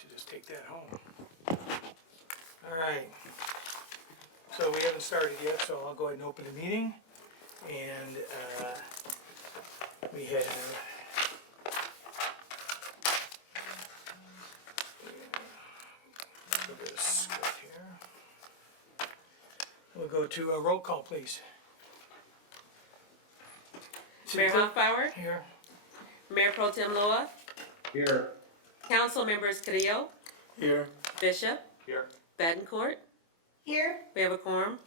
Should just take that home. All right. So we haven't started yet, so I'll go ahead and open the meeting. And we have a bit of script here. We'll go to a roll call, please. Mayor Hoffbauer, Here. Mayor Pro Tem Loa, Here. Council Members Carrillo, Here. Bishop, Here. Betancourt. Here. We have a quorum.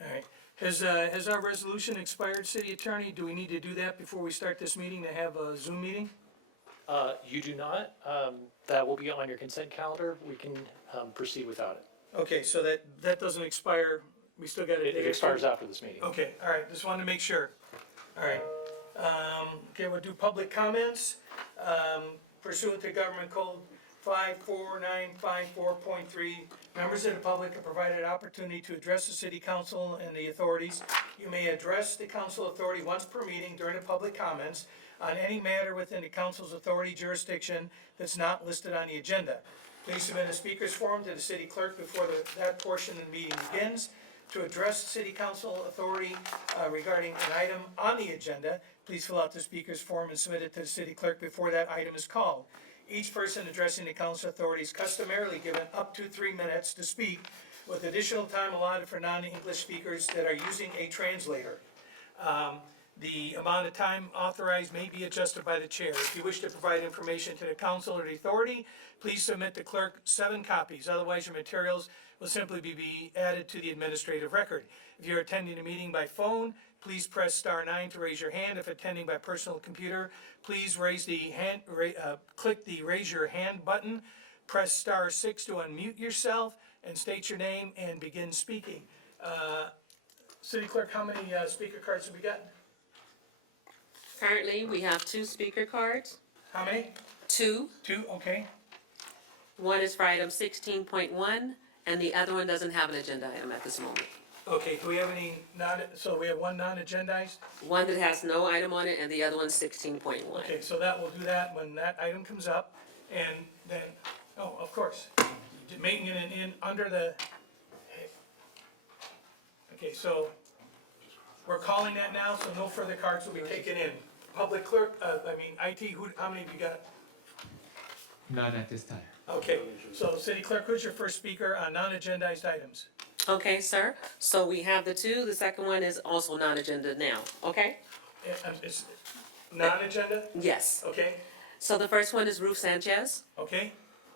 All right. Has our resolution expired, City Attorney? Do we need to do that before we start this meeting to have a Zoom meeting? You do not. That will be on your consent calendar. We can proceed without it. Okay, so that doesn't expire, we still got a day or two? It expires after this meeting. Okay, all right, just wanted to make sure. All right. Okay, we'll do public comments. Pursuant to Government Code 54954.3, members of the public are provided an opportunity to address the city council and the authorities. You may address the council authority once per meeting during the public comments on any matter within the council's authority jurisdiction that's not listed on the agenda. Please submit a speaker's form to the city clerk before that portion of the meeting begins. To address the city council authority regarding an item on the agenda, please fill out the speaker's form and submit it to the city clerk before that item is called. Each person addressing the council authority is customarily given up to 3 minutes to speak, with additional time allotted for non-English speakers that are using a translator. The amount of time authorized may be adjusted by the chair. If you wish to provide information to the council or the authority, please submit to clerk 7 copies. Otherwise, your materials will simply be added to the administrative record. If you're attending a meeting by phone, please press *9 to raise your hand. If attending by personal computer, please click the raise your hand button, press *6 to unmute yourself, and state your name and begin speaking. City Clerk, how many speaker cards have we got? Currently, we have 2 speaker cards. How many? 2. 2, okay. One is for item 16.1, and the other one doesn't have an agenda item at this moment. Okay, do we have any so we have one non-agendized? One that has no item on it, and the other one's 16.1. Okay, so we'll do that when that item comes up, and then, oh, of course, making it in under the, okay, so we're calling that now, so no further cards will be taken in. Public clerk, IT, how many have you got? None at this time. Okay, so city clerk, who's your first speaker on non-agendized items? Okay, sir. So we have the 2. The second one is also non-agenda now, okay? It's non-agenda, Yes. okay, So the first one is Ruth Sanchez. okay.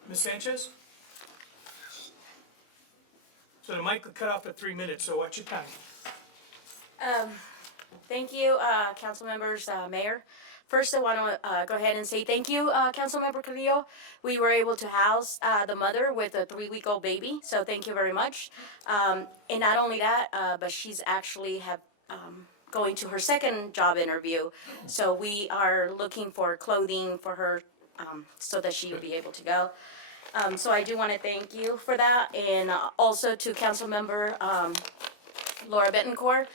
Ms. Sanchez? So the mic will cut off at 3 minutes, so watch your time. Thank you, council members, mayor. First, I want to go ahead and say thank you, Councilmember Carrillo. We were able to house the mother with a 3-week-old baby, so thank you very much. And not only that, but she's actually going to her second job interview. So we are looking for clothing for her so that she will be able to go. So I do want to thank you for that, and also to Councilmember Laura Betancourt.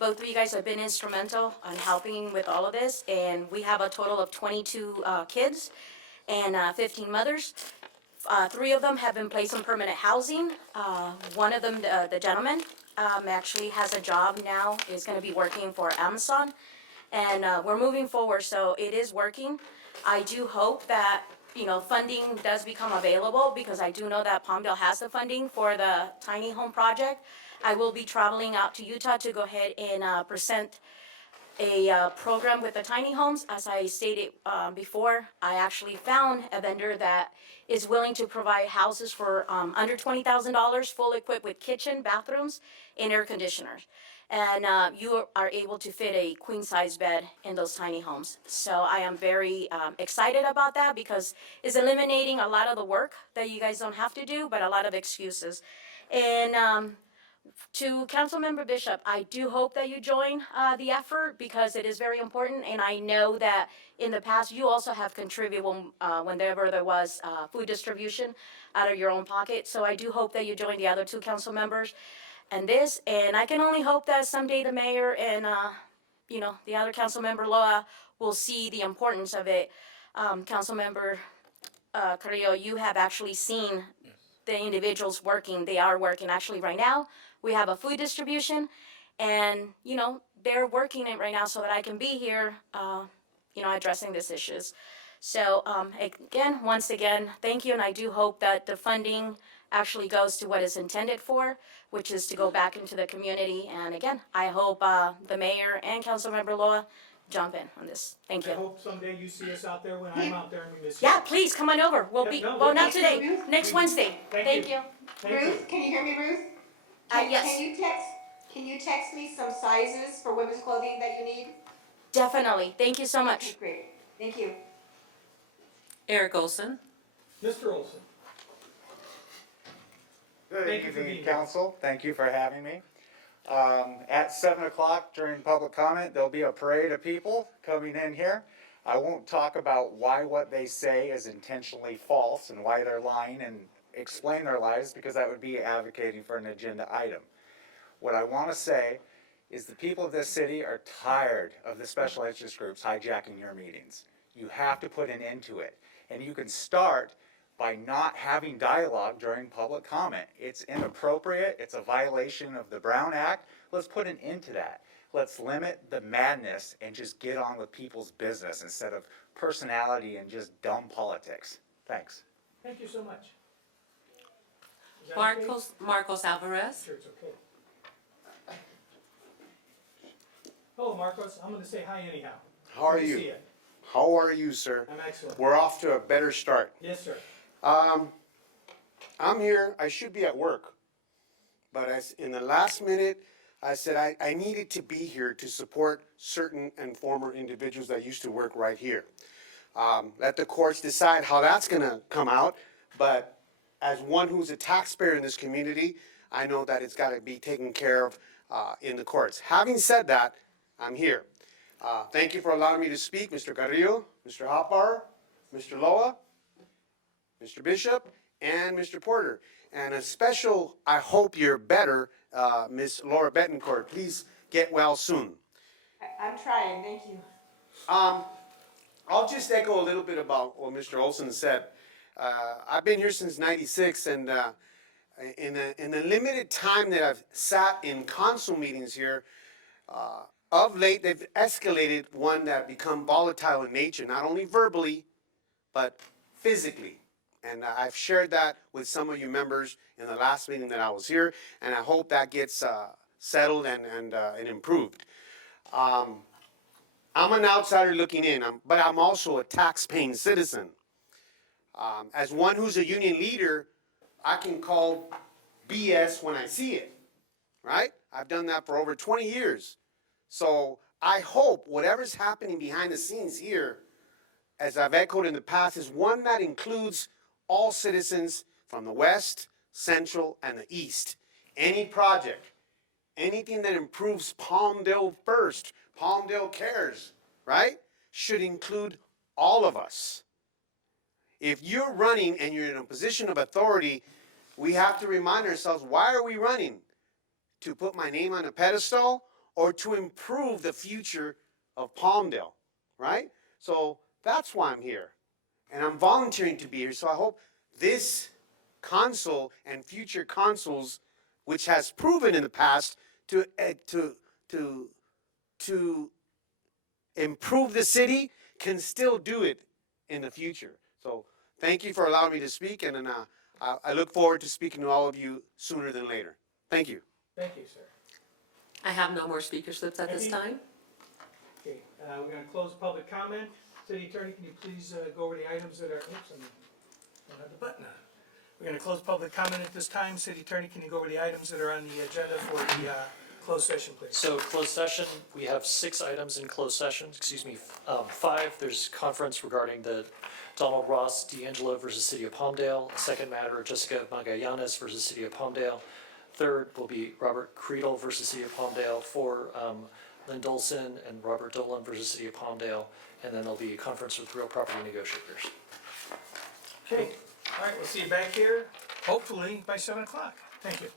Both of you guys have been instrumental on helping with all of this, and we have a total of 22 kids and 15 mothers. 3 of them have been placed in permanent housing. One of them, the gentleman, actually has a job now, is going to be working for Amazon, and we're moving forward, so it is working. I do hope that funding does become available, because I do know that Palmdale has the funding for the tiny home project. I will be traveling out to Utah to go ahead and present a program with the tiny homes. As I stated before, I actually found a vendor that is willing to provide houses for under $20,000, full equipped with kitchen, bathrooms, and air conditioners. And you are able to fit a queen-size bed in those tiny homes. So I am very excited about that, because it's eliminating a lot of the work that you guys don't have to do, but a lot of excuses. And to Councilmember Bishop, I do hope that you join the effort, because it is very important, and I know that in the past you also have contributed whenever there was food distribution out of your own pocket. So I do hope that you join the other 2 council members and I can only hope that someday the mayor and the other council member Loa will see the importance of it. Council member Carrillo, you have actually seen the individuals working. They are working actually right now. We have a food distribution, and they're working it right now so that I can be here, addressing these issues. So again, once again, thank you, and I do hope that the funding actually goes to what it's intended for, which is to go back into the community. And again, I hope the mayor and Councilmember Loa jump in on this. Thank I you. hope someday you see us out there when I'm out there and we miss you. Yeah, please come on over. We'll Yeah, be no, well, we- not today. Next Wednesday. Thank Thank you. you. Thank you. Ruth, can you hear me, Ruth? Yes, Can you text me some sizes for women's clothing that you need? definitely. Thank you so Okay, much. great. Thank you. Eric Olson. Mr. Olson. Good Thank you for being evening, here. council. Thank you for having me. At 7 o'clock during public comment, there'll be a parade of people coming in here. I won't talk about why what they say is intentionally false and why they're lying and explain their lies, because that would be advocating for an agenda item. What I want to say is the people of this city are tired of the special interest groups hijacking your meetings. You have to put an end to it. And you can start by not having dialogue during public comment. It's inappropriate. It's a violation of the Brown Act. Let's put an end to that. Let's limit the madness and just get on with people's business instead of personality and just dumb politics. Thanks. Thank you so much. Is that okay? Marcos Alvarez. Sure, it's okay. Hello, Marcos. I'm gonna say hi anyhow. How are Good to see you? How are you, sir? I'm excellent. We're off to a better start. Yes, sir. I'm here. I should be at work, but in the last minute, I said I needed to be here to support certain and former individuals that used to work right here. Let the courts decide how that's going to come out, but as one who's a taxpayer in this community, I know that it's got to be taken care of in the courts. Having said that, I'm here. Thank you for allowing me to speak, Mr. Carrillo, Mr. Hopper, Mr. Loa, Mr. Bishop, and Mr. Porter. And a special, I hope you're better, Miss Laura Betancourt. Please get well soon. I'm trying, thank you. I'll just echo a little bit about what Mr. Olson said. I've been here since '96, and in the limited time that I've sat in council meetings here, of late they've escalated one that become volatile in nature, not only verbally, but physically. And I've shared that with some of you members in the last meeting that I was here, and I hope that gets settled and improved. I'm an outsider looking in, but I'm also a tax-paying citizen. As one who's a union leader, I can call BS when I see it, right? I've done that for over 20 years. So I hope whatever's happening behind the scenes here, as I've echoed in the past, is one that includes all citizens from the West, Central, and the East. Any project, anything that improves Palmdale first, Palmdale cares, right? Should include all of us. If you're running and you're in a position of authority, we have to remind ourselves, why are we running? To put my name on a pedestal or to improve the future of Palmdale, right? So that's why I'm here. And I'm volunteering to be here. So I hope this council and future councils, which has proven in the past to improve the city, can still do it in the future. So thank you for allowing me to speak, and then I look forward to speaking to all of you sooner than later. Thank you. Thank you, sir. I have no more speaker slips at this time. Okay, we're gonna close public comment. City Attorney, can you please go over the items that are, oops, I don't have the button on. We're gonna close public comment at this time. City Attorney, can you go over the items that are on the agenda for the closed session, please? So closed session, we have 6 items in closed session, 5. There's conference regarding the Donald Ross D'Angelo versus City of Palmdale. Second matter, Jessica Magallanes versus City of Palmdale. Third will be Robert Creedle versus City of Palmdale. 4, Lynn Dolson and Robert Dolan versus City of Palmdale. And then there'll be a conference with real property negotiators. Okay, all right, we'll see you back here, hopefully by 7 o'clock. Thank you.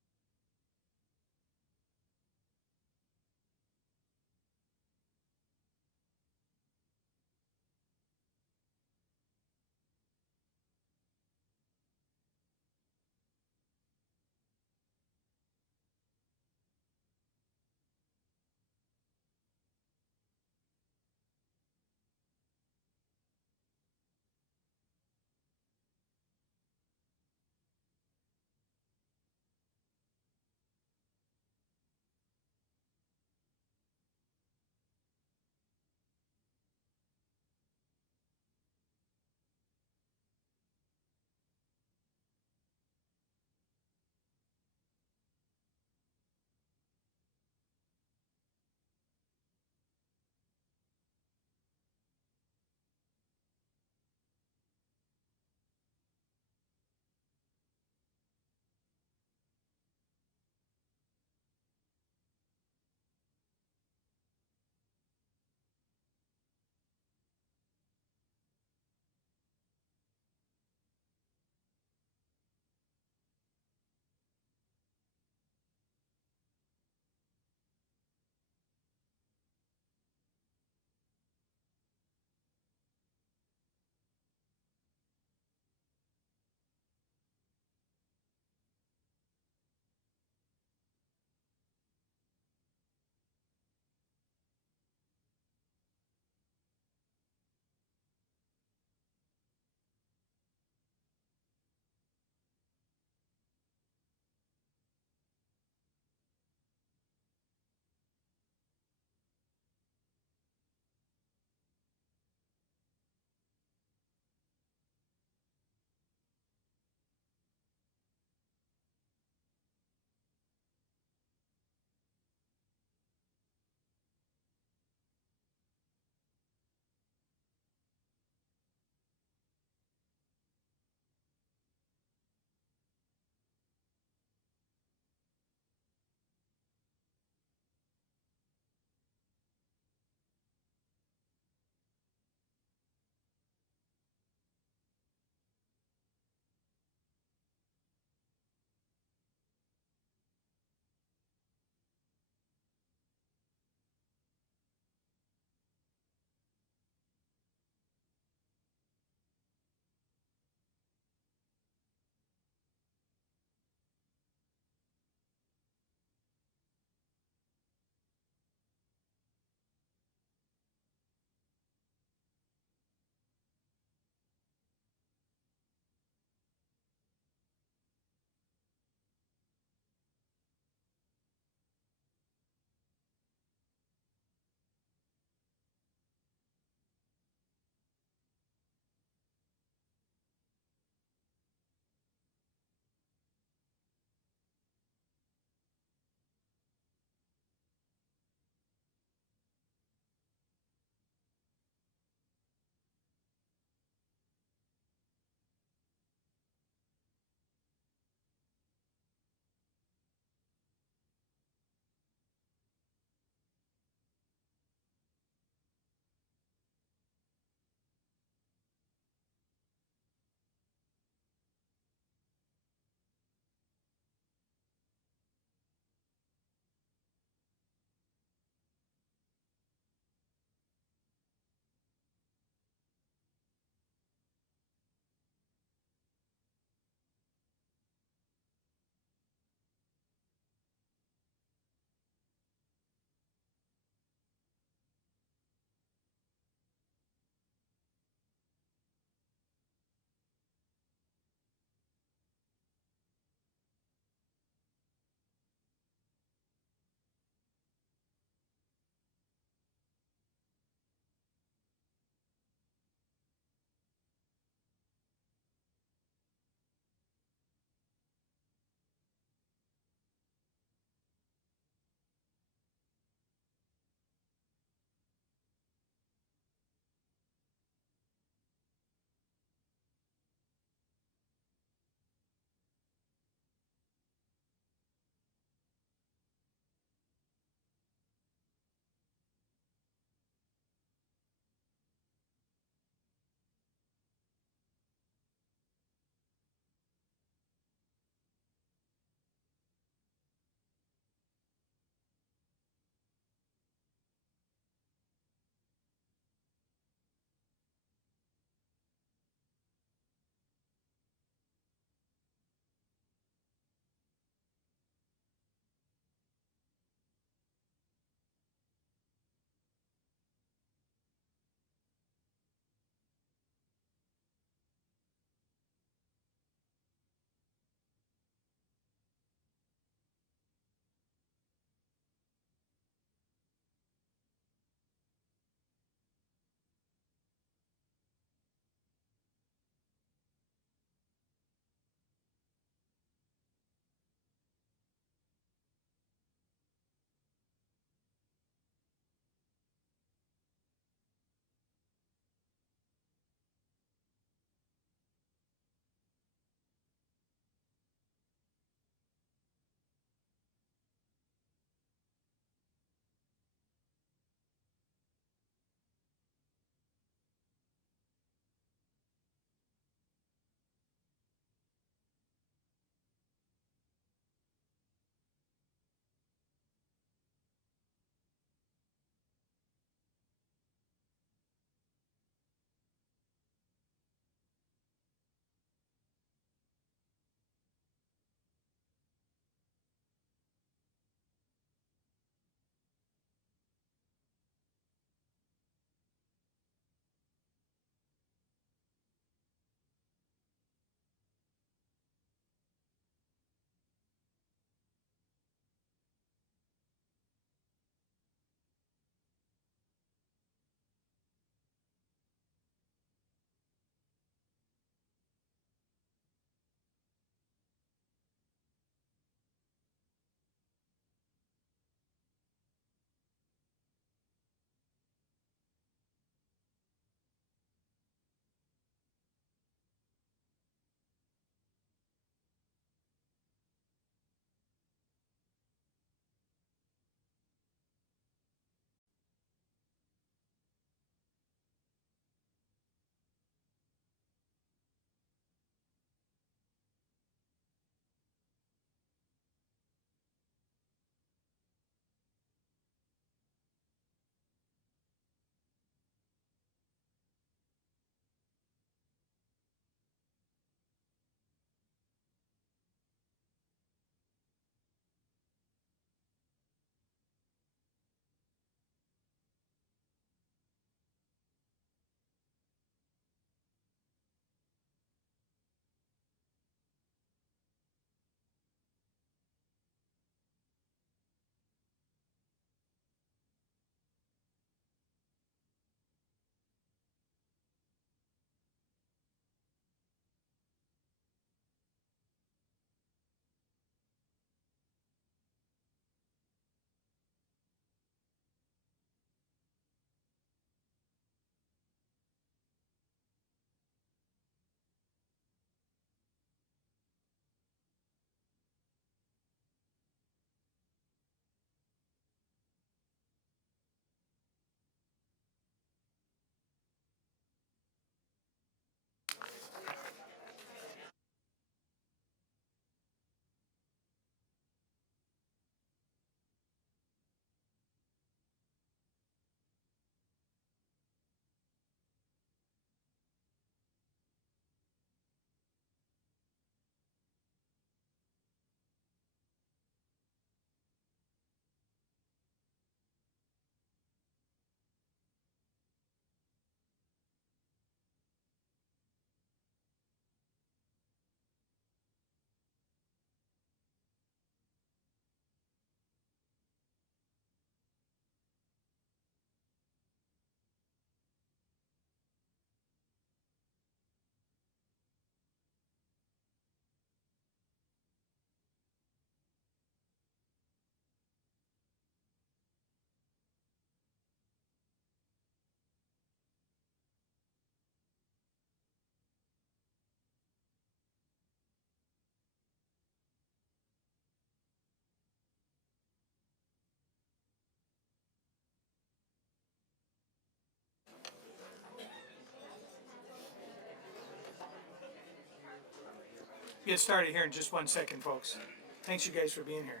get started here in just 1 second, folks. Thanks you guys for being here.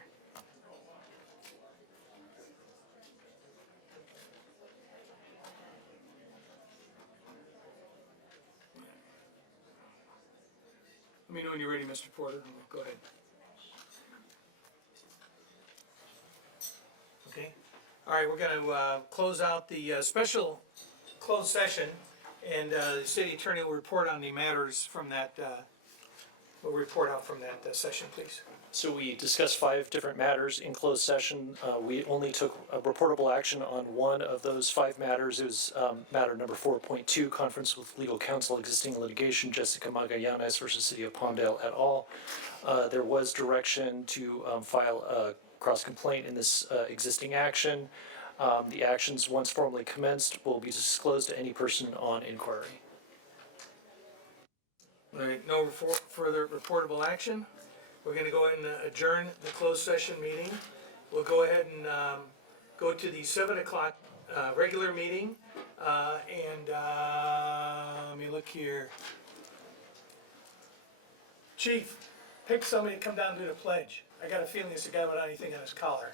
Let me know when you're ready, Mr. Porter. Go ahead. Okay. All right, we're going to close out the special closed session, and the city attorney will report on the matters from that, will report out from that session, please. So we discussed 5 different matters in closed session. We only took a reportable action on one of those 5 matters. It was matter number 4.2, conference with legal counsel, existing litigation, Jessica Magallanes versus City of Palmdale et al. There was direction to file a cross complaint in this existing action. The actions, once formally commenced, will be disclosed to any person on inquiry. All right, no further reportable action. We're gonna go ahead and adjourn the closed session meeting. We'll go ahead and go to the 7 o'clock regular meeting. Let me look here. Chief, pick somebody to come down and do the pledge. I got a feeling it's a guy without anything on his collar.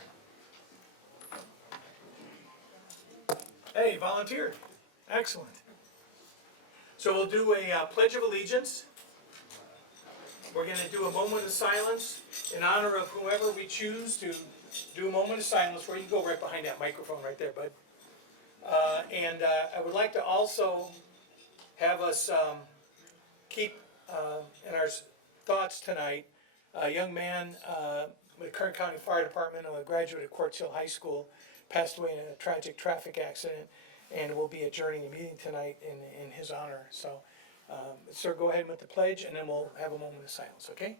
Hey, volunteered. Excellent. So we'll do a pledge of allegiance. We're going to do a moment of silence in honor of whoever we choose to do a moment of silence for. You can go right behind that microphone right there, bud. I would like to also have us keep in our thoughts tonight a young man with the Kern County Fire Department, a graduate of Quartz Hill High School, passed away in a tragic traffic accident, and we'll be adjourning the meeting tonight in his honor. So. Sir, go ahead with the pledge, and then we'll have a moment of silence, okay?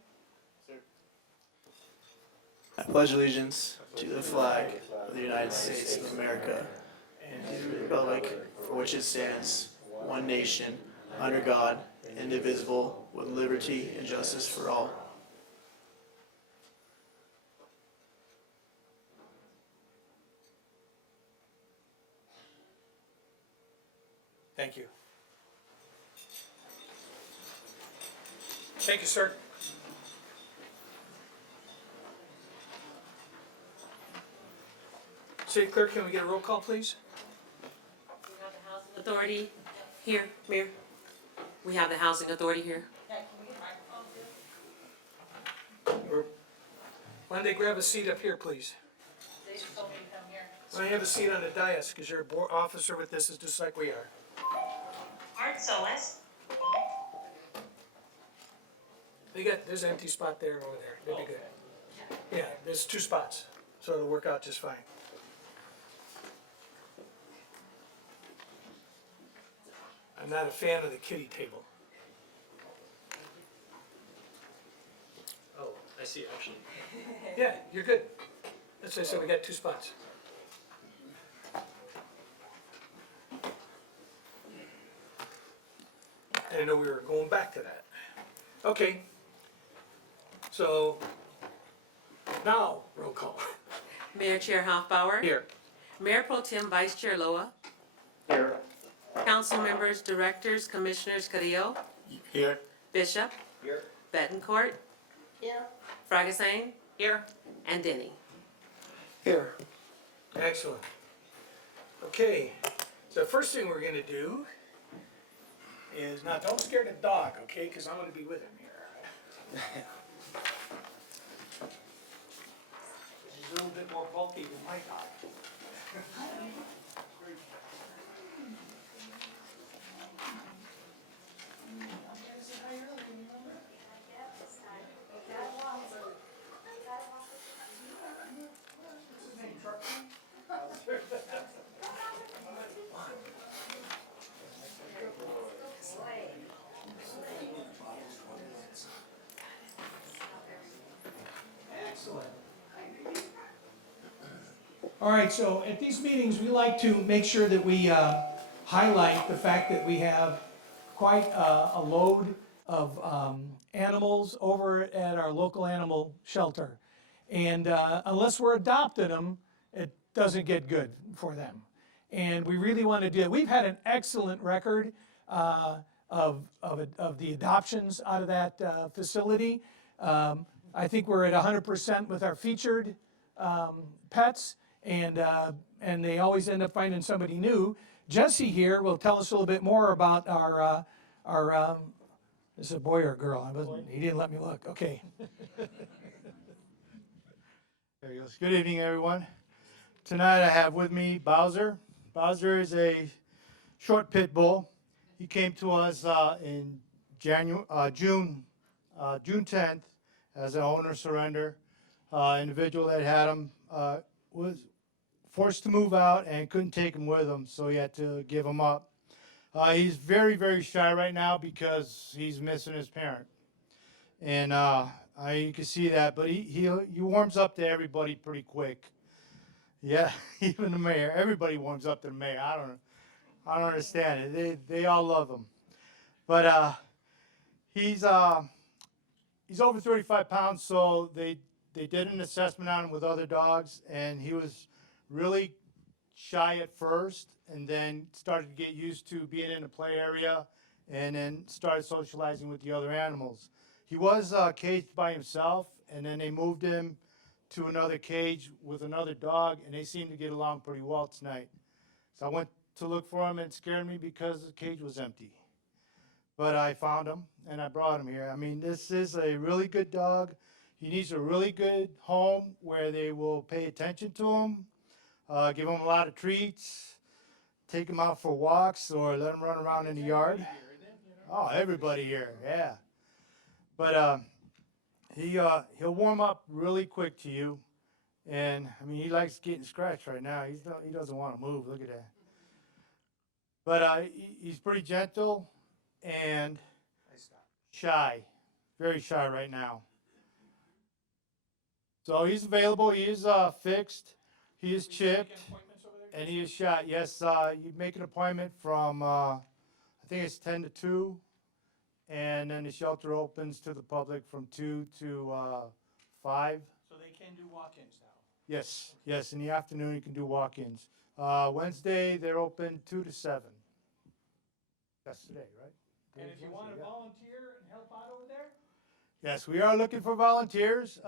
I pledge allegiance to the flag of the United States of America and to the republic for which it stands, one nation, under God, indivisible, with liberty and justice for all. Thank you. Thank you, sir. City Clerk, can we get a roll call, please? We have the Housing Authority here, Mayor. We have the Housing Authority here. Why don't they grab a seat up here, please? They just told me to come here. Why don't you have a seat on the dais, because you're a board officer with this, is just like we are. Art Solis. There's an empty spot there and over there. They'll be good. Yeah, there's 2 spots, so it'll work out just fine. I'm not a fan of the kiddie table. Oh, I see, actually. Yeah, you're good. That's what I said, we got 2 spots. I didn't know we were going back to that. Okay. So, now, roll call. Mayor Chair Hoffbauer. Here. Mayor Pro Tem Vice Chair Loa. Here. Council members, directors, commissioners Carrillo. Here. Bishop. Here. Betancourt. Here. Fragasane. Here. And Denny. Here. Excellent. Okay, so the first thing we're gonna do is, now don't scare the dog, okay, because I'm gonna be with him here. He's a little bit more bulky than my dog. Excellent. All right, so at these meetings, we like to make sure that we highlight the fact that we have quite a load of animals over at our local animal shelter. And unless we're adopting them, it doesn't get good for them. And we really want to do it. We've had an excellent record of the adoptions out of that facility. I think we're at 100% with our featured pets, and they always end up finding somebody new. Jesse here will tell us a little bit more about our is it a boy or a girl? He didn't let me look. Okay. There he goes. Good evening, everyone. Tonight I have with me Bowser. Bowser is a short pit bull. He came to us in June 10th as an owner surrender. Individual that had him was forced to move out and couldn't take him with him, so he had to give him up. He's very, very shy right now because he's missing his parent. And you can see that, but he warms up to everybody pretty quick. Yeah, even the mayor. Everybody warms up to the mayor. I don't understand it. They all love him. But he's over 35 pounds, so they did an assessment on him with other dogs, and he was really shy at first, and then started to get used to being in the play area, and then started socializing with the other animals. He was caged by himself, and then they moved him to another cage with another dog, and they seemed to get along pretty well tonight. So I went to look for him, and it scared me because the cage was empty. But I found him, and I brought him here. I mean, this is a really good dog. He needs a really good home where they will pay attention to him, give him a lot of treats, take him out for walks, or let him run around in the yard. Oh, everybody here, yeah. But he'll warm up really quick to you, and I mean he likes getting scratched right now. He doesn't want to move. Look at that. But he's pretty gentle and shy, very shy right now. So he's available. He is fixed. He is chipped, and he is shot. Yes, you make an appointment from I think it's 10 to 2. And then the shelter opens to the public from 2 to 5. So they can do walk-ins now? Yes, yes, in the afternoon you can do walk-ins. Wednesday, they're open 2 to 7. That's today, right? And if you want to volunteer and help out over there? Yes, we are looking for volunteers.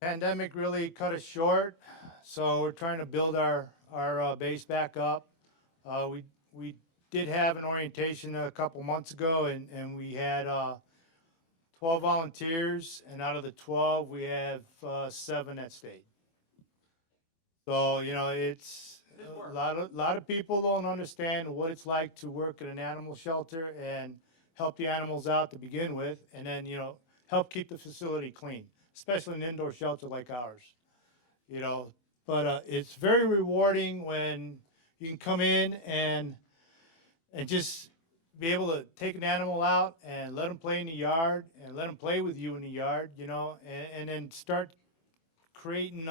Pandemic really cut us short, so we're trying to build our base back up. We did have an orientation a couple months ago, and we had 12 volunteers, and out of the 12, we have 7 that stayed. So, you know, it's a lot of people don't understand what it's like to work at an animal shelter and help the animals out to begin with, and then, you know, help keep the facility clean, especially an indoor shelter like ours, you know. But it's very rewarding when you can come in and just be able to take an animal out and let them play in the yard and let them play with you in the yard, you know, and then start creating,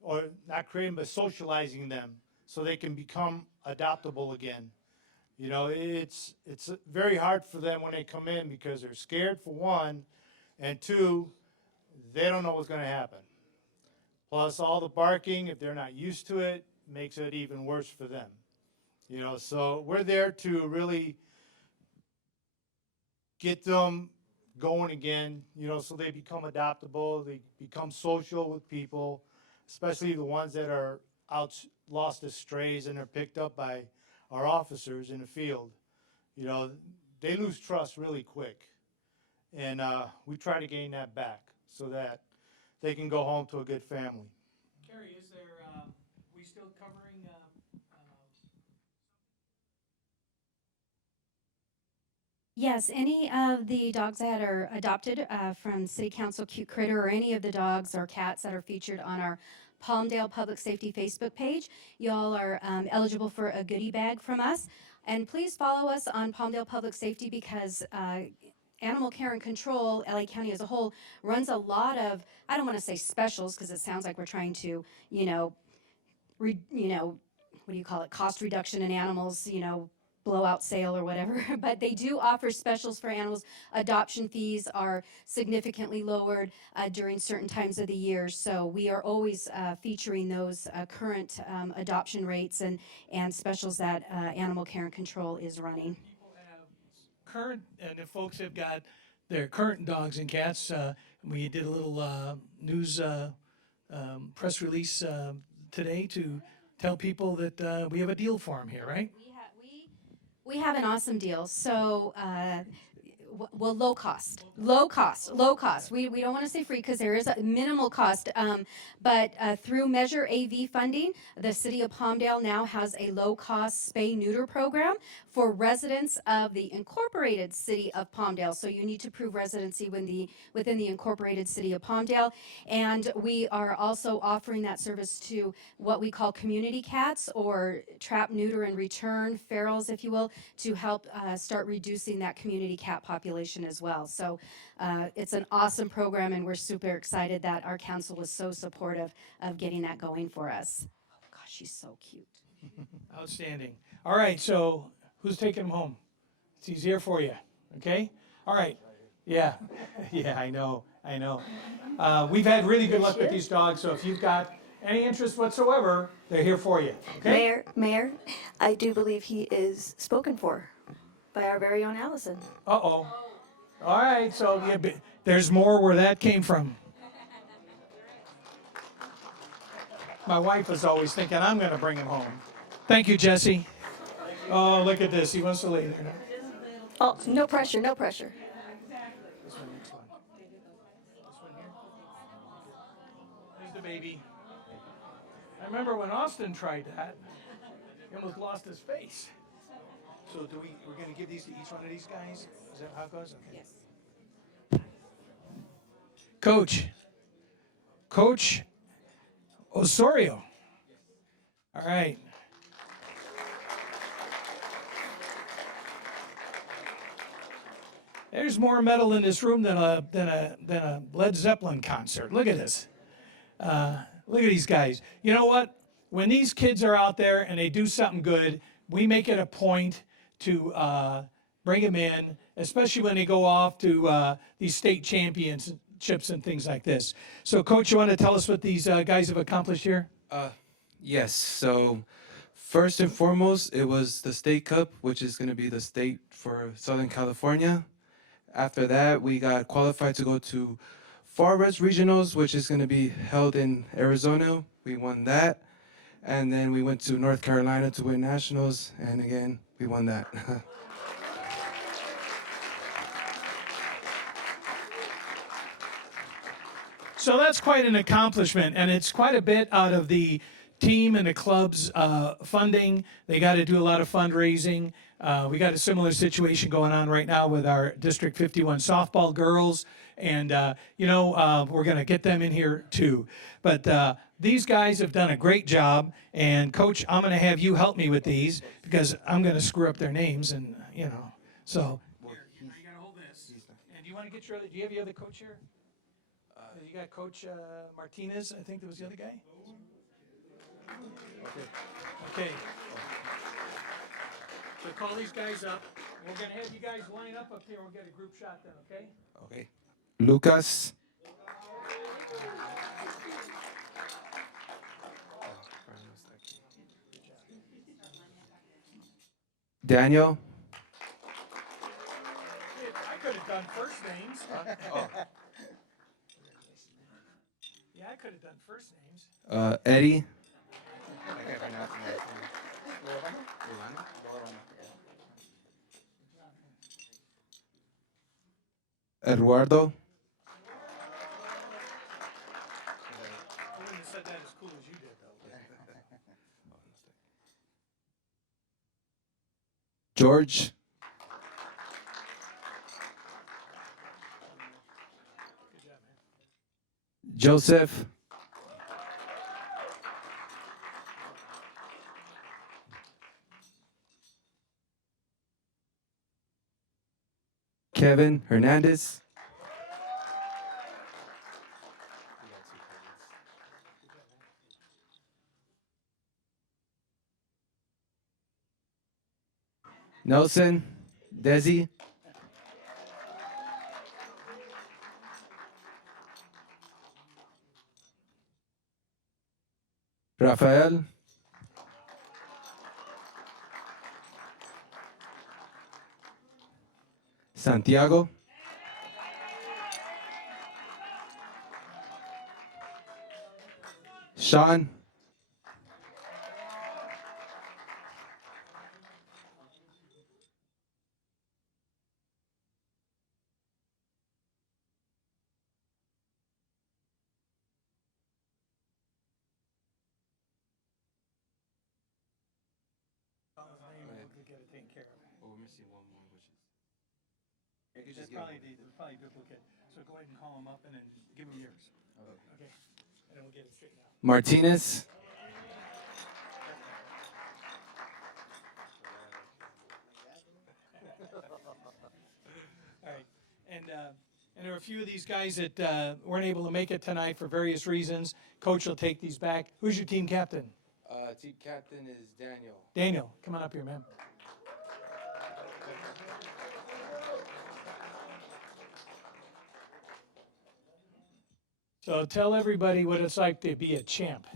or not creating, but socializing them so they can become adoptable again. You know, it's very hard for them when they come in because they're scared, for one, and two, they don't know what's going to happen. Plus, all the barking, if they're not used to it, makes it even worse for them. You know, so we're there to really get them going again, you know, so they become adoptable, they become social with people, especially the ones that are out lost as strays and are picked up by our officers in the field. You know, they lose trust really quick. And we try to gain that back so that they can go home to a good family. Carrie, is there, we still covering, Yes, any of the dogs that are adopted from City Council Cute Critter, or any of the dogs or cats that are featured on our Palmdale Public Safety Facebook page, y'all are eligible for a goodie bag from us. And please follow us on Palmdale Public Safety because Animal Care and Control, LA County as a whole, runs a lot of, I don't want to say specials because it sounds like we're trying to, what do you call it, cost reduction in animals, blowout sale or whatever, but they do offer specials for animals. Adoption fees are significantly lowered during certain times of the year, so we are always featuring those current adoption rates and specials that Animal Care and Control is running. Current, and if folks have got their current dogs and cats, we did a little news press release today to tell people that we have a deal for them here, right? We have an awesome deal. So, well, low cost. We don't want to say free because there is a minimal cost. But through Measure AV funding, the city of Palmdale now has a low cost spay-neuter program for residents of the incorporated city of Palmdale. So you need to prove residency within the incorporated city of Palmdale. And we are also offering that service to what we call community cats, or trap, neuter, and return ferals, if you will, to help start reducing that community cat population as well. So it's an awesome program, and we're super excited that our council was so supportive of getting that going for us. Oh gosh, she's so cute. Outstanding. All right, so who's taking him home? He's here for you, okay? All right. Yeah, yeah, I know. We've had really good luck with these dogs, so if you've got any interest whatsoever, they're here for you, okay? Mayor, I do believe he is spoken for by our very own Allison. Uh-oh. All right, so yeah, there's more where that came from. My wife is always thinking I'm going to bring him home. Thank you, Jesse. Oh, look at this. He wants to lay there. Oh, no pressure, no pressure. This one, next one. This one here. There's the baby. I remember when Austin tried that, he almost lost his face. So we're going to give these to each one of these guys? Is that how it goes? Okay. Yes. Coach Osorio. All right. There's more metal in this room than a Led Zeppelin concert. Look at this. Look at these guys. You know what? When these kids are out there and they do something good, we make it a point to bring them in, especially when they go off to these state championships and things like this. So, Coach, you want to tell us what these guys have accomplished here? Yes. So, first and foremost, it was the State Cup, which is going to be the state for Southern California. After that, we got qualified to go to Far West Regionals, which is going to be held in Arizona. We won that. And then we went to North Carolina to win nationals. And again, we won that. So that's quite an accomplishment, and it's quite a bit out of the team and the club's funding. They got to do a lot of fundraising. We got a similar situation going on right now with our District 51 softball girls, and we're going to get them in here too. But these guys have done a great job, and Coach, I'm going to have you help me with these because I'm going to screw up their names, and so. Here, you got to hold this. And do you want to get do you have your other coach here? You got Coach Martinez, I think that was the other guy? Okay. So call these guys up. We're going to have you guys line up here. We'll get a group shot then, okay? Okay. Lucas. Daniel. I could have done first names. Yeah, I could have done first names. Eddie. Eduardo. I wouldn't have said that as cool as you did, though. George. Good job, man. Joseph. Kevin Hernandez. Nelson, Desi, Rafael, Santiago, Sean, Get it taken care of. It's probably duplicate, so go ahead and call them up and then give them yours. Okay, and then we'll get it straightened out. Martinez, All right, and there are a few of these guys that weren't able to make it tonight for various reasons. Coach will take these back. Who's your team captain? team captain is Daniel. Daniel, come on up here, man. So tell everybody what it's like to be a champ.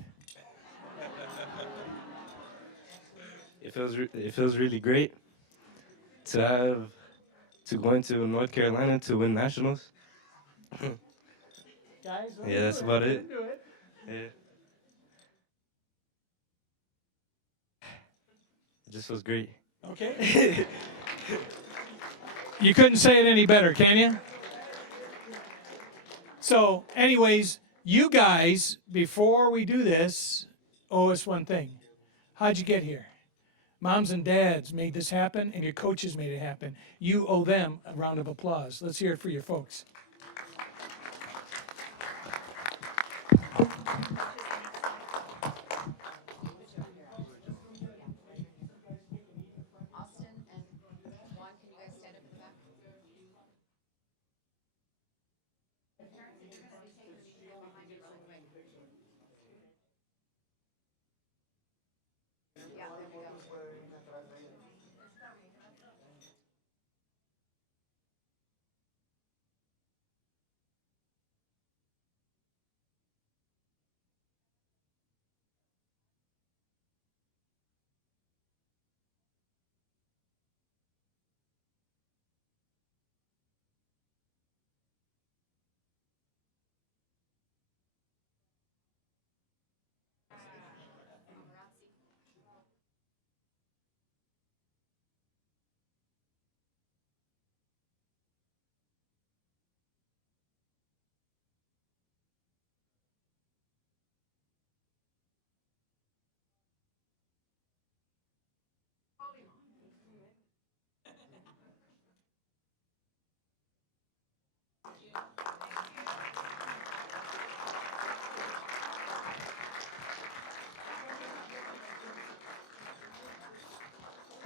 It feels really great to go into North Carolina to win nationals. Guys, Yeah, that's about it. Do it. Yeah. It just feels great. Okay. You couldn't say it any better, can you? So, anyways, you guys, before we do this, owe us one thing. How'd you get here? Moms and dads made this happen, and your coaches made it happen. You owe them a round of applause. Let's hear it for your folks.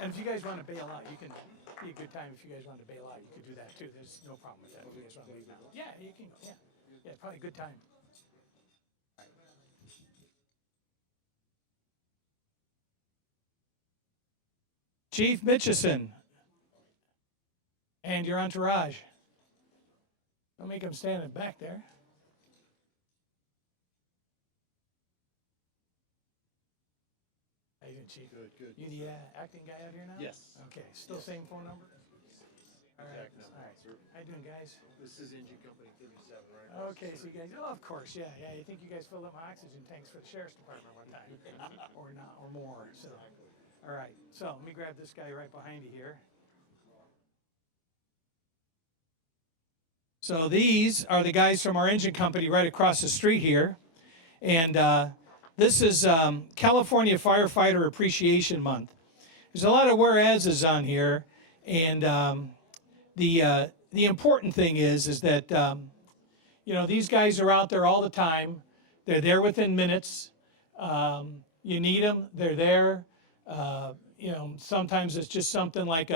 And if you guys want to bail out, you can be a good time. If you guys want to bail out, you could do that too. There's no problem with that. If you guys want to leave now. Yeah, you can go. Yeah. Yeah, probably a good time. Chief Mitchison and your entourage. Don't make them stand in the back there. How you doing, Chief? Good. You the acting guy out here now? Yes. Okay. Still same phone number? All right. All right. How you doing, guys? This is Engine Company 37, right? Okay, so you guys, oh, of course, yeah. You think you guys filled up my oxygen tanks for the sheriff's department one time, or not, or more. So, all right. So let me grab this guy right behind you here. So these are the guys from our engine company right across the street here, and this is California Firefighter Appreciation Month. There's a lot of whereases on here, and the important thing is that you know, these guys are out there all the time. They're there within minutes. You need them, they're there. You know, sometimes it's just something like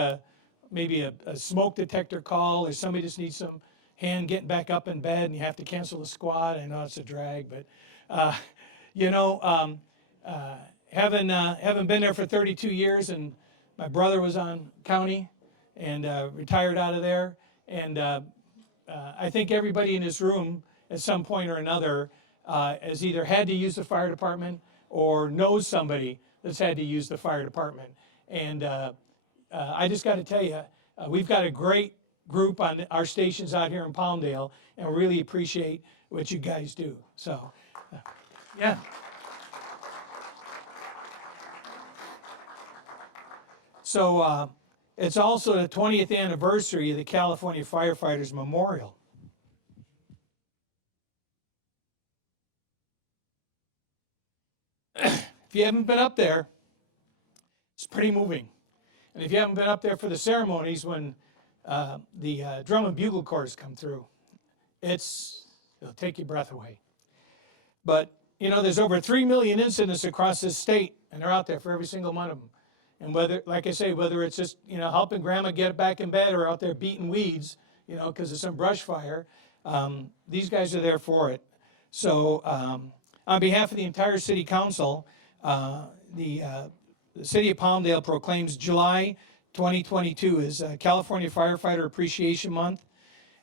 maybe a smoke detector call, or somebody just needs some hand getting back up in bed and you have to cancel the squad. I know it's a drag, but you know, having been there for 32 years and My brother was on county and retired out of there. And I think everybody in this room at some point or another has either had to use the fire department or knows somebody that's had to use the fire department. And I just got to tell you, we've got a great group on our stations out here in Palmdale, and really appreciate what you guys do. So, yeah. So it's also the 20th anniversary of the California Firefighters Memorial. If you haven't been up there, it's pretty moving. And if you haven't been up there for the ceremonies when the drum and bugle corps come through, it'll take your breath away. But, you know, there's over 3 million incidents across this state, and they're out there for every single one of them. And whether, like I say, whether it's just, you know, helping grandma get back in bed or out there beating weeds, you know, because of some brush fire, these guys are there for it. So on behalf of the entire city council, the city of Palmdale proclaims July 2022 as California Firefighter Appreciation Month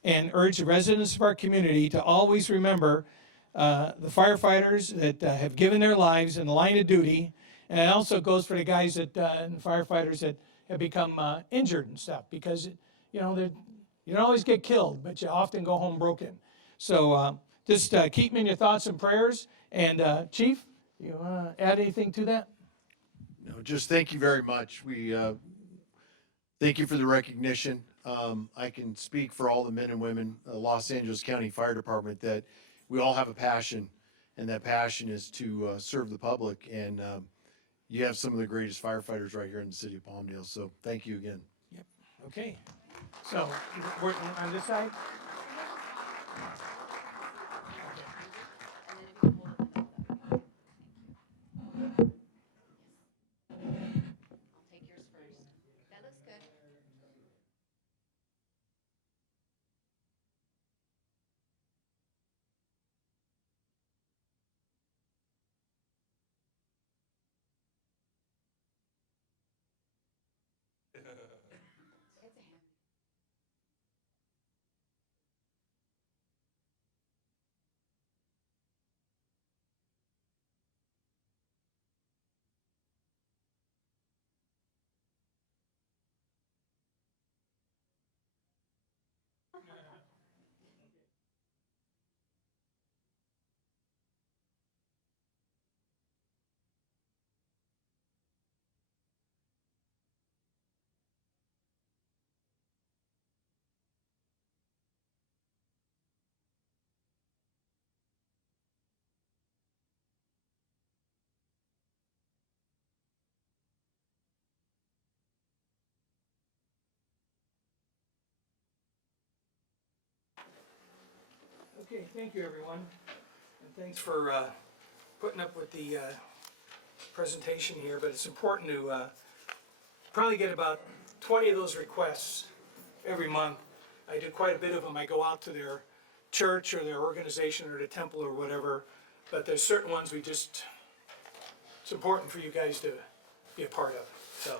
and urge the residents of our community to always remember the firefighters that have given their lives in the line of duty. And it also goes for the guys that and firefighters that have become injured and stuff, because you know you don't always get killed, but you often go home broken. So just keep me in your thoughts and prayers. And Chief, you want to add anything to that? No, just thank you very much. We thank you for the recognition. I can speak for all the men and women of the Los Angeles County Fire Department that we all have a passion, and that passion is to serve the public. And you have some of the greatest firefighters right here in the city of Palmdale. So thank you again. Yep. Okay. So we're on this side. Okay, thank you, everyone. And thanks for putting up with the presentation here, but it's important to probably get about 20 of those requests every month. I do quite a bit of them. I go out to their church or their organization or the temple or whatever, but there's certain ones it's important for you guys to be a part of. So,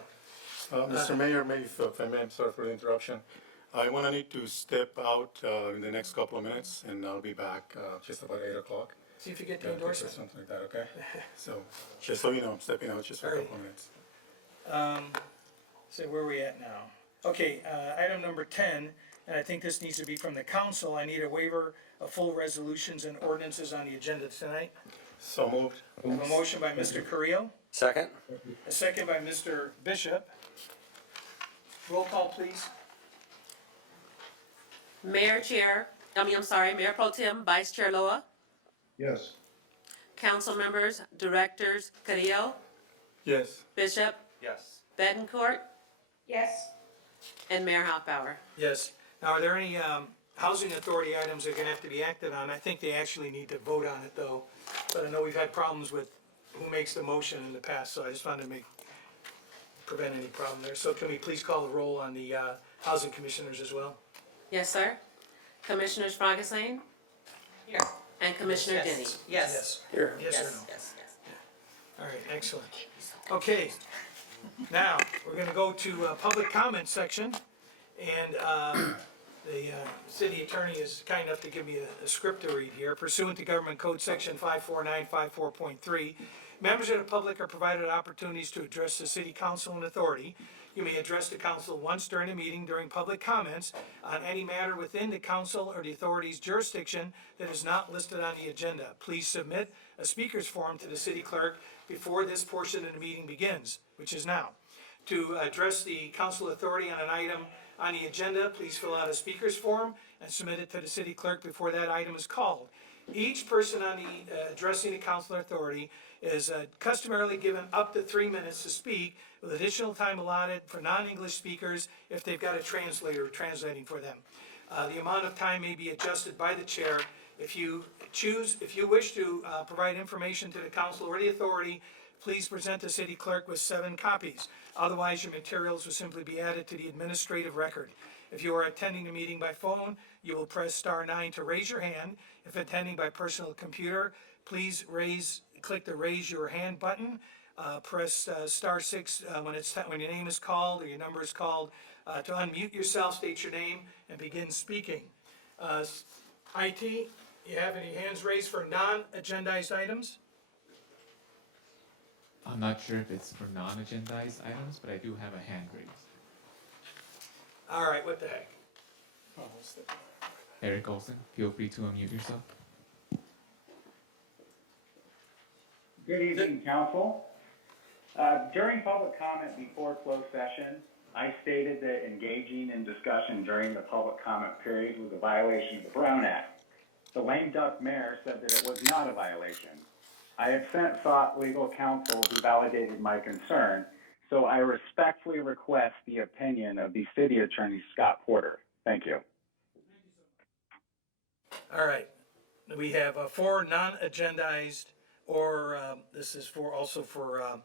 Mr. Mayor, if I may, I'm sorry for the interruption. I want to need to step out in the next couple of minutes, and I'll be back just about 8 o'clock. see if you get the Or endorsement. something like that, okay? So, just so you know, I'm stepping out just for a couple of minutes. So where are we at now? Okay, item number 10, and I think this needs to be from the council. I need a waiver of full resolutions and ordinances on the agenda tonight. So moved. I have a motion by Mr. Carrillo, Second? a second by Mr. Bishop. Roll call, please. Mayor Pro Tem Vice Chair Loa, Yes. council members, directors Carrillo, Yes. Bishop, Yes. Betancourt, Yes. and Mayor Hoffbauer. Yes. Now, are there any housing authority items that are gonna have to be acted on? I think they actually need to vote on it, though. But I know we've had problems with who makes the motion in the past, so I just wanted to prevent any problem there. So can we please call the roll on the housing commissioners as well? Yes, sir. Commissioner Spragasane? Here. And Commissioner Denny? Yes. Here. Yes or no? Yes, yes. All right, excellent. Okay, Now, we're gonna go to public comment section, and the city attorney is kind enough to give me a script to read here. Pursuant to Government Code Section 54954.3, members of the public are provided opportunities to address the city council and authority. You may address the council once during a meeting during public comments on any matter within the council or the authority's jurisdiction that is not listed on the agenda. Please submit a speaker's form to the city clerk before this portion of the meeting begins, which is now. To address the council authority on an item on the agenda, please fill out a speaker's form and submit it to the city clerk before that item is called. Each person on the addressing the council authority is customarily given up to 3 minutes to speak, with additional time allotted for non-English speakers if they've got a translator translating for them. The amount of time may be adjusted by the chair. If you wish to provide information to the council or the authority, please present the city clerk with 7 copies. Otherwise, your materials will simply be added to the administrative record. If you are attending the meeting by phone, you will press *9 to raise your hand. If attending by personal computer, please click the raise your hand button. Press *6 when your name is called or your number is called to unmute yourself, state your name, and begin speaking. IT, you have any hands raised for non-agendized items? I'm not sure if it's for non-agendized items, but I do have a hand raised. All right, what the heck? Eric Olson, feel free to unmute yourself. Good evening, council. During public comment before closed session, I stated that engaging in discussion during the public comment period was a violation of the Brown Act. The lame duck mayor said that it was not a violation. I have since sought legal counsel who validated my concern, so I respectfully request the opinion of the city attorney, Scott Porter. Thank you. All right, we have 4 non-agendized, or this is also for,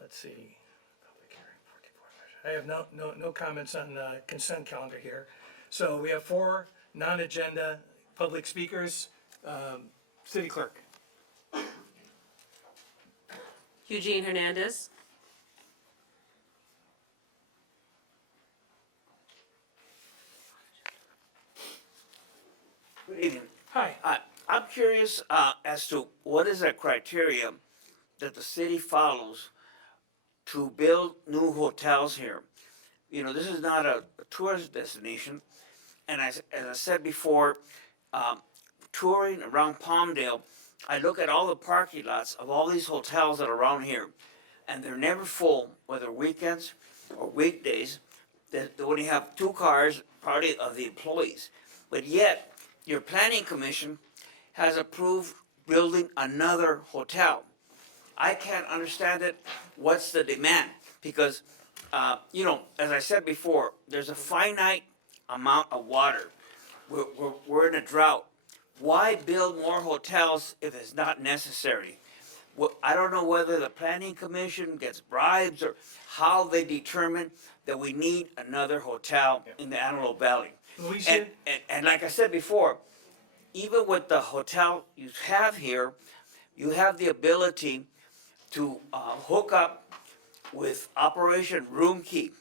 let's see. I have no comments on the consent calendar here. So we have 4 non-agenda public speakers. City clerk. Eugene Hernandez. Good evening. Hi. I'm curious as to what is the criteria that the city follows to build new hotels here. You know, this is not a tourist destination, and as I said before, touring around Palmdale, I look at all the parking lots of all these hotels that are around here, and they're never full, whether weekends or weekdays. They only have 2 cars, probably of the employees. But yet, your planning commission has approved building another hotel. I can't understand it. What's the demand? Because, you know, as I said before, there's a finite amount of water. We're in a drought. Why build more hotels if it's not necessary? Well, I don't know whether the planning commission gets bribes or how they determine that we need another hotel in the Antelope Valley. And like I said before, even with the hotel you have here, you have the ability to hook up with Operation Room Keep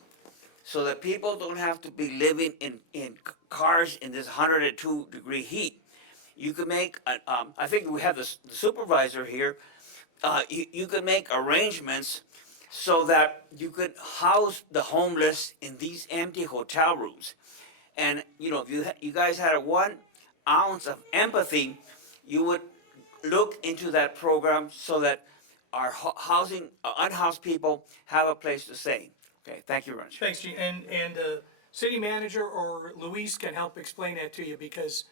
so that people don't have to be living in cars in this 102-degree heat. You can make, I think we have the supervisor here, you can make arrangements so that you could house the homeless in these empty hotel rooms. And, you know, if you guys had a 1 ounce of empathy, you would look into that program so that our unhoused people have a place to stay. Okay, thank you very much. Thanks, Gene. And city manager or Luis can help explain that to you, because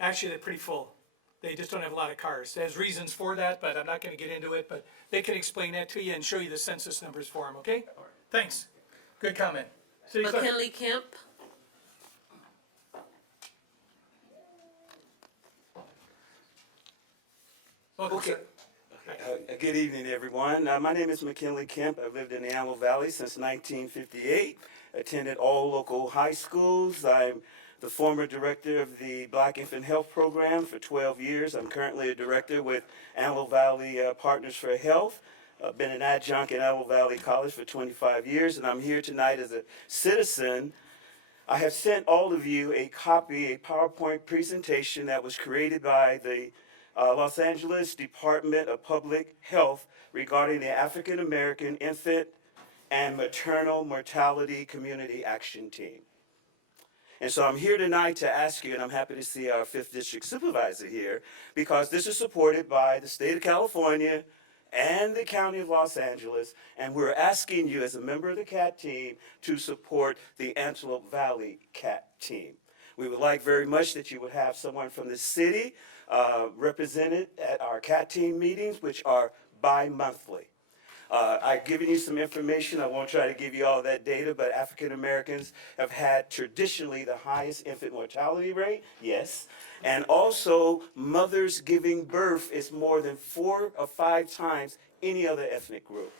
actually they're pretty full. They just don't have a lot of cars. There's reasons for that, but I'm not gonna get into it, but they can explain that to you and show you the census numbers for them, okay? Thanks. Good comment. City clerk. McKinley Kemp. Okay. Good evening, everyone. My name is McKinley Kemp. I've lived in the Antelope Valley since 1958. Attended all local high schools. I'm the former director of the Black Infant Health Program for 12 years. I'm currently a director with Antelope Valley Partners for Health. been an adjunct at Antelope Valley College for 25 years, and I'm here tonight as a citizen. I have sent all of you a copy, a PowerPoint presentation that was created by the Los Angeles Department of Public Health regarding the African American Infant and Maternal Mortality Community Action Team. And so I'm here tonight to ask you, and I'm happy to see our 5th District Supervisor here, because this is supported by the state of California and the County of Los Angeles, and we're asking you as a member of the CAT team to support the Antelope Valley CAT team. We would like very much that you would have someone from the city represented at our CAT team meetings, which are bi-monthly. I've given you some information. I won't try to give you all that data, but African Americans have had traditionally the highest infant mortality rate, yes. And also, mothers giving birth is more than 4 or 5 times any other ethnic group.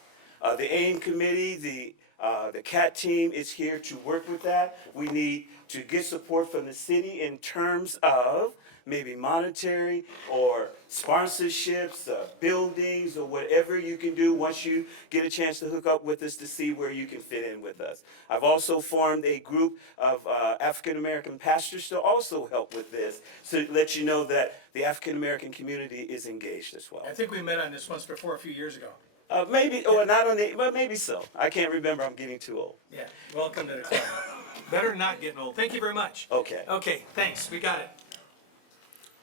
The AIM committee, the CAT team is here to work with that. We need to get support from the city in terms of maybe monetary or sponsorships, buildings, or whatever you can do once you get a chance to hook up with us to see where you can fit in with us. I've also formed a group of African American pastors to also help with this, to let you know that the African American community is engaged as well. I think we met on this once before a few years ago. Maybe, or not on the, but maybe so. I can't remember. I'm getting too old. Yeah, welcome to the club. Better not getting old. Thank you very much. Okay. Okay, thanks, we got it.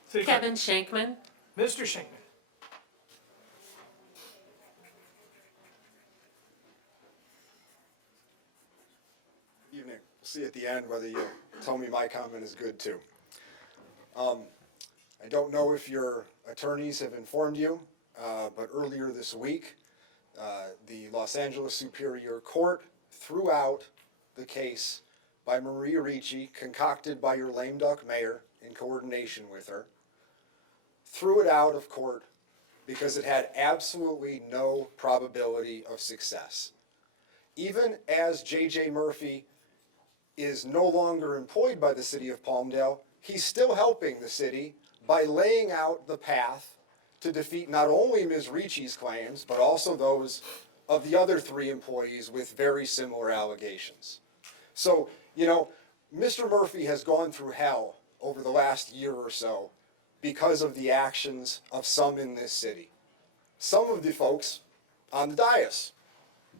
City Kevin Shankman. Mr. Shankman. Evening. We'll see at the end whether you tell me my comment is good too. I don't know if your attorneys have informed you, but earlier this week, the Los Angeles Superior Court threw out the case by Maria Ricci, concocted by your lame duck mayor in coordination with her, threw it out of court because it had absolutely no probability of success. Even as J.J. Murphy is no longer employed by the city of Palmdale, he's still helping the city by laying out the path to defeat not only Ms. Ricci's claims, but also those of the other 3 employees with very similar allegations. So, you know, Mr. Murphy has gone through hell over the last year or so because of the actions of some in this city. Some of the folks on the dais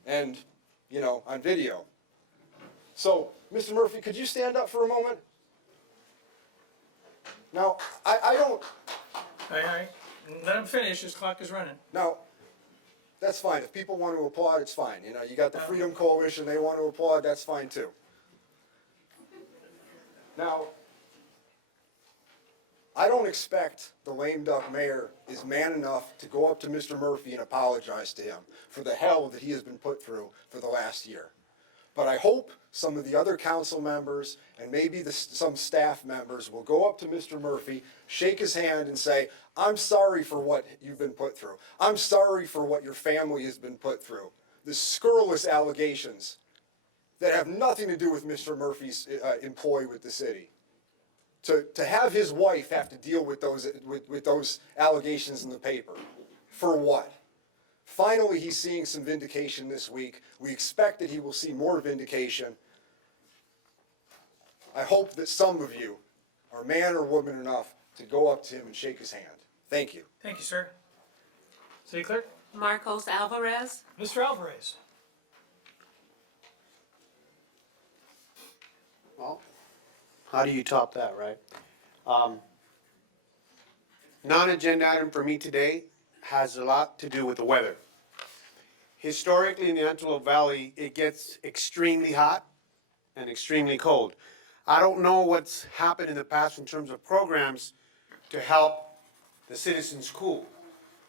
and, you know, on video. So, Mr. Murphy, could you stand up for a moment? Now, I don't... All right, let him finish, his clock is running. Now, that's fine. If people want to applaud, it's fine. You know, you got the Freedom Coalition, they want to applaud, that's fine too. Now, I don't expect the lame duck mayor is man enough to go up to Mr. Murphy and apologize to him for the hell that he has been put through for the last year. But I hope some of the other council members and maybe some staff members will go up to Mr. Murphy, shake his hand and say, I'm sorry for what you've been put through. I'm sorry for what your family has been put through. The scurrilous allegations that have nothing to do with Mr. Murphy's employ with the city. To have his wife have to deal with those allegations in the paper. For what? Finally, he's seeing some vindication this week. We expect that he will see more vindication. I hope that some of you are man or woman enough to go up to him and shake his hand. Thank you. Thank you, sir. City Clerk? Marcos Alvarez. Mr. Alvarez. Well, how do you top that, right? Non-agenda item for me today has a lot to do with the weather. Historically in the Antelope Valley, it gets extremely hot and extremely cold. I don't know what's happened in the past in terms of programs to help the citizens cool,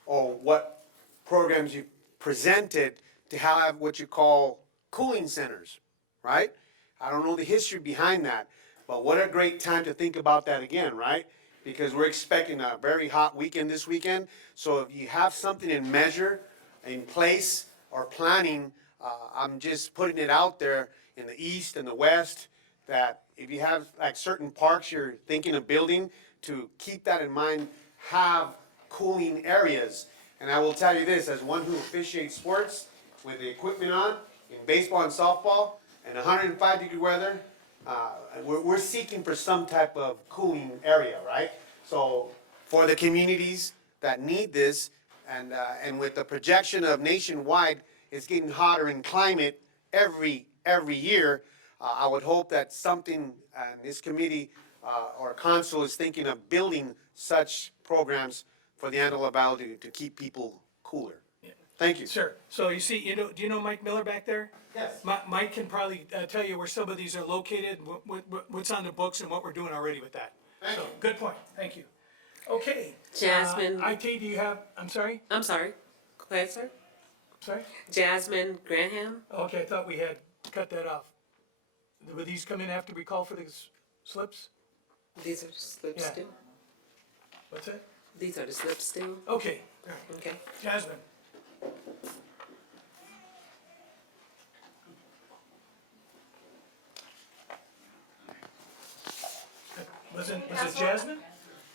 or what programs you presented to have what you call cooling centers, right? I don't know the history behind that, but what a great time to think about that again, right? Because we're expecting a very hot weekend this weekend. So if you have something in measure, in place, or planning, I'm just putting it out there in the east and the west, that if you have like certain parks you're thinking of building, to keep that in mind, have cooling areas. And I will tell you this, as one who officiates sports with the equipment on, in baseball and softball, and 105-degree weather, we're seeking for some type of cooling area, right? So for the communities that need this, and with the projection of nationwide, it's getting hotter in climate every year, I would hope that something, this committee or council is thinking of building such programs for the Antelope Valley to keep people cooler. Thank you. Sir, so you see, do you know Mike Miller back there? Yes. Mike can probably tell you where some of these are located, what's on the books and what we're doing already with that. So, good point, thank you. Okay. Jasmine. IT, do you have, I'm sorry? I'm sorry. Go ahead, sir. Sorry? Jasmine Granham. Okay, I thought we had cut that off. Will these come in after we call for the slips? These are slips Yeah. still? What's that? These are the slips still? Okay, all right. Okay. Jasmine. Was it Jasmine?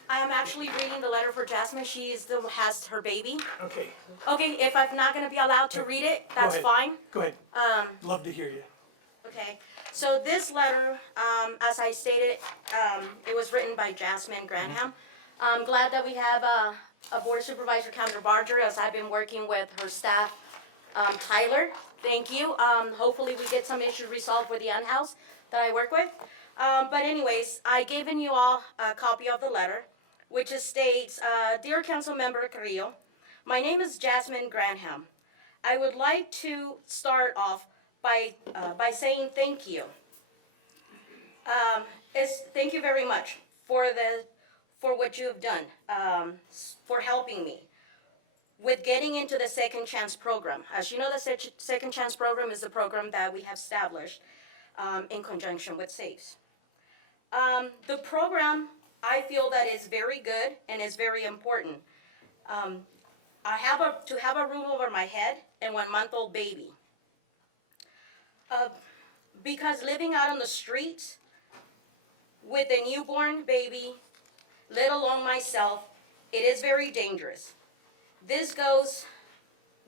I am actually reading the letter for Jasmine. She has her baby. Okay. Okay, if I'm not gonna be allowed to read it, that's Go ahead. fine. Go ahead. Um, Love to hear you. okay, so this letter, as I stated, it was written by Jasmine Granham. I'm glad that we have a board supervisor, Counselor Barger, as I've been working with her staff, Tyler. Thank you. Hopefully we get some issues resolved with the unhouse that I work with. But anyways, I given you all a copy of the letter, which states, Dear Councilmember Carrillo, my name is Jasmine Granham. I would like to start off by saying thank you. Thank you very much for what you have done, for helping me with getting into the Second Chance program. As you know, the Second Chance program is a program that we have established in conjunction with SAFES. The program, I feel that is very good and is very important. I have to have a roof over my head and 1-month-old baby. Because living out on the streets with a newborn baby, let alone myself, it is very dangerous. This goes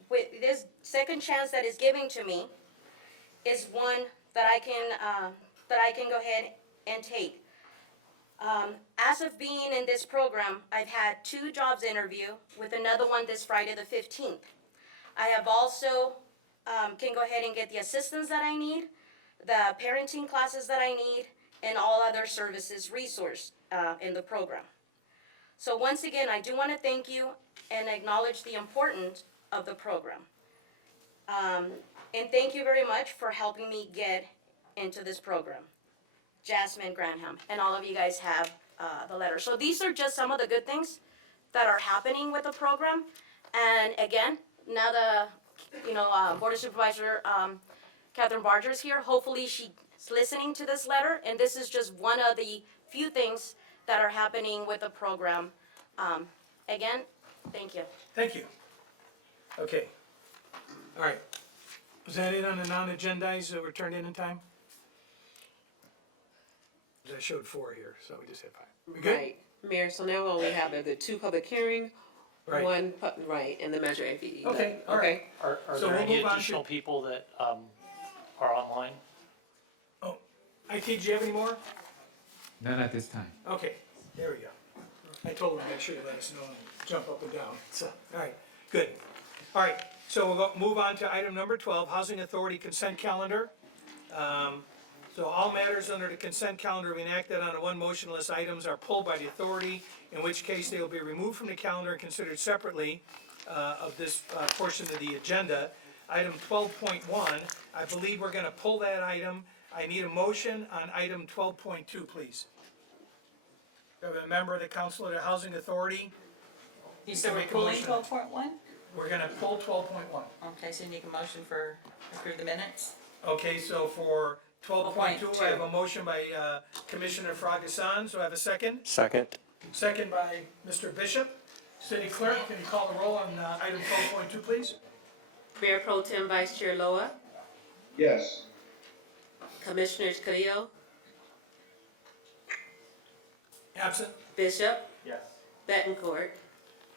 with this second chance that is given to me is one that I can go ahead and take. As of being in this program, I've had 2 jobs interview with another one this Friday the 15th. I have also can go ahead and get the assistance that I need, the parenting classes that I need, and all other services resourced in the program. So once again, I do want to thank you and acknowledge the importance of the program. And thank you very much for helping me get into this program. Jasmine Granham, and all of you guys have the letter. So these are just some of the good things that are happening with the program. And again, now the Board of Supervisor Catherine Barger is here. Hopefully she's listening to this letter, and this is just one of the few things that are happening with the program. Again, thank you. Thank you. Okay. All right. Was that it on the non-agendized that were turned in time? I showed 4 here, so we just had 5. We good? Right. Mayor, so now all we have are the 2 public hearing, Right. 1, right, and the Measure AVE. Okay, all right. Are So there we'll any move on to- additional people that are online? Oh, IT, do you have any more? None at this time. Okay, there we go. I told them to make sure to let us know and jump up and down. So, all right, good. All right, so we'll move on to item number 12, Housing Authority Consent Calendar. So all matters under the consent calendar being acted on in one motion unless items are pulled by the authority, in which case they will be removed from the calendar and considered separately of this portion of the agenda. Item 12.1, I believe we're gonna pull that item. I need a motion on item 12.2, please. Do I have a member of the Council of the Housing Authority? You said we're Make a pulling motion. 12.1? We're gonna pull 12.1. Okay, so you need a motion for approve the minutes? Okay, so for 12.2, I have 12.2. a motion by Commissioner Fragasan, so I have a second. Second. Second by Mr. Bishop. City Clerk, can you call the roll on item 12.2, please? Mayor Pro Tem Vice Chair Loa, Yes. Commissioners Carrillo, Absent? Bishop, Yes. Betancourt,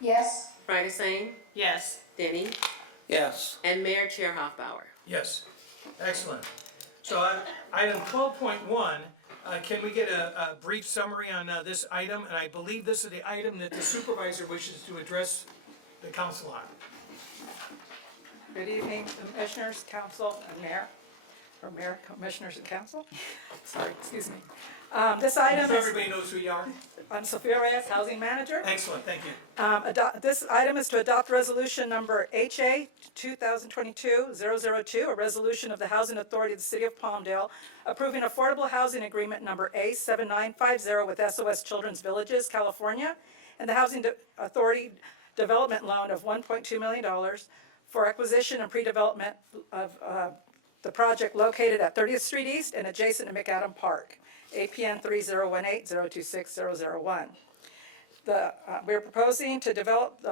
Yes. Brightisane, Yes. Denny, Yes. and Mayor Chair Hoffbauer. Yes, excellent. So item 12.1, can we get a brief summary on this item? And I believe this is the item that the supervisor wishes to address the council on. Good evening, Commissioners, Council, and Mayor, or Mayor, Commissioners, and Council. Sorry, excuse me. This item So is, everybody knows who you are? I'm Sophia Reyes, Housing Manager. Excellent, thank you. This item is to adopt resolution number HA 2022-002, a resolution of the Housing Authority of the City of Palmdale approving affordable housing agreement number A7950 with SOS Children's Villages, California, and the Housing Authority Development Loan of $1.2 million for acquisition and pre-development of the project located at 30th Street East and adjacent to McAdam Park, APN 3018-026-001. We're proposing to develop,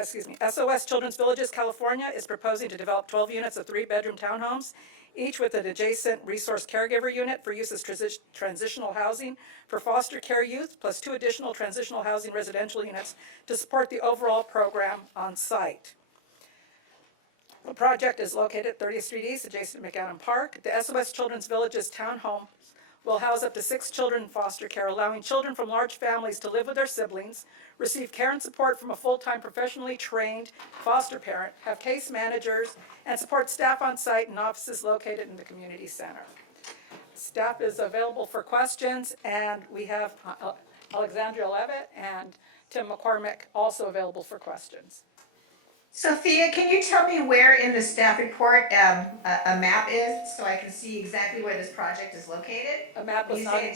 SOS Children's Villages, California is proposing to develop 12 units of 3-bedroom townhomes, each with an adjacent resource caregiver unit for use as transitional housing for foster care youth, plus 2 additional transitional housing residential units to support the overall program on site. The project is located at 30th Street East, adjacent to McAdam Park. The SOS Children's Villages townhomes will house up to 6 children in foster care, allowing children from large families to live with their siblings, receive care and support from a full-time professionally trained foster parent, have case managers, and support staff on site in offices located in the community center. Staff is available for questions, and we have Alexandria Levitt and Tim McCormick also available for questions. Sophia, can you tell me where in the staff report a map is so I can see exactly where this project is located? A map When was you not. say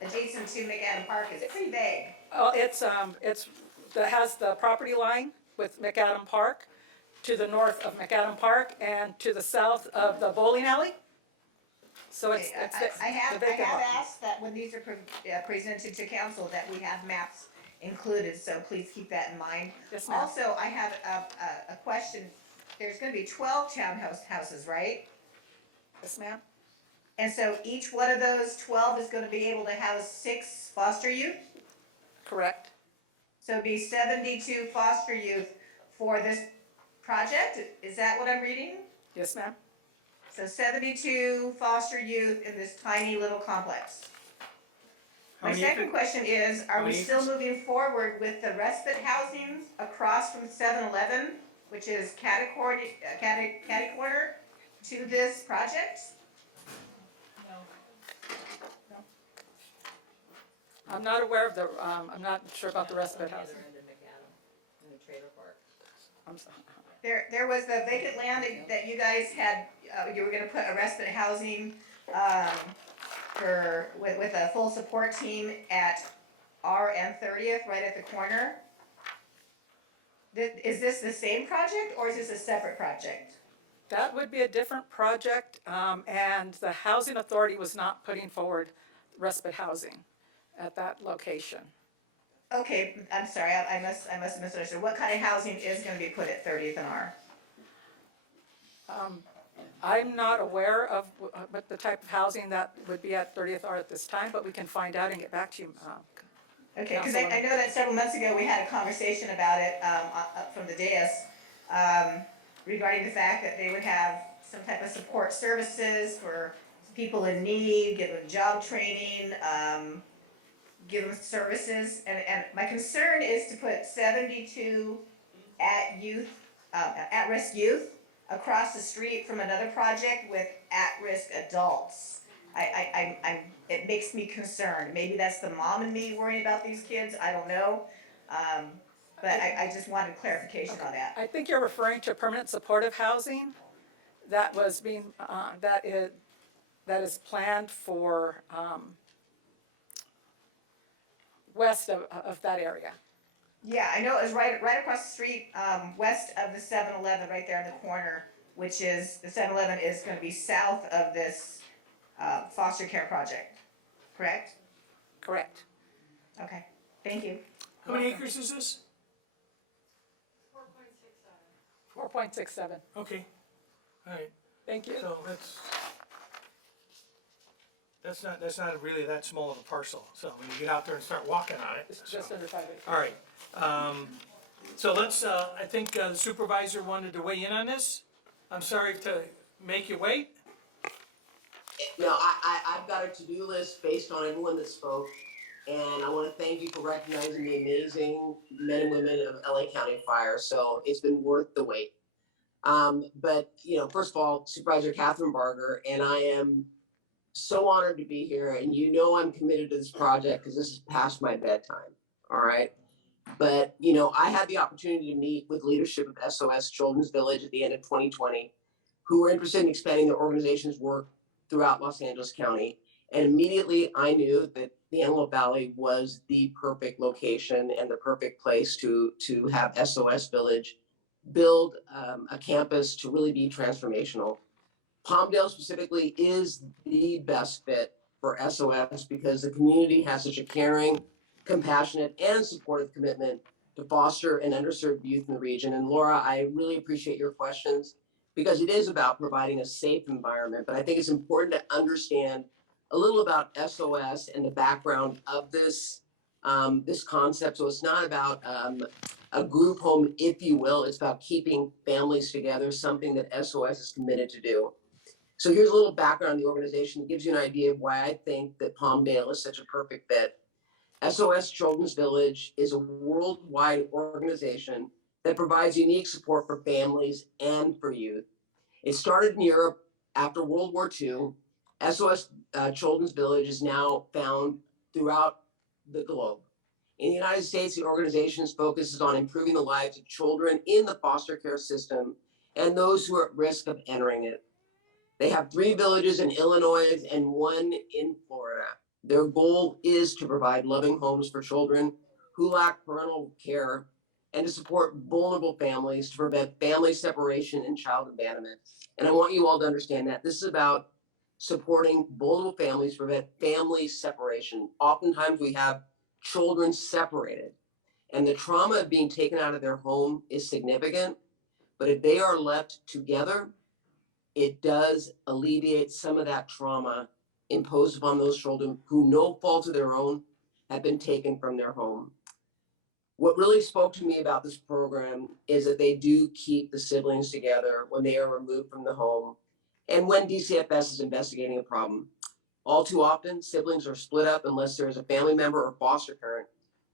adjacent to McAdam Park, it's pretty vague. Oh, it has the property line with McAdam Park to the north of McAdam Park and to the south of the bowling alley. So it's I have the vacant lot. asked that when these are presented to council, that we have maps included, so please keep that in mind. Yes, ma'am. Also, I have a question. There's gonna be 12 houses, right? Yes, ma'am. And so each one of those 12 is gonna be able to house 6 foster youth? Correct. So it'd be 72 foster youth for this project? Is that what I'm reading? Yes, ma'am. So 72 foster youth in this tiny little complex. How My many second acres? question is, are How we many still acres? moving forward with the respite housing across from 7-Eleven, which is catty corner to this project? I'm not aware of the, I'm not sure about the rest of it housing. In the trailer park. I'm sorry. There was the vacant land that you guys had, you were gonna put a respite housing, with a full support team at R and 30th, right at the corner. Is this the same project, or is this a separate project? That would be a different project, and the Housing Authority was not putting forward respite housing at that location. Okay, I'm sorry, I must have misunderstood. What kind of housing is gonna be put at 30th and R? I'm not aware of what the type of housing that would be at 30th R at this time, but we can find out and get back to you. Okay, because I know that several months ago, we had a conversation about it, from the dais, regarding the fact that they would have some type of support services for people in need, give them job training, give them services, and my concern is to put 72 at-risk youth across the street from another project with at-risk adults. It makes me concerned. Maybe that's the mom in me worrying about these kids, I don't know. But I just wanted clarification on that. I think you're referring to permanent supportive housing that was being, that is planned for west of that area. Yeah, I know it was right across the street, west of the 7-Eleven, right there in the corner, which is, the 7-Eleven is gonna be south of this, foster care project, correct? Correct. Okay, thank you. How many acres is this? 4.67. Okay, all right. Thank you. So that's not really that small of a parcel, so when you get out there and start walking on it. It's just under 5 acres. All right, So let's, I think the supervisor wanted to weigh in on this. I'm sorry to make you wait. No, I've got a to-do list based on everyone that spoke, and I want to thank you for recognizing the amazing men and women of LA County Fire. So it's been worth the wait. But you know, first of all, Supervisor Catherine Barger, and I am so honored to be here. And you know, I'm committed to this project because this is past my bedtime. All right. But you know, I had the opportunity to meet with leadership of SOS Children's Village at the end of 2020, who were interested in expanding their organization's work throughout Los Angeles County. And immediately I knew that the Antelope Valley was the perfect location and the perfect place to have SOS Village build a campus to really be transformational. Palmdale specifically is the best fit for SOS because the community has such a caring, compassionate, and supportive commitment to foster and underserved youth in the region. And Laura, I really appreciate your questions because it is about providing a safe environment. But I think it's important to understand a little about SOS and the background of this this concept. So it's not about a group home, if you will. It's about keeping families together, something that SOS is committed to do. So here's a little background on the organization that gives you an idea of why I think that Palmdale is such a perfect fit. SOS Children's Village is a worldwide organization that provides unique support for families and for youth. It started in Europe after World War II. SOS Children's Village is now found throughout the globe. In the United States, the organization's focus is on improving the lives of children in the foster care system and those who are at risk of entering it. They have 3 villages in Illinois and 1 in Florida. Their goal is to provide loving homes for children who lack parental care and to support vulnerable families to prevent family separation and child abandonment. And I want you all to understand that this is about supporting vulnerable families to prevent family separation. Oftentimes we have children separated and the trauma of being taken out of their home is significant, but if they are left together, it does alleviate some of that trauma imposed upon those children who, no fault of their own, have been taken from their home. What really spoke to me about this program is that they do keep the siblings together when they are removed from the home and when DCFS is investigating a problem. All too often, siblings are split up unless there is a family member or foster parent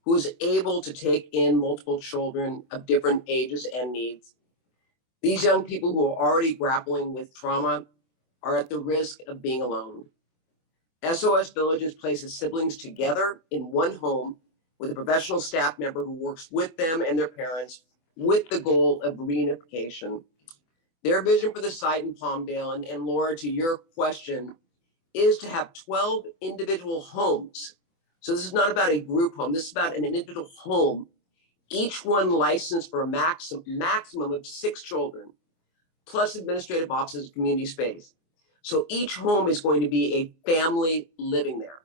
who is able to take in multiple children of different ages and needs. These young people who are already grappling with trauma are at the risk of being alone. SOS Villages places siblings together in one home with a professional staff member who works with them and their parents with the goal of reunification. Their vision for the site in Palmdale, and Laura, to your question, is to have 12 individual homes. So this is not about a group home, this is about an individual home, each one licensed for a maximum of 6 children, plus administrative offices and community space. So each home is going to be a family living there.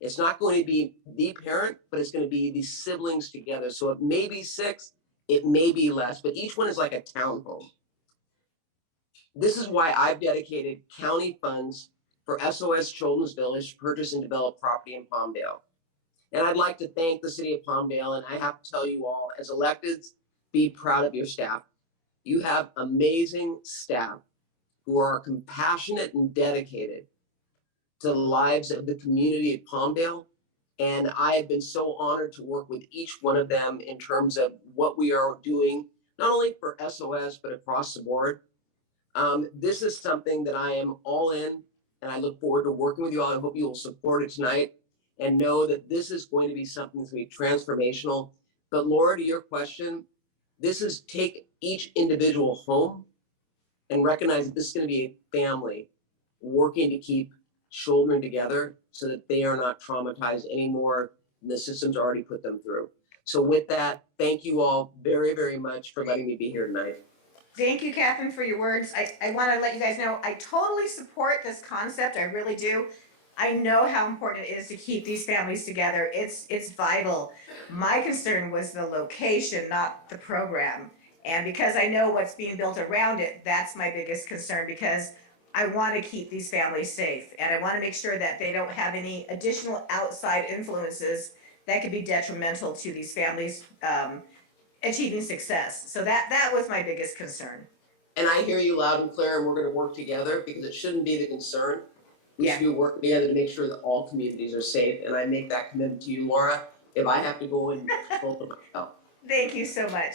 It's not going to be the parent, but it's going to be the siblings together. So it may be 6, it may be less, but each one is like a townhome. This is why I've dedicated county funds for SOS Children's Village to purchase and develop property in Palmdale. And I'd like to thank the city of Palmdale, and I have to tell you all, as electeds, be proud of your staff. You have amazing staff who are compassionate and dedicated to the lives of the community of Palmdale. And I have been so honored to work with each one of them in terms of what we are doing, not only for SOS, but across the board. This is something that I am all in, and I look forward to working with you all. I hope you will support it tonight and know that this is going to be something that's going to be transformational. But Laura, to your question, this is take each individual home and recognize that this is going to be a family working to keep children together so that they are not traumatized anymore than the system's already put them through. So with that, thank you all very, very much for letting me be here tonight. Thank you, Catherine, for your words. I want to let you guys know, I totally support this concept. I really do. I know how important it is to keep these families together. It's vital. My concern was the location, not the program. And because I know what's being built around it, that's my biggest concern because I want to keep these families safe. And I want to make sure that they don't have any additional outside influences that could be detrimental to these families. achieving success. So that was my biggest concern. And I hear you loud and clear, and we're gonna work together because it shouldn't be the concern. We should be working together to make sure that all communities are safe, and I make that commitment to you, Laura, if I have to go and vote for myself. Thank you so much.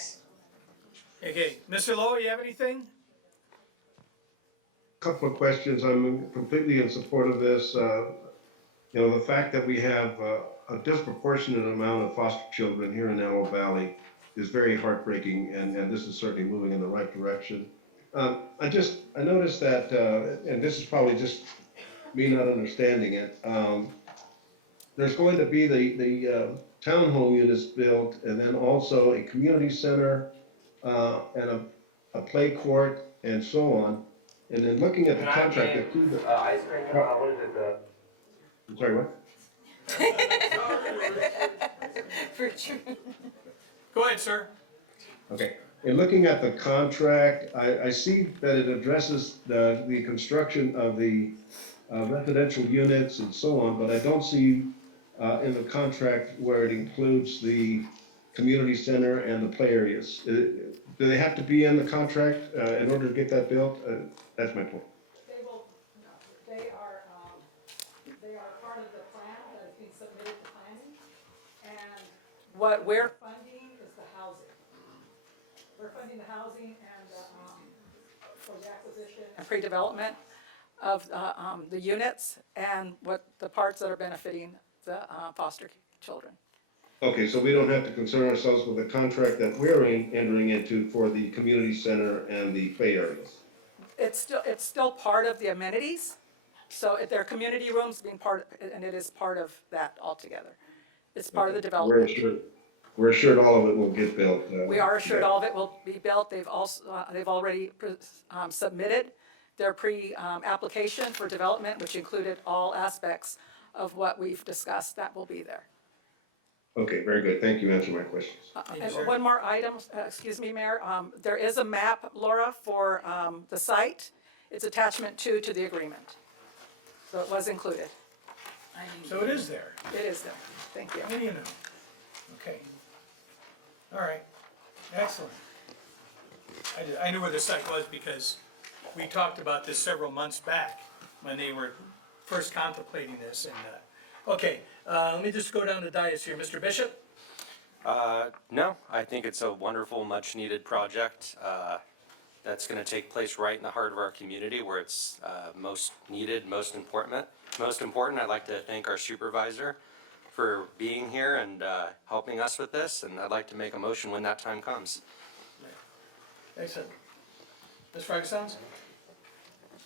Okay, Mr. Lowe, you have anything? Couple of questions. I'm completely in support of this. You know, the fact that we have a disproportionate amount of foster children here in Antelope Valley is very heartbreaking, and this is certainly moving in the right direction. I noticed that, and this is probably just me not understanding it. There's going to be the townhome units built, and then also a community center and a play court and so on. And then looking at the contract. Ice cream, what is it? I'm sorry, what? Go ahead, sir. Okay. In looking at the contract, I see that it addresses the construction of the residential units and so on, but I don't see in the contract where it includes the community center and the play areas. Do they have to be in the contract in order to get that built? That's my point. They are part of the plan that is being submitted to planning, and what we're funding is the housing. We're funding the housing and, for the acquisition and pre-development of, the units and what the parts that are benefiting the, foster children. Okay, so we don't have to concern ourselves with the contract that we're entering into for the community center and the play areas. It's still part of the amenities, so if there are community rooms being part, and it is part of that altogether. It's part of the development. We're assured all of it will get built. We are assured all of it will be built. They've already submitted their application for development, which included all aspects of what we've discussed. That will be there. Okay, very good. Thank you. Answered my questions. And one more item, excuse me, Mayor. There is a map, Laura, for the site. It's attachment 2 to the agreement. So it was included. So it is there. It is there. Thank you. What do you know? Okay. All right. Excellent. I knew where the site was because we talked about this several months back when they were first contemplating this. And okay, let me just go down the dais here. Mr. Bishop? No, I think it's a wonderful, much-needed project that's going to take place right in the heart of our community where it's most needed, most important. I'd like to thank our supervisor for being here and helping us with this, and I'd like to make a motion when that time comes. Excellent. Ms. Ferguson?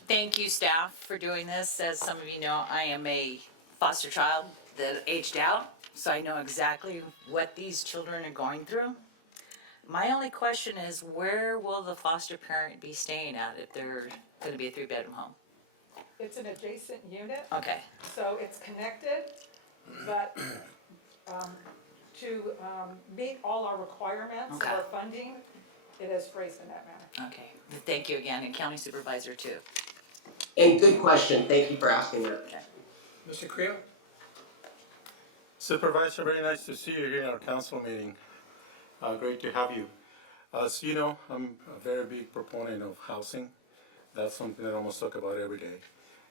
Thank you, staff, for doing this. As some of you know, I am a foster child that aged out, so I know exactly what these children are going through. My only question is, where will the foster parent be staying at if they're going to be a 3-bedroom home? It's an adjacent unit. Okay. So it's connected, but to meet all our requirements Okay. for funding, it is phrased in that manner. Okay. Thank you again, and county supervisor too. And good question, thank you for asking that. Mr. Creel? Supervisor, very nice to see you here in our council meeting. Great to have you. As you know, I'm a very big proponent of housing. That's something that I almost talk about every day.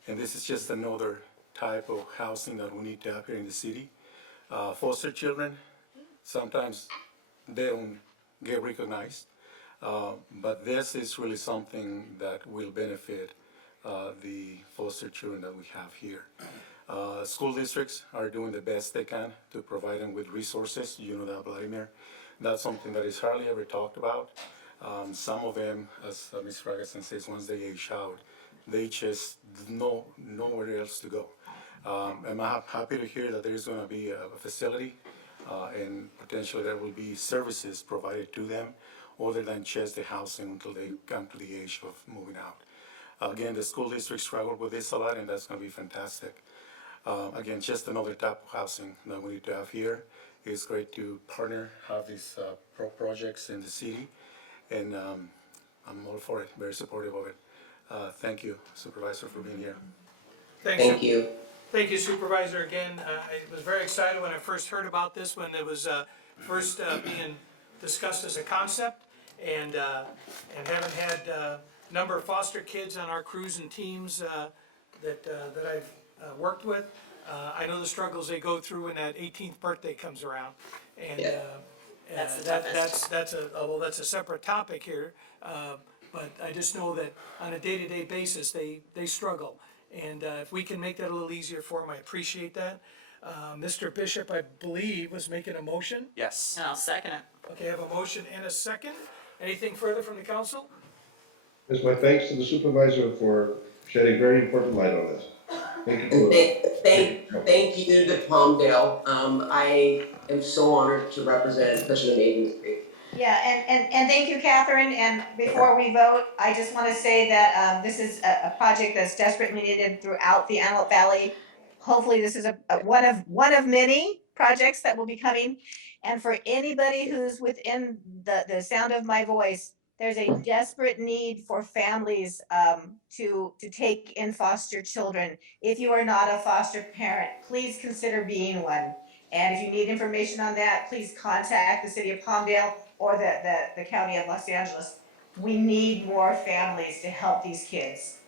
And this is just another type of housing that we need to have here in the city. Foster children, sometimes they don't get recognized. But this is really something that will benefit the foster children that we have here. School districts are doing the best they can to provide them with resources. You know that, Vladimir. That's something that is hardly ever talked about. Some of them, as Ms. Ferguson says, once they age out, they just know nowhere else to go. I'm happy to hear that there's going to be a facility and potentially there will be services provided to them other than just the housing until they come to the age of moving out. Again, the school district struggled with this a lot, and that's going to be fantastic. Again, just another type of housing that we need to have here. It's great to partner, have these projects in the city, and I'm all for it, very supportive of it. Thank you, Supervisor, for being here. Thank you. Thank you, Supervisor. Again, I was very excited when I first heard about this, when it was first being discussed as a concept, and haven't had a number of foster kids on our crews and teams that I've worked with. I know the struggles they go through when that 18th birthday comes around, and That's the toughest. that's a separate topic here. But I just know that on a day-to-day basis, they struggle, and if we can make that a little easier for them, I appreciate that. Mr. Bishop, I believe, was making a motion. Yes. And I'll second it. Okay, I have a motion and a second. Anything further from the council? Just my thanks to the supervisor for shedding very important light on this. Thank And you. thank you to Palmdale. I am so honored to represent such an amazing street. Yeah, and thank you, Catherine, and before we vote, I just wanna say that, this is a project that's desperately needed throughout the Antelope Valley. Hopefully, this is one of many projects that will be coming, and for anybody who's within the sound of my voice, there's a desperate need for families, to take in foster children. If you are not a foster parent, please consider being one. And if you need information on that, please contact the city of Palmdale or the county of Los Angeles. We need more families to help these kids.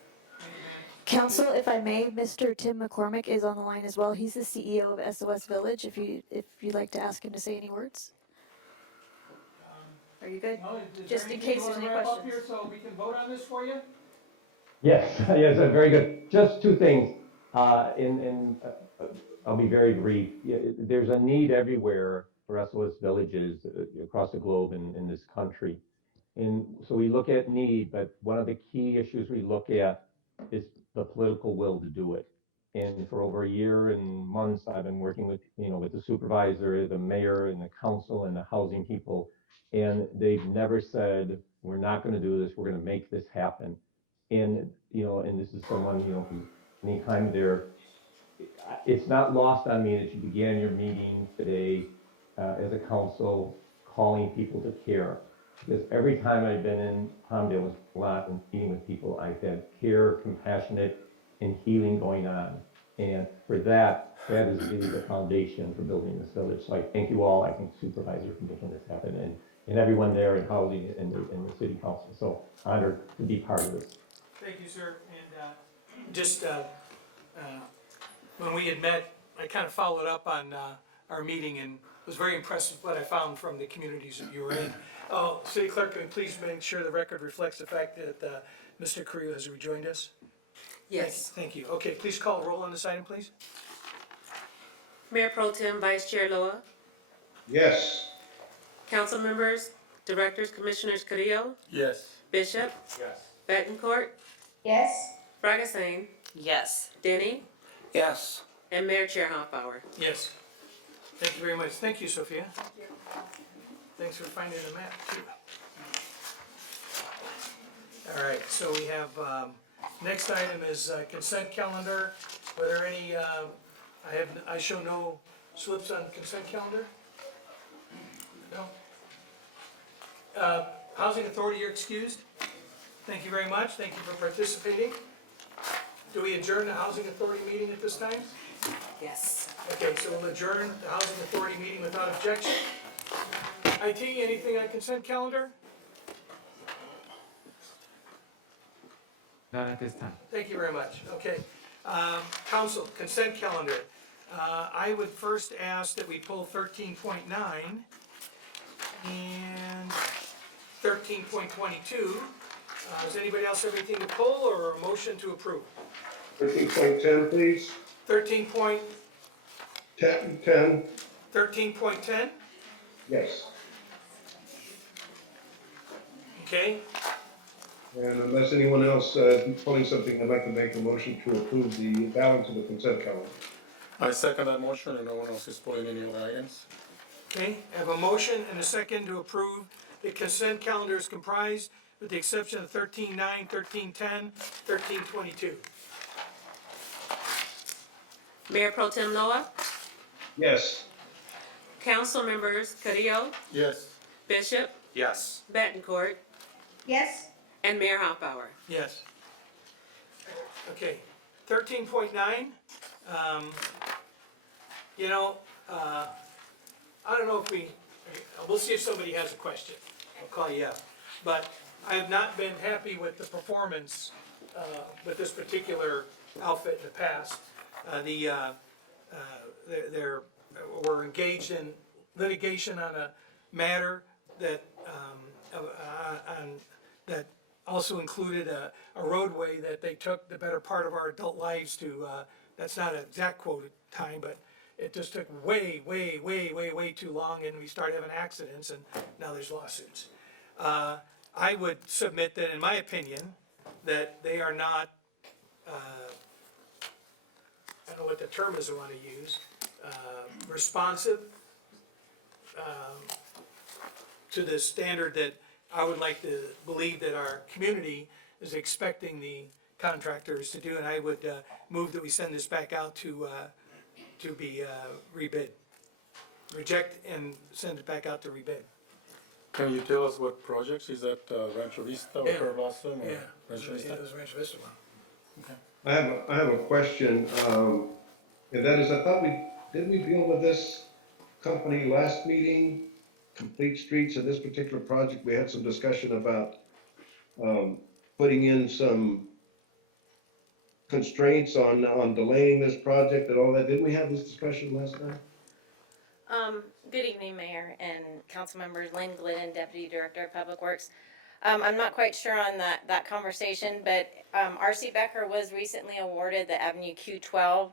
Council, if I may, Mr. Tim McCormick is on the line as well. He's the CEO of SOS Village. If you'd like to ask him to say any words. Are you good? Just in case there's any questions. Here so we can vote on this for you? Yes, yes, very good. Just two things. I'll be very brief. There's a need everywhere for SOS villages across the globe in this country. And so we look at need, but one of the key issues we look at is the political will to do it. And for over a year and months, I've been working with the supervisor, the mayor, and the council, and the housing people. And they've never said, we're not going to do this, we're going to make this happen. And, and this is someone, who anytime it's not lost on me that you began your meeting today as a council calling people to care. Because every time I've been in Palmdale a lot and meeting with people, I've had care, compassionate, and healing going on. And for that is really the foundation for building this village. So I thank you all. I thank the supervisor for making this happen, and everyone there in housing and the city council. So honored to be part of this. Thank you, sir. And just when we had met, I kind of followed up on our meeting and was very impressed with what I found from the communities that you were in. City Clerk, can you please make sure the record reflects the fact that Mr. Carrillo has rejoined us? Yes. Thank you. Okay, please call the roll on this item, please. Mayor Pro Tem Vice Chair Loa, Yes. council members, directors, commissioners Carrillo, Yes. Bishop, Yes. Betancourt, Yes? Bragasane, Yes. Denny, Yes. and Mayor Chair Hoffbauer. Yes. Thank you very much. Thank you, Sophia. Thanks for finding the map, too. All right, so we have, next item is consent calendar. Were there any, I show no slips on consent calendar? No? Housing Authority, you're excused. Thank you very much. Thank you for participating. Do we adjourn the Housing Authority meeting at this time? Yes. Okay, so we'll adjourn the Housing Authority meeting without objection. IT, anything on consent calendar? Not at this time. Thank you very much. Okay. Council, consent calendar. I would first ask that we pull 13.9 and 13.22. Does anybody else have anything to pull or a motion to approve? 13.10, please. 13.10? 10. 13.10? Yes. Okay. And unless anyone else is pulling something, I'd like to make a motion to approve the balance of the consent calendar. I second that motion, and no one else is pulling any other items. Okay, I have a motion and a second to approve. The consent calendar is comprised with the exception of 13.9, 13.10, 13.22. Mayor Pro Tem Loa, Yes. council members Carrillo, Yes. Bishop, Yes. Betancourt, Yes? and Mayor Hoffbauer. Yes. Okay, 13.9, I don't know if we, we'll see if somebody has a question. I'll call you up. But I have not been happy with the performance with this particular outfit in the past. We're engaged in litigation on a matter that, that also included a roadway that they took the better part of our adult lives to, that's not an exact quote at time, but it just took way too long, and we started having accidents, and now there's lawsuits. I would submit that, in my opinion, that they are not, I don't know what the term is I want to use, responsive to the standard that I would like to believe that our community is expecting the contractors to do, and I would move that we send this back out to be rebid. Reject and send it back out to rebid. Can you tell us what projects? Is that Rancho Vista or Curve Blossom or Yeah, Rancho Vista? it was Rancho Vista one. I have a question, and that is, I thought didn't we deal with this company last meeting? Complete Streets in this particular project, we had some discussion about, putting in some constraints on delaying this project and all that. Didn't we have this discussion last time? Good evening, Mayor and council members. Lynn Glidden, Deputy Director of Public Works. I'm not quite sure on that conversation, but R.C. Becker was recently awarded the Avenue Q12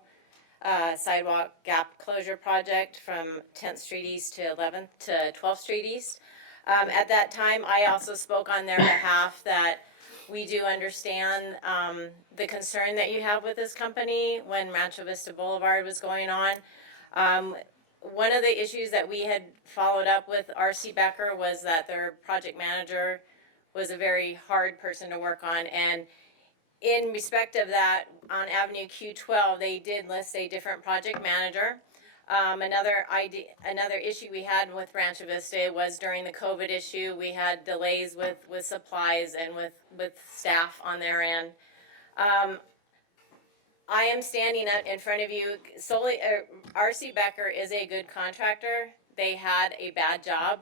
sidewalk gap closure project from 10th Street East to 11th to 12th Street East. At that time, I also spoke on their behalf that we do understand the concern that you have with this company when Rancho Vista Boulevard was going on. One of the issues that we had followed up with R.C. Becker was that their project manager was a very hard person to work on, and in respect of that, on Avenue Q12, they did list a different project manager. Another issue we had with Rancho Vista was during the COVID issue, we had delays with supplies and with staff on their end. I am standing up in front of you solely, R.C. Becker is a good contractor. They had a bad job,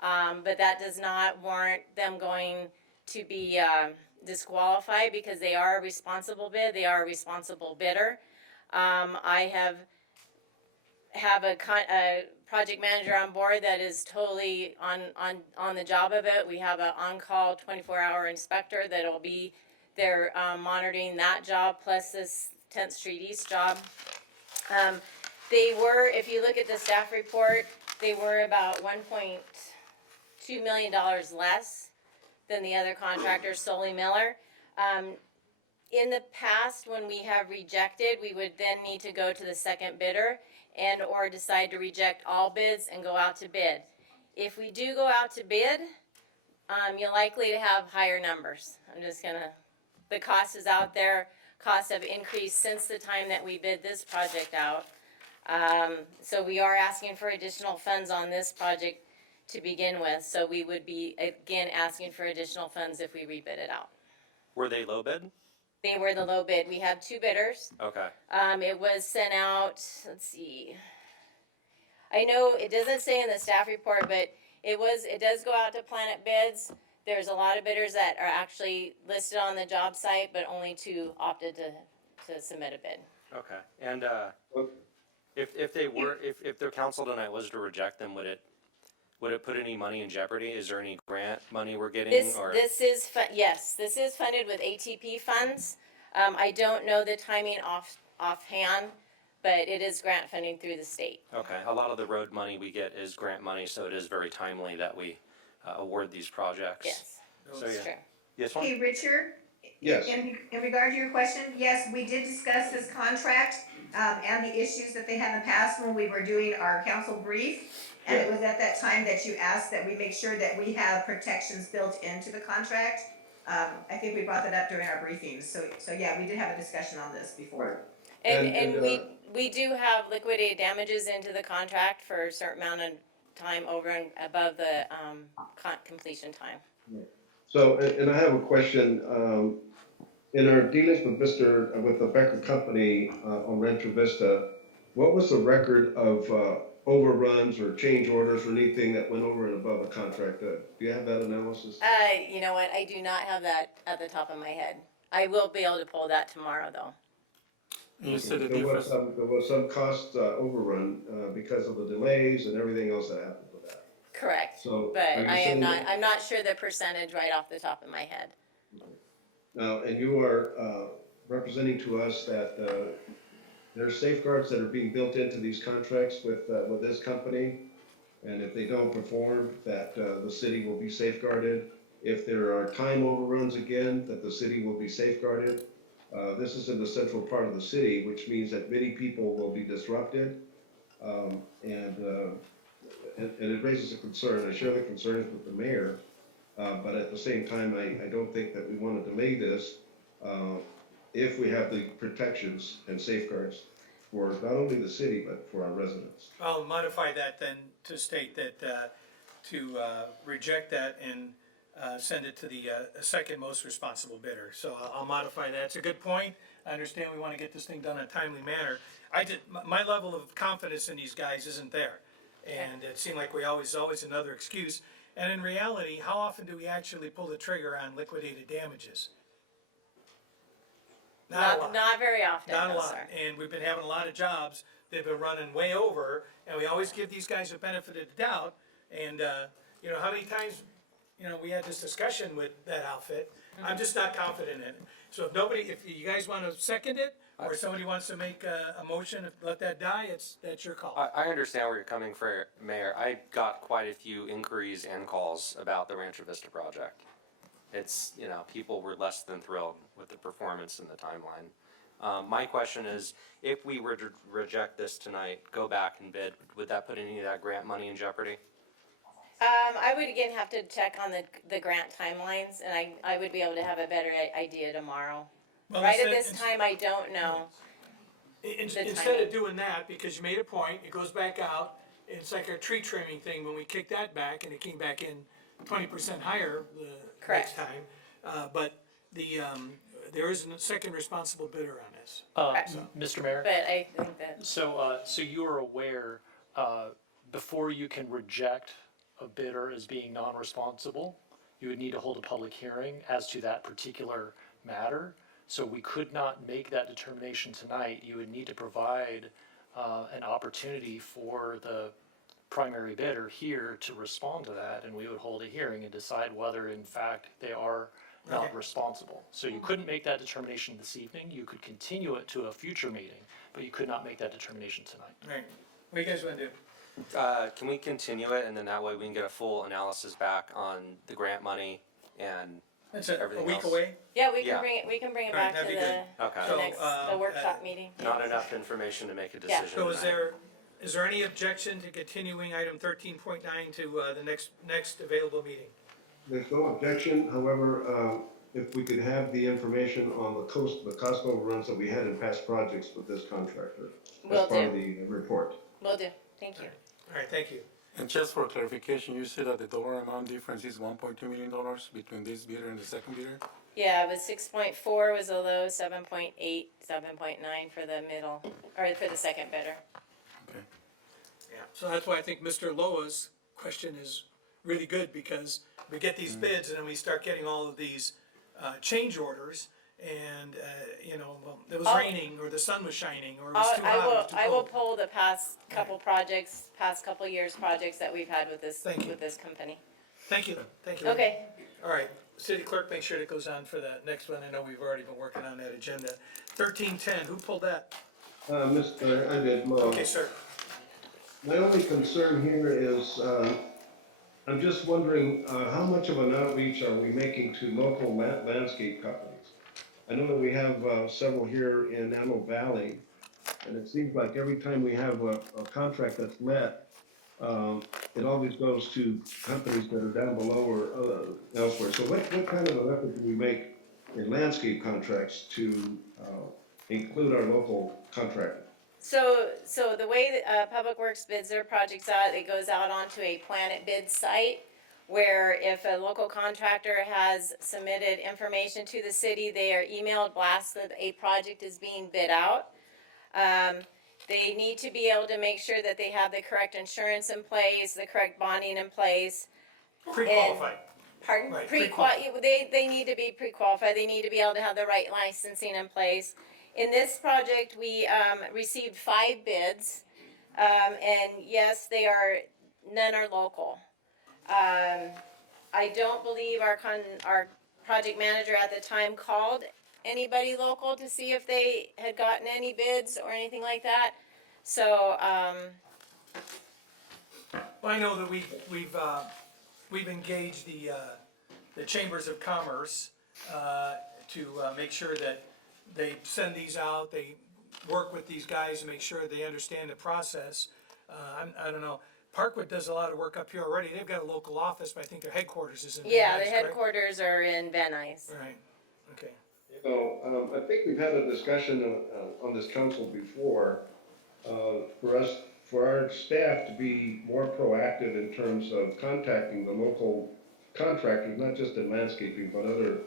but that does not warrant them going to be disqualified because they are a responsible bid. They are a responsible bidder. I have a project manager on board that is totally on the job of it. We have an on-call 24-hour inspector that will be there monitoring that job plus this 10th Street East job. They were, if you look at the staff report, they were about $1.2 million less than the other contractors, Solly Miller. In the past, when we have rejected, we would then need to go to the second bidder and or decide to reject all bids and go out to bid. If we do go out to bid, you're likely to have higher numbers. The cost is out there. Costs have increased since the time that we bid this project out. So we are asking for additional funds on this project to begin with. So we would be, again, asking for additional funds if we rebid it out. Were they low bid? They were the low bid. We have two bidders. Okay. It was sent out, let's see. I know it doesn't say in the staff report, but it does go out to Planet Bids. There's a lot of bidders that are actually listed on the job site, but only two opted to submit a bid. Okay. And if their council tonight was to reject them, would it put any money in jeopardy? Is there any grant money we're getting? This is funded with ATP funds. I don't know the timing offhand, but it is grant funding through the state. Okay. A lot of the road money we get is grant money, so it is very timely that we award these projects. Yes, So, that's yeah. true. Yes, ma'am? Hey, Richard? Yes. In regard to your question, yes, we did discuss this contract, and the issues that they had in the past when we were doing our council brief. And it was at that time that you asked that we make sure that we have protections built into the contract. I think we brought that up during our briefings, so yeah, we did have a discussion on this before. And we do have liquidated damages into the contract for a certain amount of time over and above the completion time. So, and I have a question, in our dealings with the Becker Company, on Rancho Vista, what was the record of, overruns or change orders or anything that went over and above a contract. Do you have that analysis? You know what, I do not have that at the top of my head. I will be able to pull that tomorrow, though. You said the There was difference. there was some cost overrun because of the delays and everything else that happened with that. Correct. So But are you I am saying not, that- I'm not sure the percentage right off the top of my head. Now, and you are representing to us that there are safeguards that are being built into these contracts with this company, and if they don't perform, that the city will be safeguarded. If there are time overruns again, that the city will be safeguarded. This is in the central part of the city, which means that many people will be disrupted, and it raises a concern. I share the concerns with the mayor, but at the same time, I don't think that we want to delay this if we have the protections and safeguards for not only the city, but for our residents. I'll modify that then to state that, to reject that and send it to the second most responsible bidder. So I'll modify that. It's a good point. I understand we want to get this thing done in a timely manner. My level of confidence in these guys isn't there. And it seemed like always another excuse. And in reality, how often do we actually pull the trigger on liquidated damages? Not a lot. Not very often, Not a no, lot, sir. and we've been having a lot of jobs, they've been running way over, and we always give these guys the benefit of the doubt, and, you know, how many times, you know, we had this discussion with that outfit, I'm just not confident in it. So if you guys wanna second it, or somebody wants to make a motion, let that die, that's your call. I understand where you're coming from, Mayor. I got quite a few inquiries and calls about the Rancho Vista project. It's, you know, people were less than thrilled with the performance and the timeline. My question is, if we were to reject this tonight, go back and bid, would that put any of that grant money in jeopardy? I would again have to check on the grant timelines, and I would be able to have a better idea tomorrow. Well, Right at instead- this time, I don't know. Instead of doing that, because you made a point, it goes back out, and it's like a tree trimming thing, when we kicked that back, and it came back in 20% higher the next Correct. time. But there is a second responsible bidder on this. Mr. Mayor? But I think that, So you are aware, before you can reject a bidder as being non-responsible, you would need to hold a public hearing as to that particular matter. So we could not make that determination tonight. You would need to provide an opportunity for the primary bidder here to respond to that, and we would hold a hearing and decide whether in fact they are not Okay. responsible. So you couldn't make that determination this evening. You could continue it to a future meeting, but you could not make that determination tonight. Right, what do you guys wanna do? Can we continue it, and then that way we can get a full analysis back on the grant money and That's a everything week else? away? yeah, we Yeah. can bring it All right, back to that'd be the Okay. So, next, um, the workshop meeting. Not enough information to make a Yeah. decision So is tonight. there any objection to continuing item 13.9 to the next available meeting? There's no objection, however, if we could have the information on the cost overruns that we had in past projects with this contractor. Will As part of do. the report. Will do, thank you. All right, thank you. And just for clarification, you said that the dollar amount difference is $1.2 million between this bidder and the second bidder? Yeah, it was 6.4 was the low, 7.8, 7.9 for the middle, or for the second bidder. Okay. Yeah, so that's why I think Mr. Loa's question is really good, because we get these bids and then we start getting all of these change orders, and, you know, well, it was raining, or the sun was shining, or it was too hot, or it was too I will cold. pull the past couple projects, past couple years projects that we've had with this company. Thank you, thank you. Okay, All right, city clerk, make sure it goes on for that next one, I know we've already been working on that agenda. 1310, who pulled that? Mr. I did, Mo. Okay, sir. My only concern here is, I'm just wondering, how much of an outreach are we making to local landscape companies? I know that we have several here in Antelope Valley, and it seems like every time we have a contract that's let, it always goes to companies that are down below or elsewhere. So what kind of an effort do we make in landscape contracts to include our local contractor? so the way that Public Works bids their projects out, it goes out onto a Planet Bid site, where if a local contractor has submitted information to the city, they are emailed, blast that a project is being bid out. They need to be able to make sure that they have the correct insurance in place, the correct bonding in place. Pre-qualified. Pardon? Right, They need to be pre-qualified, they need to be able to have the right licensing in place. In this project, we, received 5 bids, and yes, none are local. I don't believe our project manager at the time called anybody local to see if they had gotten any bids or anything like that, so, Well, I know that we've engaged the chambers of commerce, to, make sure that they send these out, they work with these guys to make sure they understand the process. I don't know, Parkwood does a lot of work up here already, they've got a local office, but I think their headquarters is in Van yeah, Nuys, the correct? headquarters are in Van Nuys. Right, okay. You know, I think we've had a discussion on this council before, for our staff to be more proactive in terms of contacting the local contractors, not just in landscaping, but other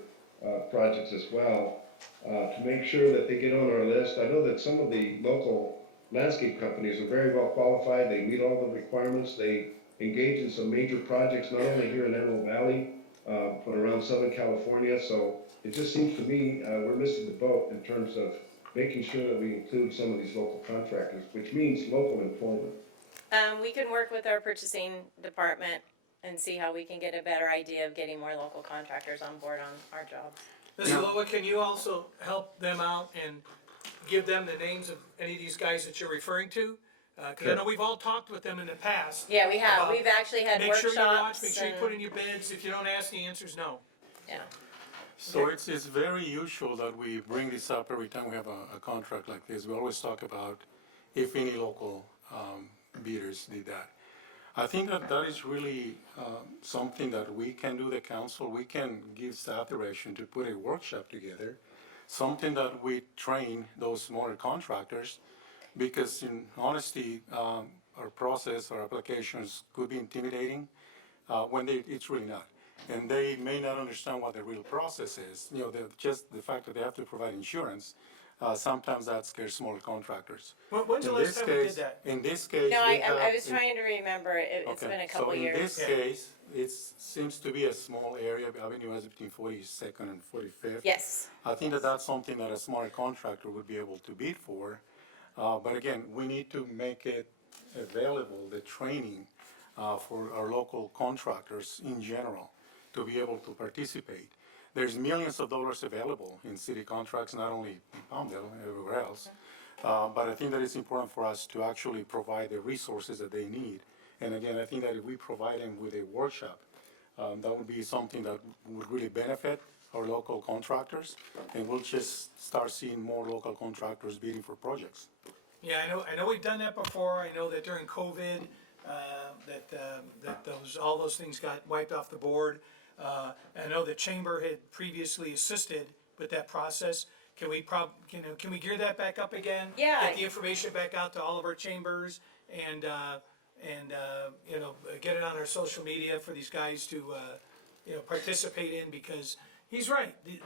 projects as well, to make sure that they get on our list. I know that some of the local landscape companies are very well qualified, they meet all the requirements, they engage in some major projects, not only here in Antelope Valley, but around Southern California, so it just seems to me we're missing the boat in terms of making sure that we include some of these local contractors, which means local employment. We can work with our purchasing department and see how we can get a better idea of getting more local contractors on board on our jobs. Mr. Loa, can you also help them out and give them the names of any of these guys that you're referring to? Cause I know we've all talked with them in the past. Yeah, we have, about we've actually had Make sure you watch, workshops make sure you and- put in your bids, if you don't ask, the answer's no. Yeah. So it's very usual that we bring this up every time we have a contract like this. We always talk about if any local bidders did that. I think that is really something that we can do, the council. We can give staff direction to put a workshop together, something that we train those smaller contractors, because in honesty, our process, our applications could be intimidating when it's really not. And they may not understand what the real process is. You know, just the fact that they have to provide insurance, sometimes that scares smaller contractors. When's the last time we did that? In this case, No, we I have- was trying to remember, it's been a couple years. So in this case, it seems to be a small area, Avenue is between 42nd and 45th. Yes. I think that that's something that a smaller contractor would be able to bid for. But again, we need to make it available, the training, for our local contractors in general to be able to participate. There's millions of dollars available in city contracts, not only in Palmdale, everywhere else. But I think that it's important for us to actually provide the resources that they need. And again, I think that if we provide them with a workshop, that would be something that would really benefit our local contractors, and we'll just start seeing more local contractors bidding for projects. Yeah, I know we've done that before, I know that during COVID, all those things got wiped off the board. I know the chamber had previously assisted with that process. Can we can we gear that back up again? Yeah. Get the information back out to all of our chambers and you know, get it on our social media for these guys to, you know, participate in, because he's right. The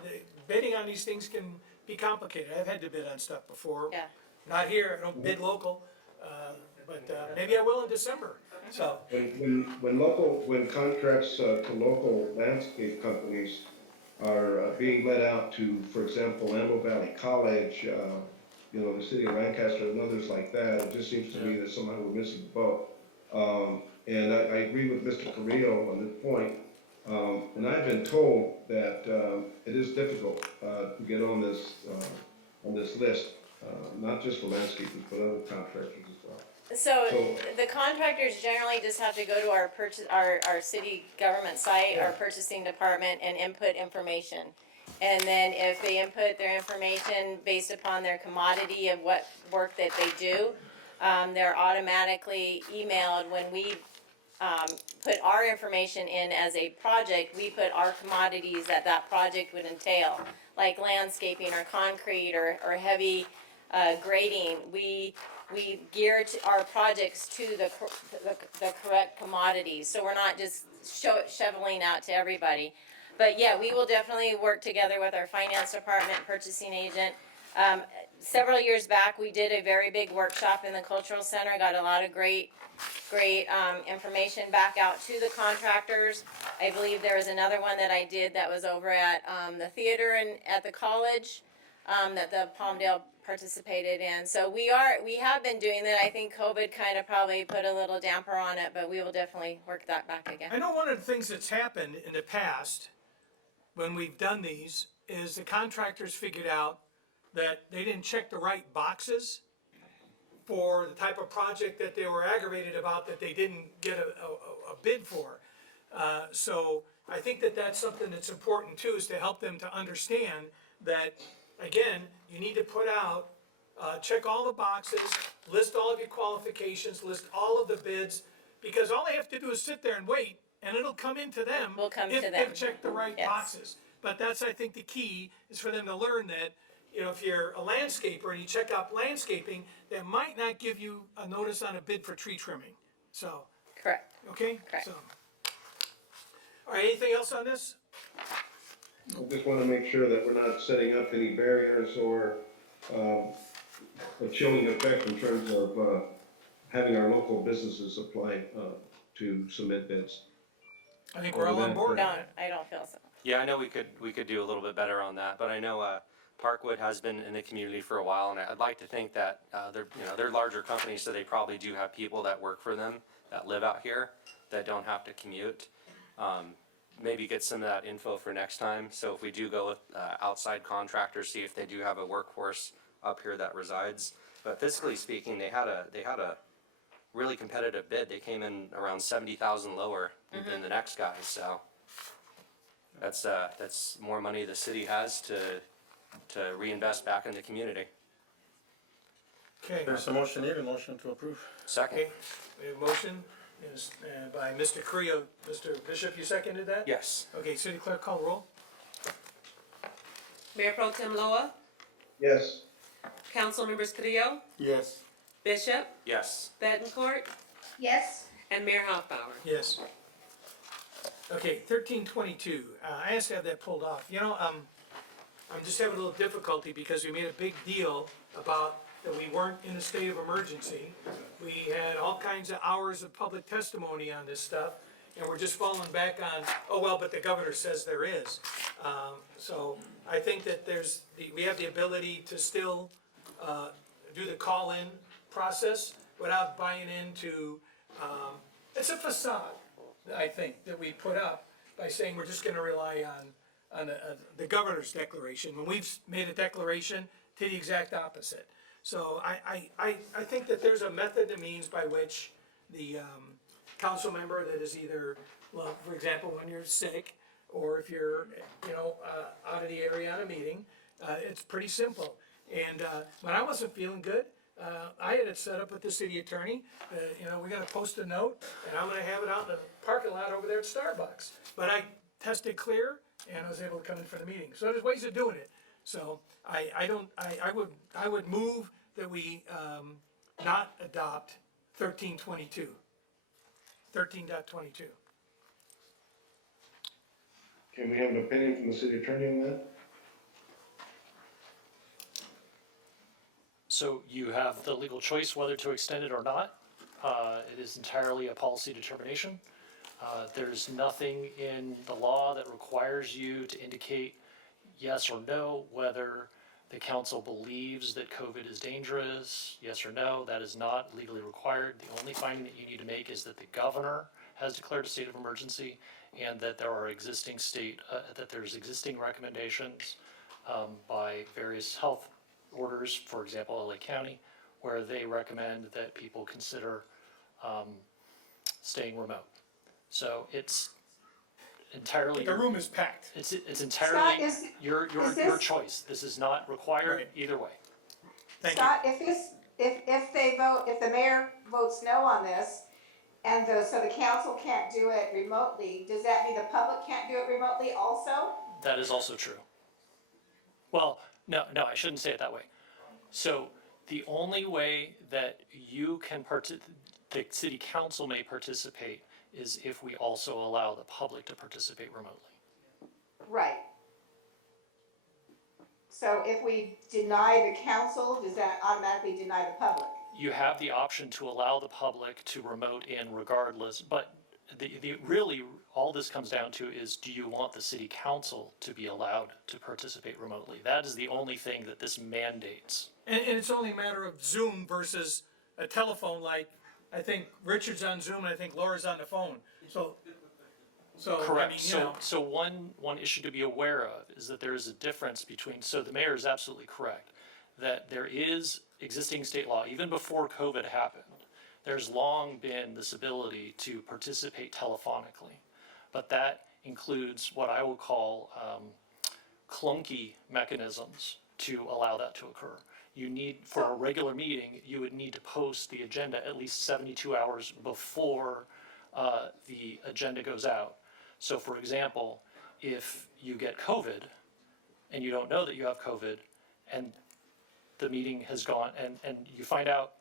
bidding on these things can be complicated. I've had to bid on stuff before. Yeah. Not here, I don't bid local, but maybe I will in December, so. When contracts to local landscape companies are being let out to, for example, Antelope Valley College, you know, the city of Lancaster and others like that, it just seems to me that somehow we're missing the boat. And I agree with Mr. Carrillo on this point. And I've been told that it is difficult to get on this list, not just for landscapers, but other contractors as well. So the contractors generally just have to go to our city government site, our purchasing department, and input information. And then if they input their information based upon their commodity of what work that they do, they're automatically emailed. When we put our information in as a project, we put our commodities that project would entail, like landscaping or concrete or heavy grading. We gear our projects to the correct commodities, so we're not just shoveling out to everybody. But yeah, we will definitely work together with our finance department, purchasing agent. several years back, we did a very big workshop in the cultural center, got a lot of great information back out to the contractors. I believe there was another one that I did that was over at the theater and at the college that the Palmdale participated in. So we have been doing that. I think COVID kind of probably put a little damper on it, but we will definitely work that back again. I know one of the things that's happened in the past when we've done these is the contractors figured out that they didn't check the right boxes for the type of project that they were aggravated about that they didn't get a bid for. So I think that that's something that's important too, is to help them to understand that, again, you need to put out, check all the boxes, list all of your qualifications, list all of the bids, because all they have to do is sit there and wait, and it'll come into them. Will come if to them. they've checked the right Yes. boxes. But that's, I think, the key is for them to learn that, you know, if you're a landscaper and you check out landscaping, that might not give you a notice on a bid for tree trimming. So, Correct. okay? Correct. So, all right, anything else on this? I just want to make sure that we're not setting up any barriers or a chilling effect in terms of having our local businesses apply to submit bids. I think we're all on board. No, I don't feel so. Yeah, I know we could do a little bit better on that, but I know Parkwood has been in the community for a while, and I'd like to think that they're larger companies, so they probably do have people that work for them that live out here that don't have to commute. Maybe get some of that info for next time. So if we do go with outside contractors, see if they do have a workforce up here that resides. But fiscally speaking, they had a really competitive bid. They came in around 70,000 lower than the next guy. So that's more money the city has to reinvest back in the community. Okay. There's a motion here, a motion to approve. Second. Okay, we have a motion is by Mr. Creo. Mr. Bishop, you seconded that? Yes. Okay, City Clerk, call roll. Mayor Pro Tem Loa, Yes. Council Members Carrillo, Yes. Bishop, Yes. Bettencourt, Yes? and Mayor Hoffbauer. Yes. Okay, 1322, I asked to have that pulled off. You know, I'm just having a little difficulty because we made a big deal about that we weren't in a state of emergency. We had all kinds of hours of public testimony on this stuff, and we're just falling back on, oh, well, but the governor says there is. So I think that we have the ability to still do the call-in process without buying into, it's a facade, I think, that we put up by saying we're just gonna rely on the governor's declaration, when we've made a declaration to the exact opposite. So I think that there's a method and means by which the council member that is either, well, for example, when you're sick, or if you're, out of the area on a meeting, it's pretty simple. And when I wasn't feeling good, I had it set up with the city attorney, we're gonna post a note, and I'm gonna have it out in the parking lot over there at Starbucks. But I tested clear, and I was able to come in for the meeting. So there's ways of doing it. So I would move that we not adopt 13.22. Can we have an opinion from the city attorney on that? So you have the legal choice whether to extend it or not. It is entirely a policy determination. There's nothing in the law that requires you to indicate yes or no whether the council believes that COVID is dangerous, yes or no. That is not legally required. The only finding that you need to make is that the governor has declared a state of emergency and that there are existing there's existing recommendations by various health orders, for example, LA County, where they recommend that people consider staying remote. So it's entirely. The room is packed. It's entirely Scott, your this- choice. This is not required Right. either way. Thank you. Scott, if the mayor votes no on this, and so the council can't do it remotely, does that mean the public can't do it remotely also? That is also true. Well, no, I shouldn't say it that way. So the only way that you can the city council may participate is if we also allow the public to participate remotely. Right. So if we deny the council, does that automatically deny the public? You have the option to allow the public to remote in regardless, but really, all this comes down to is, do you want the city council to be allowed to participate remotely? That is the only thing that this mandates. And it's only a matter of Zoom versus a telephone, like, I think Richard's on Zoom and I think Laura's on the phone, so. So, I mean, Correct. you know. So one issue to be aware of is that there is a difference between, so the mayor is absolutely correct, that there is existing state law, even before COVID happened, there's long been this ability to participate telephonically. But that includes what I will call clunky mechanisms to allow that to occur. You need, for a regular meeting, you would need to post the agenda at least 72 hours before the agenda goes out. So for example, if you get COVID and you don't know that you have COVID and the meeting has gone and you find out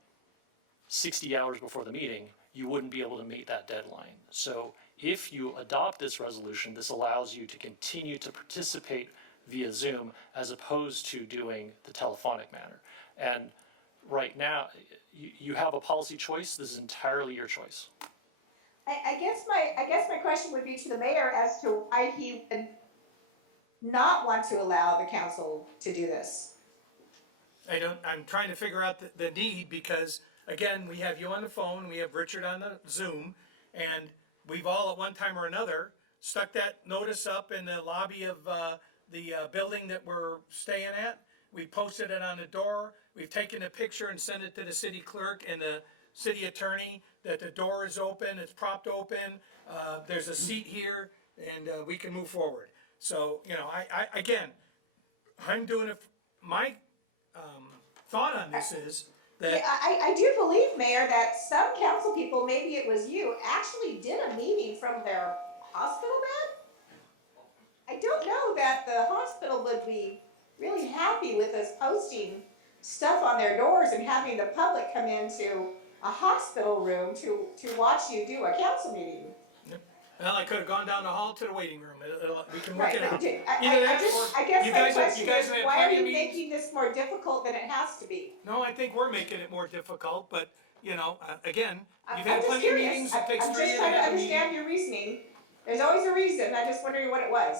60 hours before the meeting, you wouldn't be able to meet that deadline. So if you adopt this resolution, this allows you to continue to participate via Zoom as opposed to doing the telephonic manner. And right now, you have a policy choice. This is entirely your choice. I guess my question would be to the mayor as to why he would not want to allow the council to do this. I'm trying to figure out the need, because again, we have you on the phone, we have Richard on the Zoom, and we've all at one time or another stuck that notice up in the lobby of the building that we're staying at. We posted it on the door, we've taken a picture and sent it to the city clerk and the city attorney that the door is open, it's propped open, there's a seat here, and we can move forward. So, you know, again, I'm doing it, my thought on this is that. Yeah, I do believe, Mayor, that some council people, maybe it was you, actually did a meeting from their hospital bed. I don't know that the hospital would be really happy with us posting stuff on their doors and having the public come into a hospital room to watch you do a council meeting. Well, I could have gone down the hall to the waiting room. We can work Right, it out. I guess my question is, have why are plenty you of meetings? making this more difficult than it has to be? No, I think we're making it more difficult, but, you know, again, you've I'm had just plenty of curious. meetings, it takes I'm three just to trying to have a meeting. understand your reasoning. There's always a reason, I'm just wondering what it was.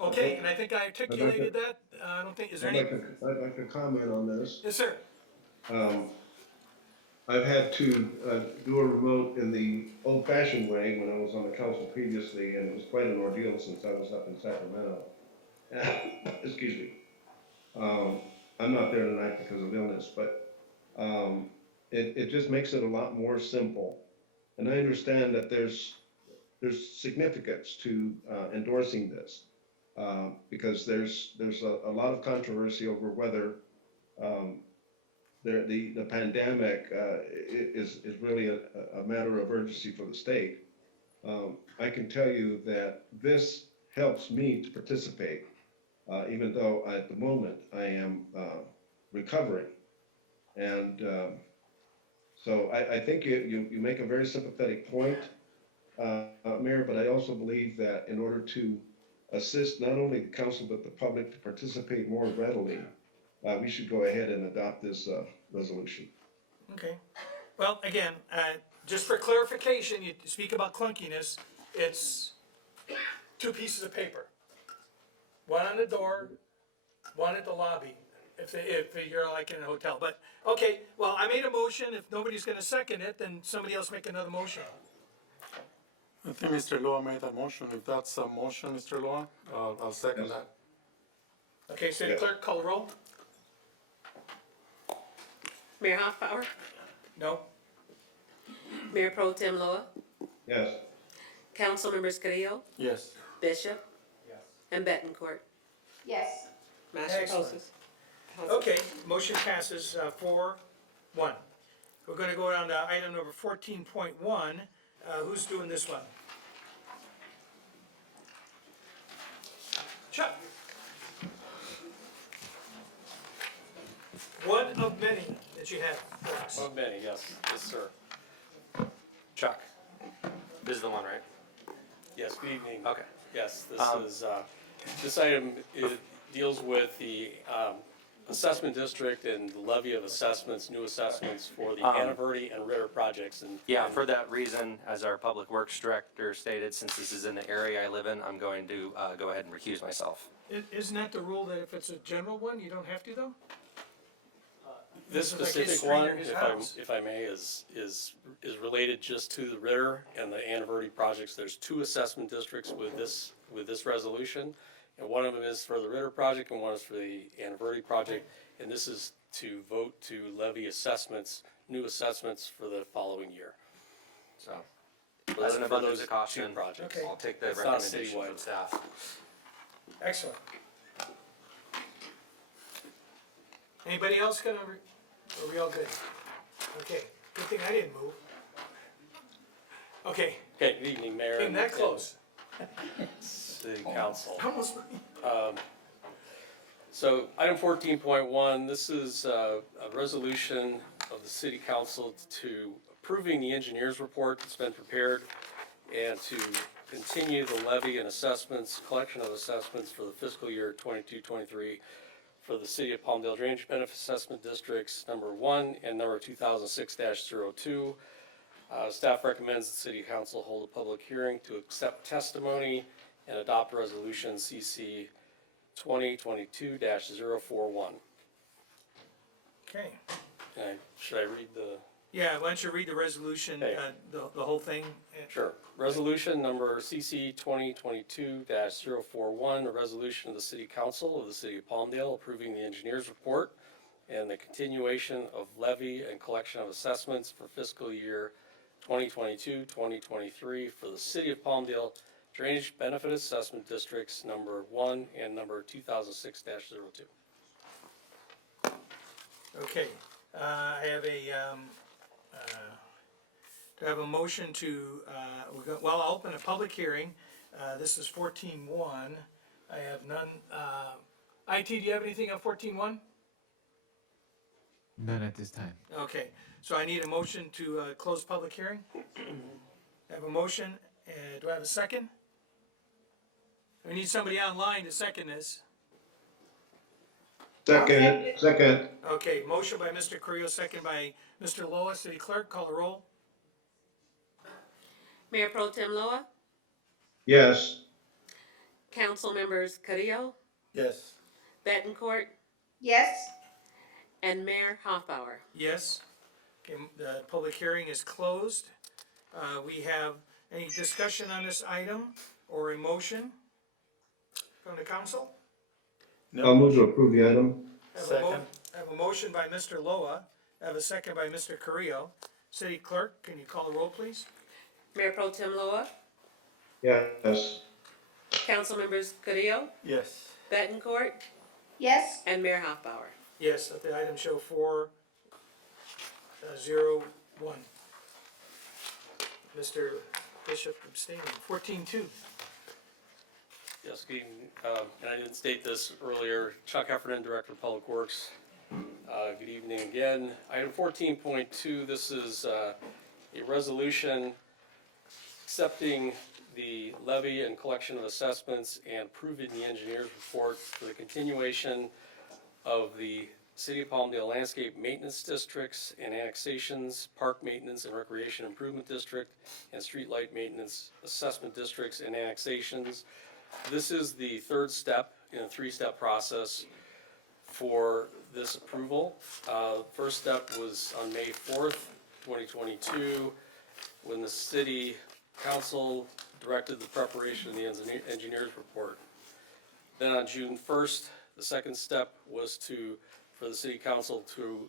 Okay, and I think I articulated that, I don't think, is there any? I'd like to comment on this. Yes, sir. I've had to do a remote in the old-fashioned way when I was on the council previously, and it was quite an ordeal since I was up in Sacramento. Excuse me. I'm not there tonight because of illness, but it just makes it a lot more simple. And I understand that there's significance to endorsing this because there's a lot of controversy over whether the pandemic is really a matter of urgency for the state. I can tell you that this helps me to participate, even though at the moment I am recovering. And so I think you make a very sympathetic point, Mayor, but I also believe that in order to assist not only the council but the public to participate more readily, we should go ahead and adopt this resolution. Okay. Well, again, just for clarification, you speak about clunkiness, it's 2 pieces of paper. One on the door, one at the lobby, if you're like in a hotel. But, okay, well, I made a motion. If nobody's gonna second it, then somebody else make another motion. I think Mr. Loa made that motion. If that's a motion, Mr. Loa, I'll second that. Okay, City Clerk, call the roll. Mayor Hoffbauer, No? Mayor Pro Tem Loa, Yes. Council Members Carrillo, Yes. Bishop, and Bettencourt. Yes. Motion Excellent. passes. Okay, motion passes 4-1. We're gonna go down to item number 14.1. Who's doing this one? Chuck. One of many that you have for us. One of many, yes, sir. Chuck, this is the one, right? Yes, good evening. Okay. Yes, this Um, is, this item is, deals with the assessment district and the levy of assessments, new assessments for the Hanaverdi and Ritter projects. And Yeah, for that reason, as our public works director stated, since this is in the area I live in, I'm going to go ahead and recuse myself. Isn't that the rule that if it's a general one, you don't have to though? This This is like his specific street one, or his house. if I may, is related just to the Ritter and the Hanaverdi projects. There's 2 assessment districts with this resolution. And one of them is for the Ritter project and one is for the Hanaverdi project. And this is to vote to levy assessments, new assessments for the following year. So, as an abundance of caution, projects. Okay. I'll take the It's not recommendation citywide. from staff. Excellent. Anybody else gonna, are we all good? Okay, good thing I didn't move. Okay, Okay, good evening, Mayor. came that close. City Council. Almost. So item 14.1, this is a resolution of the City Council to approving the engineer's report that's been prepared and to continue the levy and assessments, collection of assessments for the fiscal year 22-23 for the City of Palmdale Drainage Benefit Assessment Districts number 1 and number 2006-02. Staff recommends the City Council hold a public hearing to accept testimony and adopt resolution CC 2022-041. Okay, Should I read the? yeah, why don't you read the resolution, Okay. the whole thing? Sure. Resolution number CC 2022-041, a resolution of the City Council of the City of Palmdale approving the engineer's report and the continuation of levy and collection of assessments for fiscal year 2022-2023 for the City of Palmdale Drainage Benefit Assessment Districts number 1 and number 2006-02. Okay, I have do I have a motion to, well, I'll open a public hearing. This is 14.1. I have none. IT, do you have anything on 14.1? None at this time. Okay, so I need a motion to close public hearing. I have a motion. Do I have a second? We need somebody online to second this. Second. Okay, motion by Mr. Carrillo, second by Mr. Loa. City Clerk, call the roll. Mayor Pro Tem Loa, Yes. Council members Carrillo, Yes. Betancourt, Yes? and Mayor Hoffbauer. Yes. Okay, the public hearing is closed. We have any discussion on this item or a motion from the council? I'll move to approve the item. I have Second. I have a motion by Mr. Loa. I have a second by Mr. Carrillo. City Clerk, can you call the roll, please? Mayor Pro Tem Loa, Yes. Council members Carrillo, Yes. Betancourt, Yes? and Mayor Hoffbauer. Yes, let the item show 4-0-1. Mr. Bishop abstaining. 14.2. Yes, good evening. And I didn't state this earlier. Chuck Heffernan, Director of Public Works. Good evening again. Item 14.2, this is a resolution accepting the levy and collection of assessments and approving the engineer's report for the continuation of the City of Palmdale Landscape Maintenance Districts and annexations, Park Maintenance and Recreation Improvement District, and Streetlight Maintenance Assessment Districts and annexations. This is the third step in a three-step process for this approval. First step was on May 4th, 2022, when the City Council directed the preparation of the engineer's report. Then on June 1st, the second step was for the City Council to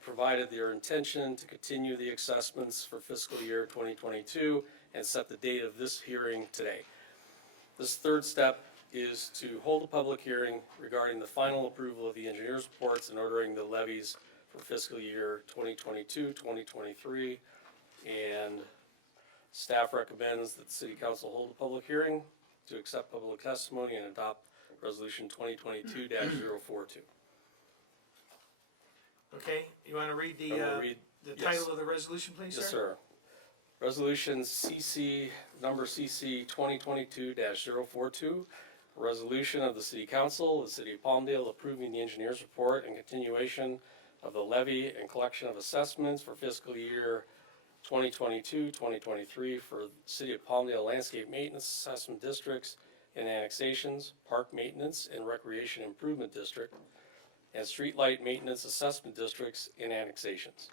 provided their intention to continue the assessments for fiscal year 2022 and set the date of this hearing today. This third step is to hold a public hearing regarding the final approval of the engineer's reports and ordering the levies for fiscal year 2022-2023. And staff recommends that the City Council hold a public hearing to accept public testimony and adopt Resolution 2022-042. Okay, you wanna read the Yes. title of the resolution, please, sir? Yes, sir. Resolution CC, number CC 2022-042, A resolution of the City Council, of the City of Palmdale, approving the engineer's report and continuation of the levy and collection of assessments for fiscal year 2022, 2023 for City of Palmdale landscape maintenance assessment districts and annexations, park maintenance and recreation improvement district, and streetlight maintenance assessment districts and annexations.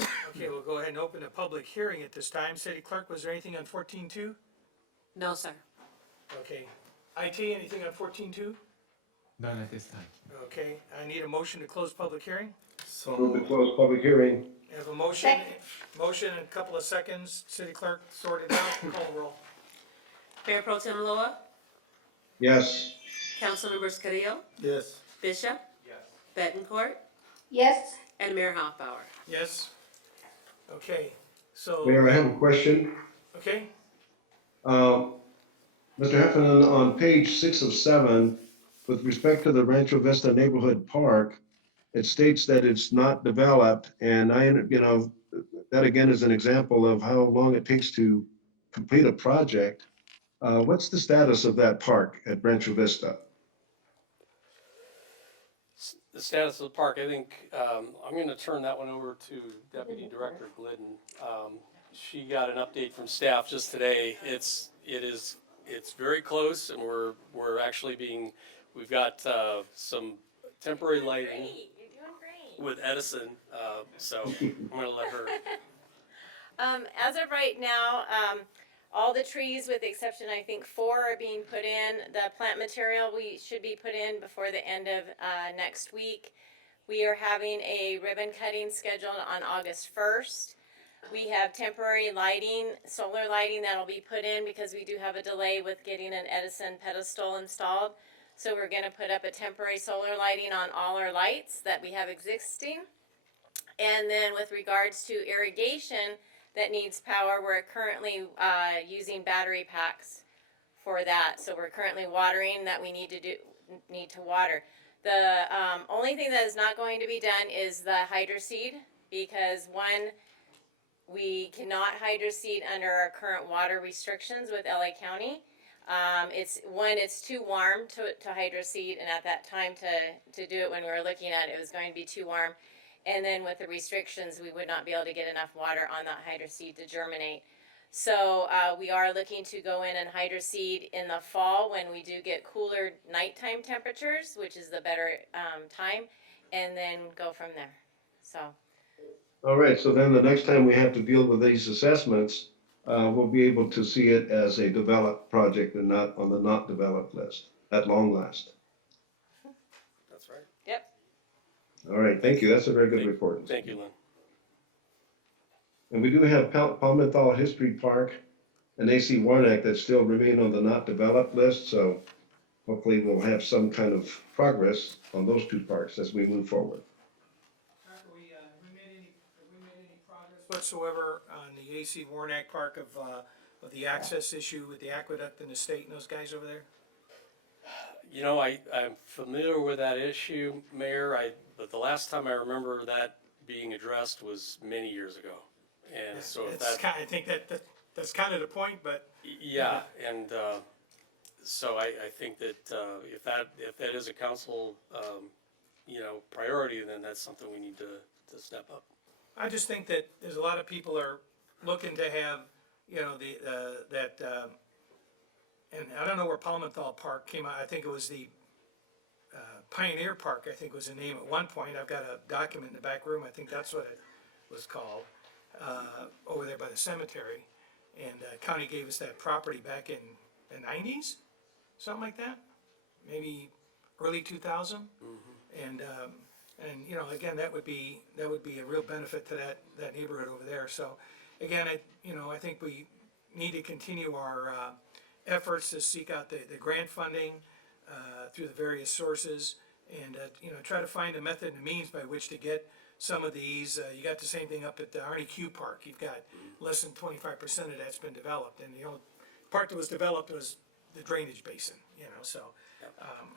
Okay, we'll go ahead and open a public hearing at this time. City Clerk, was there anything on 14.2? No, sir. Okay. IT, anything on 14.2? None at this time. Okay, I need a motion to close public hearing. So Move to close public hearing. I have a motion, motion in a couple of seconds. City Clerk, sort it out, call the roll. Mayor Pro Tem Loa, Yes. Councilmembers Carrillo, yes. Bishop. Yes. Bettencourt, Yes. and Mayor Hoffbauer. Yes? Okay, so, Mayor, I have a question. okay, Mr. Heffernan, on page 6 of 7, with respect to the Rancho Vista Neighborhood Park, it states that it's not developed, and that again is an example of how long it takes to complete a project. What's the status of that park at Rancho Vista? The status of the park, I think, I'm gonna turn that one over to Deputy Director Glidden. She got an update from staff just today. It's very close, and we're actually we've got, some temporary lighting You're doing great. with Edison, so I'm gonna let her. As of right now, all the trees, with the exception, I think 4 are being put in. The plant material we should be put in before the end of next week. We are having a ribbon cutting scheduled on August 1st. We have temporary lighting, solar lighting that'll be put in because we do have a delay with getting an Edison pedestal installed. So we're gonna put up a temporary solar lighting on all our lights that we have existing. And then with regards to irrigation that needs power, we're currently using battery packs for that. So we're currently watering that we need to water. The only thing that is not going to be done is the hydro seed, because one, we cannot hydro seed under our current water restrictions with LA County. It's too warm to hydro seed, and at that time to do it when we were looking at it, it was going to be too warm. And then with the restrictions, we would not be able to get enough water on that hydro seed to germinate. So we are looking to go in and hydro seed in the fall when we do get cooler nighttime temperatures, which is the better time, and then go from there. So. All right, so then the next time we have to deal with these assessments, we'll be able to see it as a developed project and not on the not developed list at long last. That's right. Yep. All right, thank you. That's a very good report. Thank you, Lynn. And we do have Palmdale History Park and AC Warnack that still remain on the not developed list, so hopefully we'll have some kind of progress on those 2 parks as we move forward. have we made any progress whatsoever on the AC Warnack Park of the access issue with the aqueduct and the state and those guys over there? You know, I'm familiar with that issue, Mayor, but the last time I remember that being addressed was many years ago. And so if that. I think that's kind of the point, but. Yeah, and so I think that if that is a council, priority, then that's something we need to step up. I just think that there's a lot of people are looking to have, and I don't know where Palmdale Park came out. I think it was the Pioneer Park, I think was the name at one point. I've got a document in the back room. I think that's what it was called, over there by the cemetery. And county gave us that property back in the 90s, something like that, maybe early 2000. And again, that would be a real benefit to that neighborhood over there. So again, I think we need to continue our efforts to seek out the grant funding through the various sources, and try to find a method and means by which to get some of these. You got the same thing up at the Arnie Q Park. You've got less than 25% of that's been developed, and the part that was developed was the drainage basin. So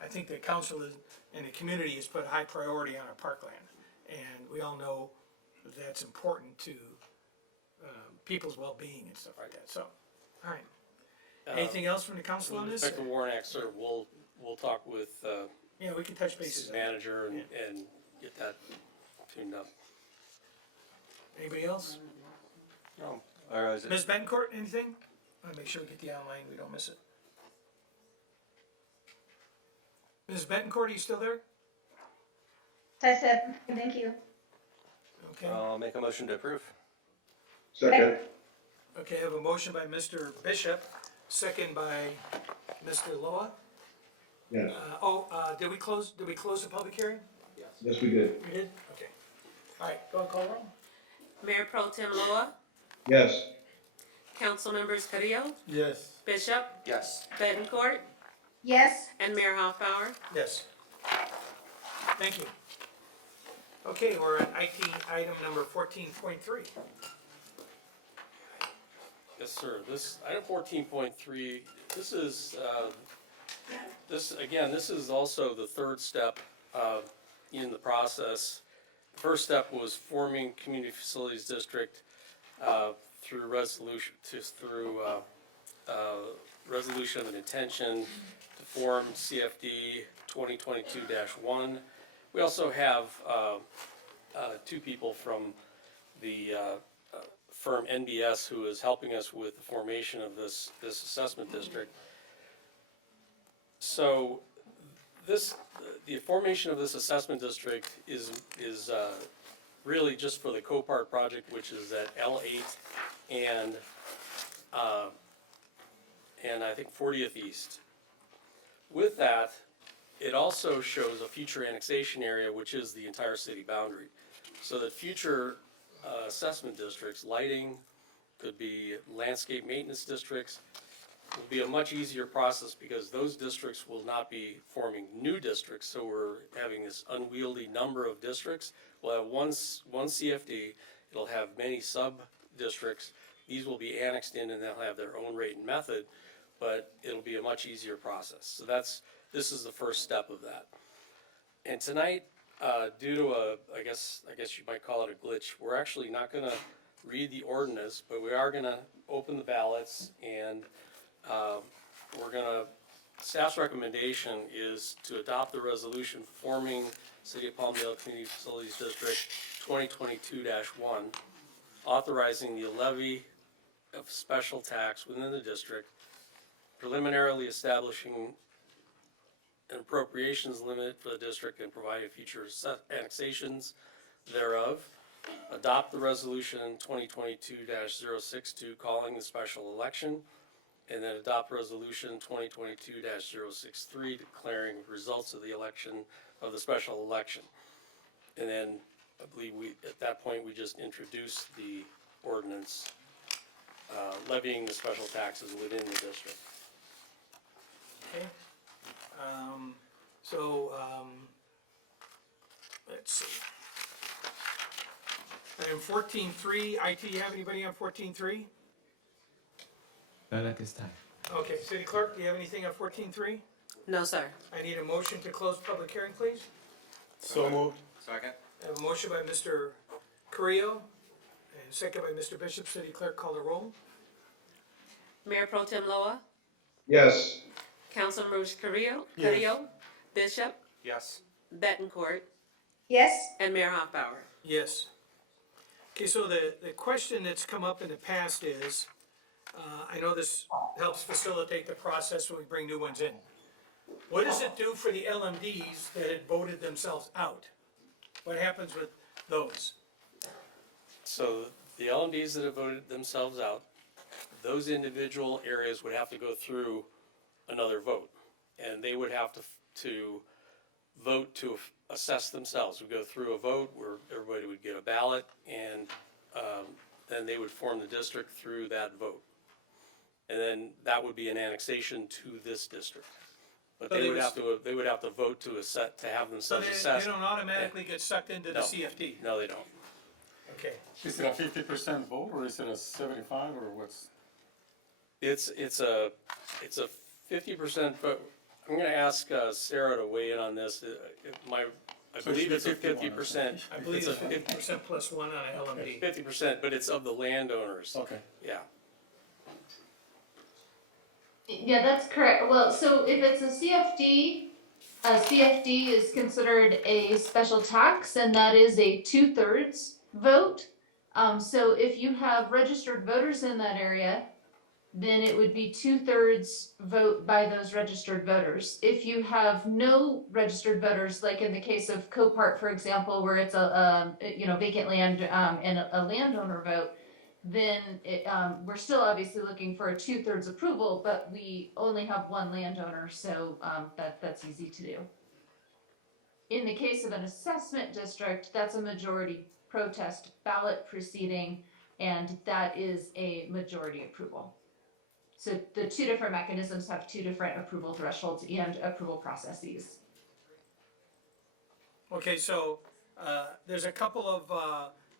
I think the council and the community has put a high priority on our parkland, and we all know that's important to people's well-being and stuff like that. So, all right. Anything else from the council on With this? respect to Warren Act, sir, we'll talk with, Yeah, we can touch bases city on that. manager and get that tuned up. Anybody else? No. Or is it? Ms. Bencourt, anything? I want to make sure we get the online, we don't miss it. Ms. Bencourt, are you still there? So I said, thank you. Okay. I'll make a motion to approve. Second. Okay, I have a motion by Mr. Bishop, second by Mr. Loa. Yes. Did we close the public hearing? Yes, we did. We did? Okay. All right, go and call roll. Mayor Pro Tem Loa, Yes. Council Members Carrillo, Yes. Bishop, Yes. Bettencourt, Yes. and Mayor Hoffbauer. Yes. Thank you. Okay, we're at IT item number 14.3. Yes, sir. This, item 14.3, this is, this is also the third step in the process. The first step was forming Community Facilities District through resolution, resolution of an intention to form CFD 2022-1. We also have two people from the firm NBS who is helping us with the formation of this assessment district. So the formation of this assessment district is really just for the Copart project, which is at L8 and I think 40th East. With that, it also shows a future annexation area, which is the entire city boundary. So that future assessment districts, lighting, could be landscape maintenance districts, will be a much easier process because those districts will not be forming new districts. So we're having this unwieldy number of districts. We'll have one CFD, it'll have many sub-districts. These will be annexed in and they'll have their own rate and method, but it'll be a much easier process. So this is the first step of that. And tonight, due to I guess you might call it a glitch, we're actually not gonna read the ordinance, but we are gonna open the ballots and staff's recommendation is to adopt the resolution forming City of Palmdale Community Facilities District 2022-1, authorizing the levy of special tax within the district, preliminarily establishing an appropriations limit for the district and providing future annexations thereof, adopt the resolution 2022-062 calling the special election, and then adopt resolution 2022-063 declaring results of the election of the special election. And then I believe at that point, we just introduced the ordinance levying the special taxes within the district. Okay. Let's see. Item 14.3, IT, you have anybody on 14.3? Not at this time. Okay, City Clerk, do you have anything on 14.3? No, sir. I need a motion to close public hearing, please. So moved. Second. I have a motion by Mr. Carrillo and second by Mr. Bishop. City Clerk, call the roll. Mayor Pro Tem Loa, Yes. Council Members Carrillo, Bishop, Yes. Bettencourt, Yes. and Mayor Hoffbauer. Yes. Okay, so the question that's come up in the past is, I know this helps facilitate the process when we bring new ones in. What does it do for the LMDs that had voted themselves out? What happens with those? So the LMDs that have voted themselves out, those individual areas would have to go through another vote. And they would have to vote to assess themselves. We go through a vote where everybody would get a ballot and then they would form the district through that vote. And then that would be an annexation to this district. But they would have to vote to have So themselves they assessed. don't automatically get sucked into the No. CFD? No, they don't. Okay. Is it a 50% vote or is it a 75 or what's? It's a 50% vote. I'm gonna ask Sarah to weigh in on this. I So it believe should it's a be 51, 50%. I believe it's 50% plus one on a LMD. 50%, but it's of the landowners. Okay. Yeah. Yeah, that's correct. Well, so if it's a CFD is considered a special tax, and that is a 2/3 vote. So if you have registered voters in that area, then it would be 2/3 vote by those registered voters. If you have no registered voters, like in the case of Copart, for example, where it's vacant land, and a landowner vote, then we're still obviously looking for a 2/3 approval, but we only have one landowner, so that's easy to do. In the case of an assessment district, that's a majority protest ballot proceeding, and that is a majority approval. So the two different mechanisms have two different approval thresholds and approval processes. Okay, so, there's a couple of,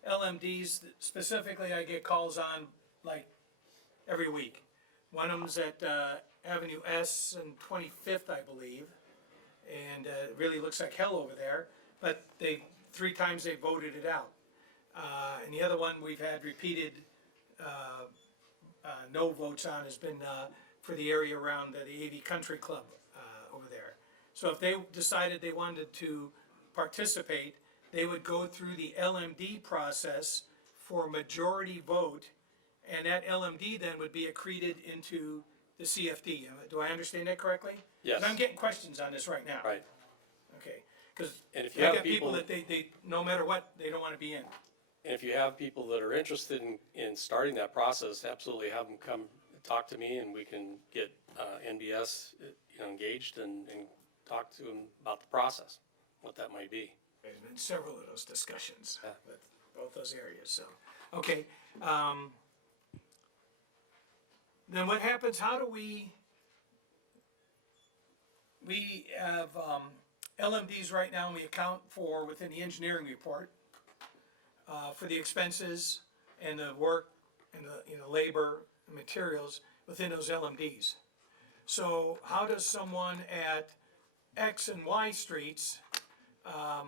LMDs that specifically I get calls on, like, every week. One of them's at, Avenue S and 25th, I believe, and, it really looks like hell over there, but 3 times they voted it out. And the other one we've had repeated, no votes on has been, for the area around the AV Country Club, over there. So if they decided they wanted to participate, they would go through the LMD process for majority vote, and that LMD then would be accreted into the CFD. Do I understand that correctly? 'Cause Yes. I'm getting questions on this right now. Right. Okay, because And if I you have got people people, that they, no matter what, they don't wanna be in. and if you have people that are interested in starting that process, absolutely have them come talk to me, and we can get NBS, engaged and talk to them about the process, what that might be. There's been several of those discussions Yeah. with both those areas, so, okay. Then what happens, how do we have, LMDs right now, and we account for, within the engineering report, for the expenses and the work and the, labor and materials within those LMDs. So how does someone at X and Y streets, how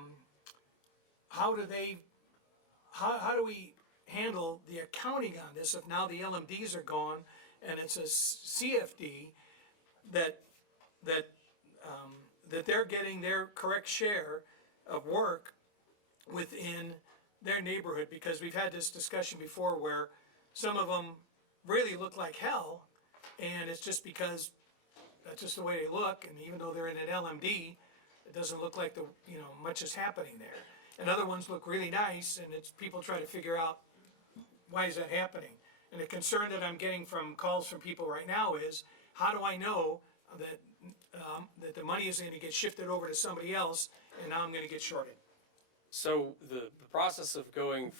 do we handle the accounting on this if now the LMDs are gone and it's a CFD that they're getting their correct share of work within their neighborhood? Because we've had this discussion before where some of them really look like hell, and it's just because that's just the way they look, and even though they're in an LMD, it doesn't look like much is happening there. And other ones look really nice, and it's people try to figure out why is that happening. And the concern that I'm getting from calls from people right now is, how do I know that the money is gonna get shifted over to somebody else, and now I'm gonna get shorted? So the process of going,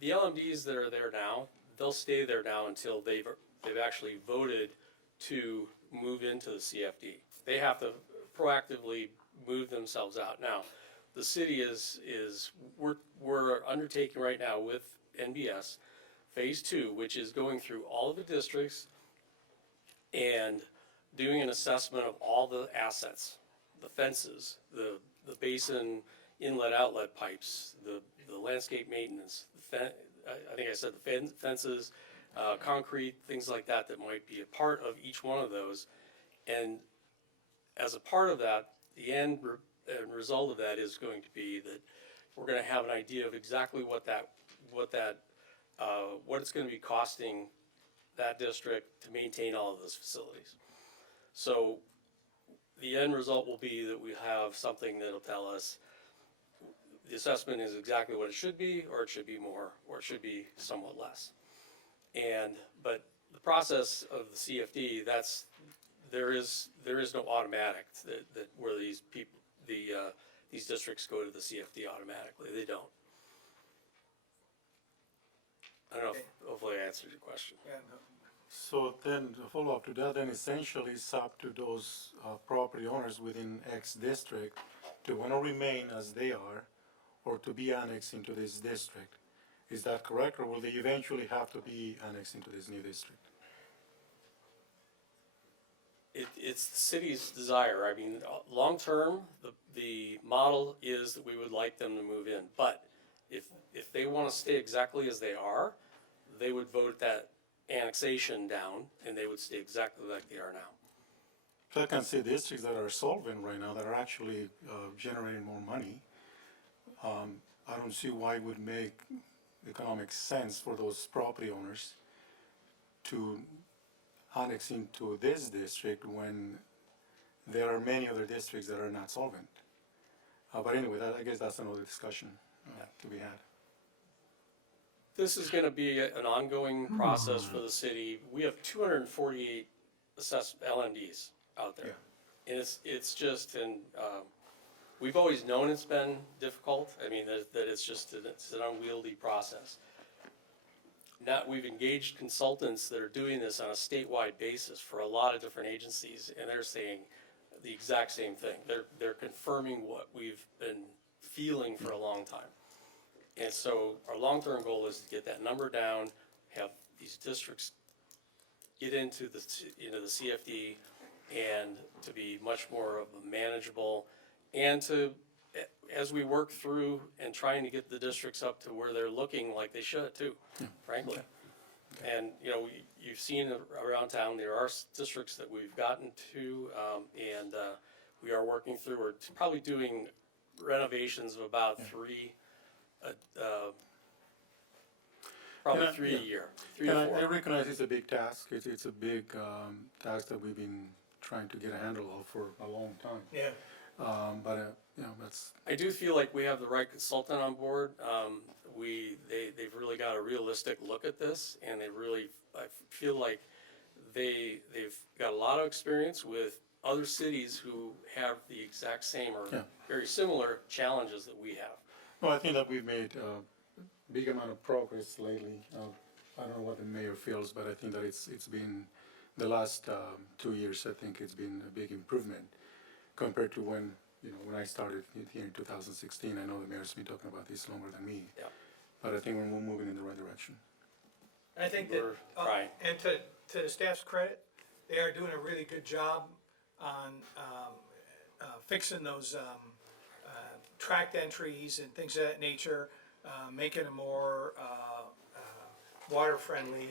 the LMDs that are there now, they'll stay there now until they've actually voted to move into the CFD. They have to proactively move themselves out. Now, the city we're undertaking right now with NBS Phase 2, which is going through all of the districts and doing an assessment of all the assets, the fences, the basin inlet outlet pipes, the landscape maintenance, I think I said the fences, concrete, things like that might be a part of each one of those. And as a part of that, the end result of that is going to be that we're going to have an idea of exactly what it's going to be costing that district to maintain all of those facilities. So the end result will be that we have something that'll tell us the assessment is exactly what it should be, or it should be more, or it should be somewhat less. But the process of the CFD, there is no automatic that where these people, these districts go to the CFD automatically. They don't. I don't know if hopefully I answered your question. Yeah, no. So then, the follow-up to that, then essentially it's up to those property owners within X district to want to remain as they are, or to be annexed into this district. Is that correct, or will they eventually have to be annexed into this new district? It's the city's desire. I mean, long-term, the model is that we would like them to move in. But if they want to stay exactly as they are, they would vote that annexation down, and they would stay exactly like they are now. So I can see districts that are solvent right now that are actually generating more money. I don't see why it would make economic sense for those property owners to annex into this district when there are many other districts that are not solvent. But anyway, I guess that's another discussion to be had. This is gonna be an ongoing process for the city. We have 248 assessed LMDs out there. And it's just, we've always known it's been difficult. I mean, that it's an unwieldy process. Now, we've engaged consultants that are doing this on a statewide basis for a lot of different agencies, and they're saying the exact same thing. They're confirming what we've been feeling for a long time. And so our long-term goal is to get that number down, have these districts get into the CFD, and to be much more of a manageable, and to, as we work through and trying to get the districts up to where they're looking like they should too, frankly. And, you've seen around town, there are districts that we've gotten to, and we are working through, we're probably doing renovations of about three, probably three a year, 3 to 4. I recognize it's a big task. It's a big task that we've been trying to get a handle of for a long time. Yeah. But that's. I do feel like we have the right consultant on board. They've really got a realistic look at this, and I feel like they've got a lot of experience with other cities who have the exact same or very similar challenges that we have. No, I think that we've made a big amount of progress lately. I don't know what the mayor feels, but I think that it's been the last 2 years. I think it's been a big improvement compared to when I started here in 2016. I know the mayor's been talking about this longer than me. Yeah. But I think we're moving in the right direction. I think that, trying. and to the staff's credit, they are doing a really good job on fixing those tracked entries and things of that nature, making them more water-friendly,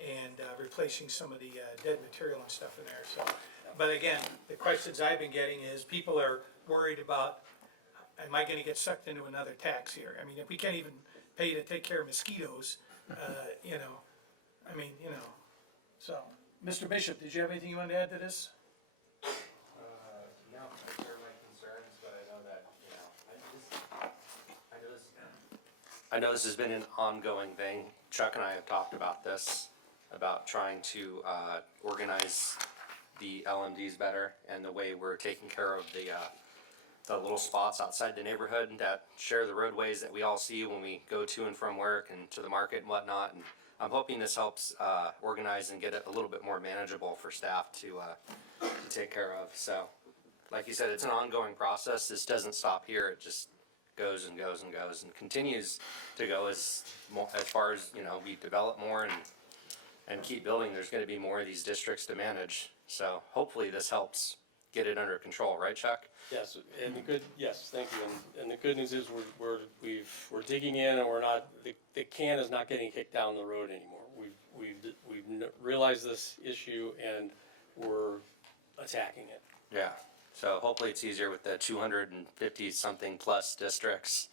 and replacing some of the dead material and stuff in there, so. But again, the questions I've been getting is, people are worried about, am I gonna get sucked into another tax here? I mean, if we can't even pay to take care of mosquitoes, so. Mr. Bishop, did you have anything you wanted to add to this? No, I share my concerns, but I know that, I know this has been an ongoing thing. Chuck and I have talked about this, about trying to organize the LMDs better, and the way we're taking care of the little spots outside the neighborhood that share the roadways that we all see when we go to and from work and to the market and whatnot. And I'm hoping this helps organize and get it a little bit more manageable for staff to take care of. So, like you said, it's an ongoing process. This doesn't stop here. It just goes and goes and goes and continues to go as far as we develop more and keep building. There's going to be more of these districts to manage. So hopefully this helps get it under control, right, Chuck? Yes, and yes, thank you. And the good news is we're digging in, and we're not, the can is not getting kicked down the road anymore. We've realized this issue, and we're attacking it. Yeah. So hopefully it's easier with the 250 something plus districts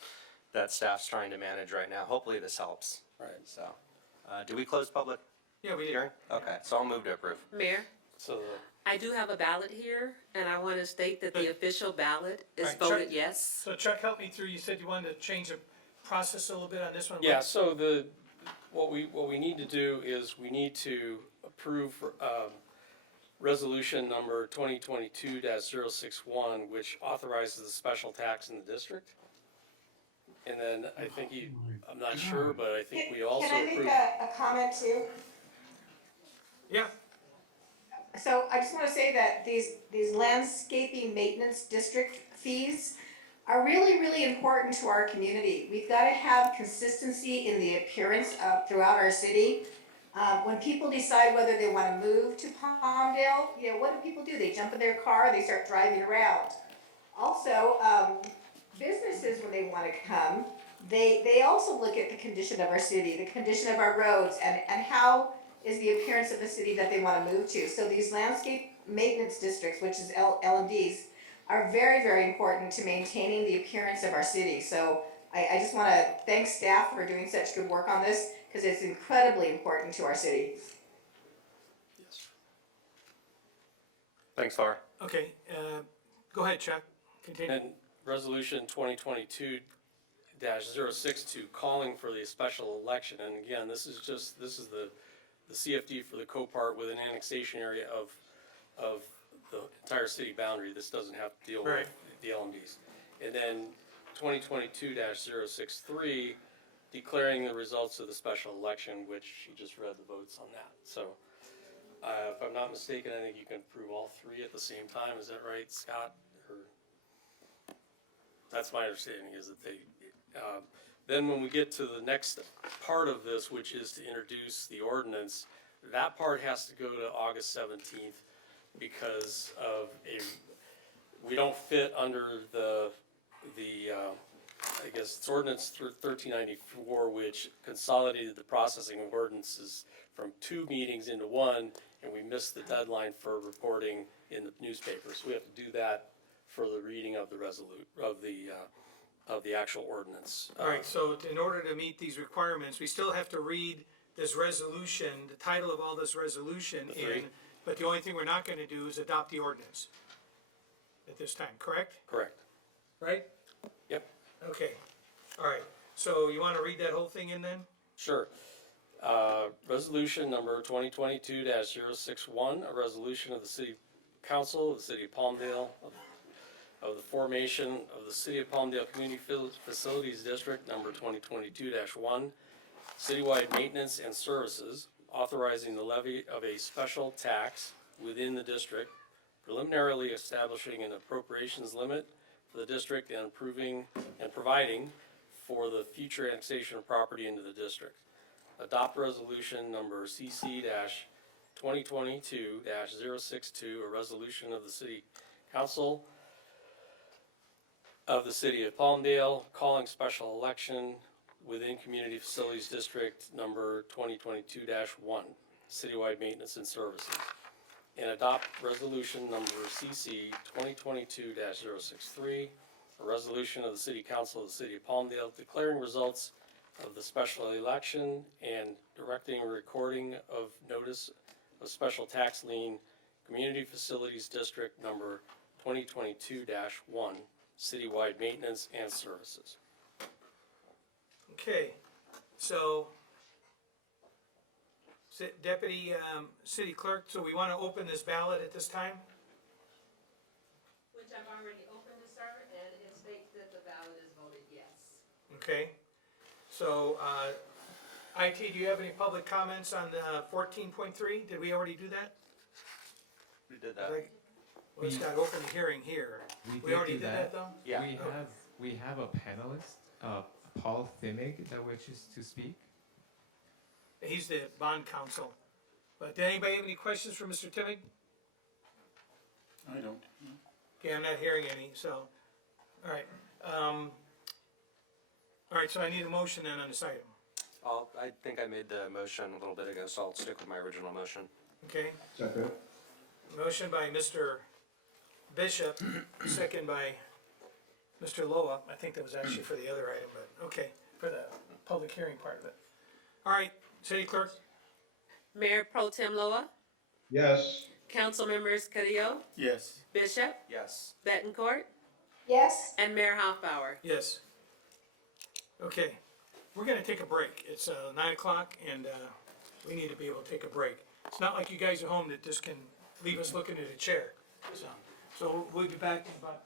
that staff's trying to manage right now. Hopefully this helps. Right. So, do we close public hearing? Okay, so I'll move to approve. Mayor, So I do have a ballot here, and I want to state that the official ballot is Right, Chuck- voted yes. So Chuck, help me through, you said you wanted to change the process a little bit on this one? yeah, so what we need to do is we need to approve resolution number 2022-061, which authorizes the special tax in the district. And then I think I'm not sure, but I think we also Can I approved. make a comment too? Yeah. So I just want to say that these landscaping maintenance district fees are really, really important to our community. We've got to have consistency in the appearance throughout our city. When people decide whether they want to move to Palmdale, what do people do? They jump in their car, they start driving around. Also, businesses, when they want to come, they also look at the condition of our city, the condition of our roads, and how is the appearance of the city that they want to move to. So these landscape maintenance districts, which is LMDs, are very, very important to maintaining the appearance of our city. So I just want to thank staff for doing such good work on this, because it's incredibly important to our city. Thanks, Laura. Okay, go ahead, Chuck, continue. And resolution 2022-062, calling for the special election. And again, this is the CFD for the Copart with an annexation area of the entire city boundary. This doesn't have to deal with Right. the LMDs. And then 2022-063, declaring the results of the special election, which you just read the votes on that. So if I'm not mistaken, I think you can approve all three at the same time. Is that right, Scott? Or that's my understanding, is that they, then when we get to the next part of this, which is to introduce the ordinance, that part has to go to August 17th because of we don't fit under I guess it's ordinance 1394, which consolidated the processing of ordinances from 2 meetings into 1, and we missed the deadline for reporting in the newspapers. We have to do that for the reading of the of the actual ordinance. All right, so in order to meet these requirements, we still have to read this resolution, the title of all this resolution but the only thing we're not gonna do is adopt the ordinance at this time, correct? Correct. Right? Yep. Okay, all right, so you wanna read that whole thing in then? Sure. Resolution number 2022-061, a resolution of the City Council of the City of Palmdale of the formation of the City of Palmdale Community Facilities District number 2022-1, citywide maintenance and services, authorizing the levy of a special tax within the district, preliminarily establishing an appropriations limit for the district and providing for the future annexation of property into the district. Adopt resolution number CC-2022-062, a resolution of the City Council of the City of Palmdale calling special election within Community Facilities District number 2022-1, citywide maintenance and services. And adopt resolution number CC 2022-063, a resolution of the City Council of the City of Palmdale declaring results of the special election and directing a recording of notice of special tax lien, Community Facilities District number 2022-1, citywide maintenance and services. Okay, so, Deputy City Clerk, so we wanna open this ballot at this time? Which I've already opened to start, and it states that the ballot is voted yes. Okay, so, IT, do you have any public comments on 14.3? Did we already do that? We did that. Well, it's got open the hearing here. We already did that though? Yeah. We have a panelist, Paul Thimig, that wishes to speak. He's the bond counsel. But did anybody have any questions for Mr. Timmig? I don't. Okay, I'm not hearing any, so, all right. All right, so I need a motion then on this item, I think I made the motion a little bit ago, so I'll stick with my original motion. okay? Second. Motion by Mr. Bishop, second by Mr. Loa. I think that was actually for the other item, but, okay, for the public hearing part of it. All right, City Clerk? Mayor Pro Tem Loa, Yes. Council Members Carrillo, Yes. Bishop, Yes. Bettencourt, Yes? and Mayor Hoffbauer. Yes. Okay, we're gonna take a break. It's 9 o'clock and we need to be able to take a break. It's not like you guys at home that just can leave us looking at a chair. So we'll be back in about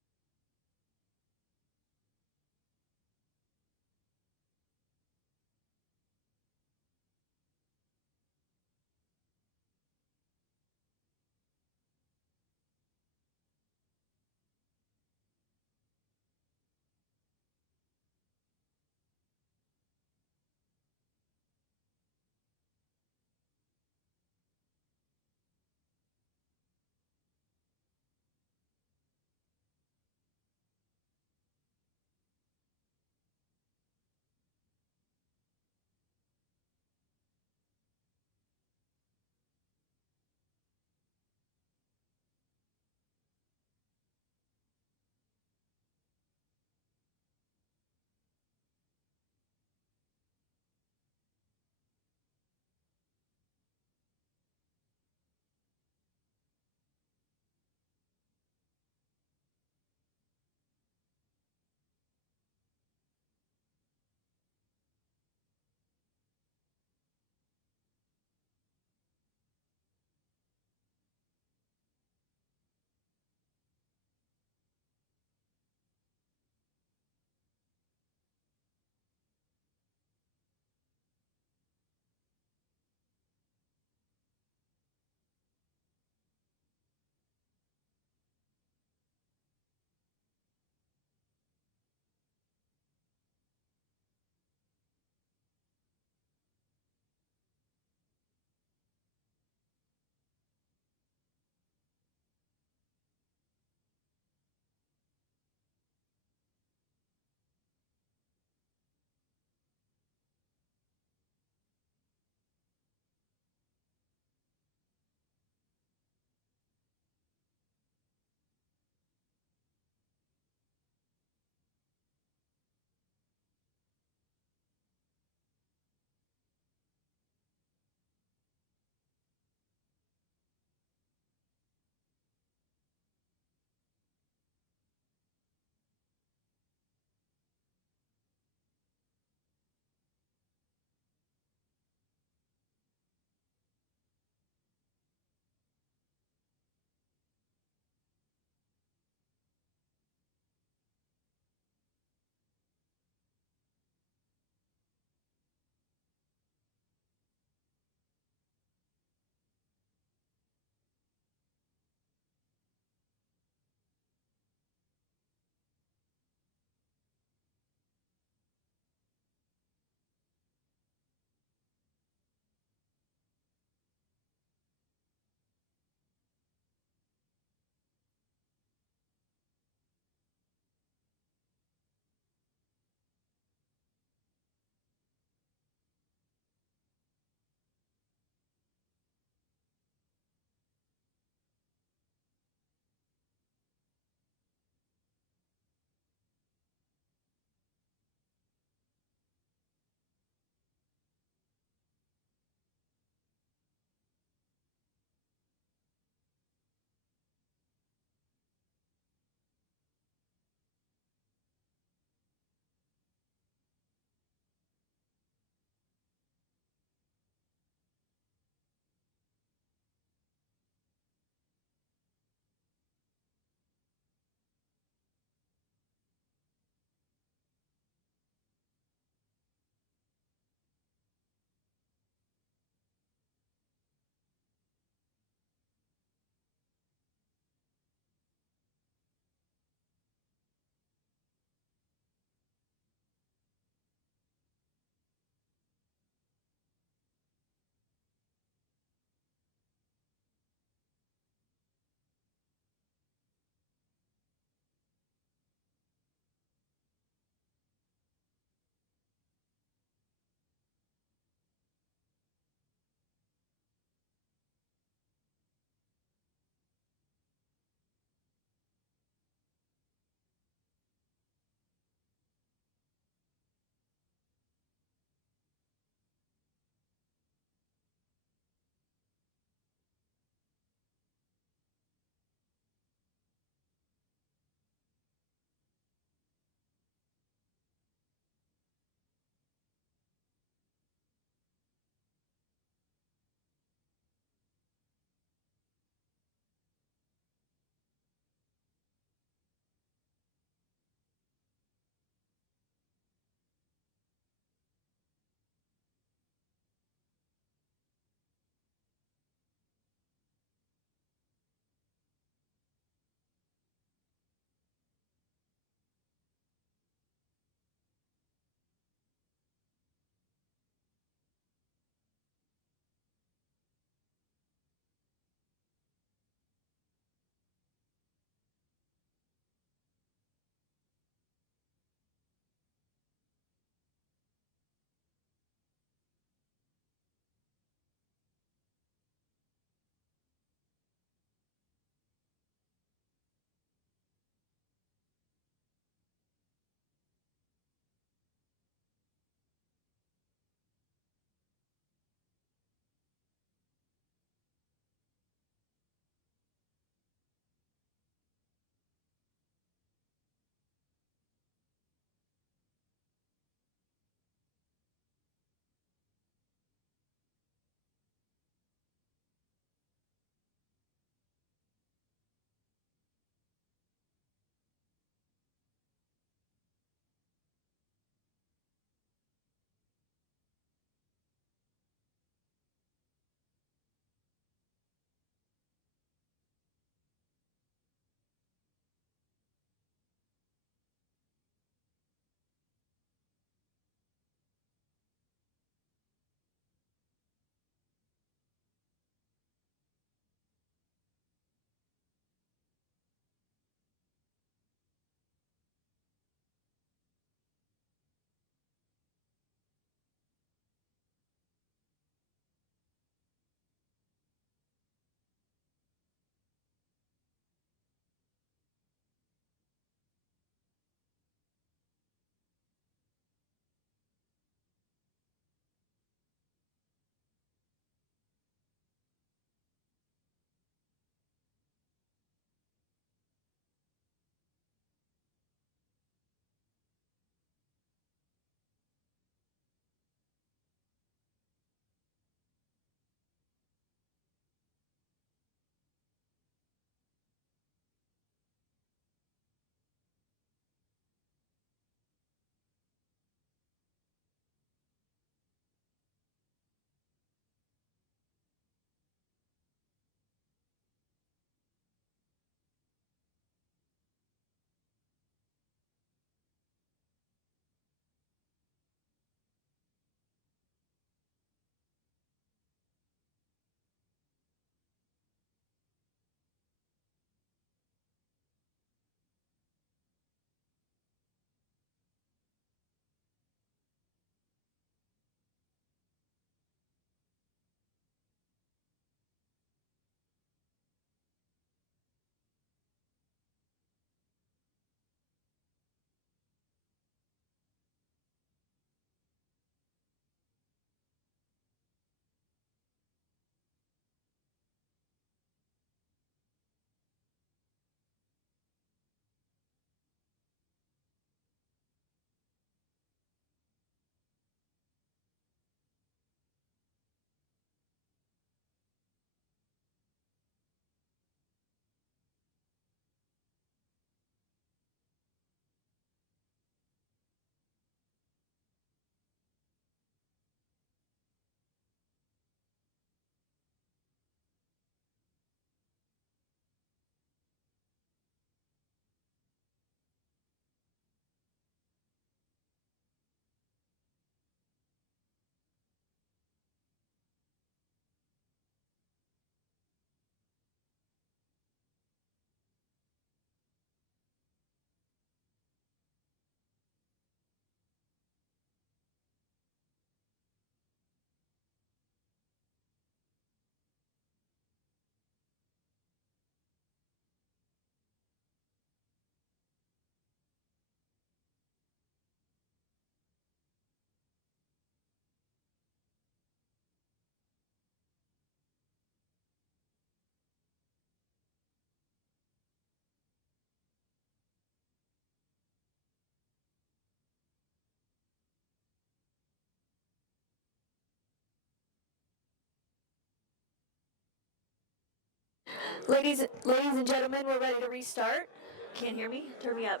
Ladies and gentlemen, we're ready to restart. Can't hear me? Turn me up.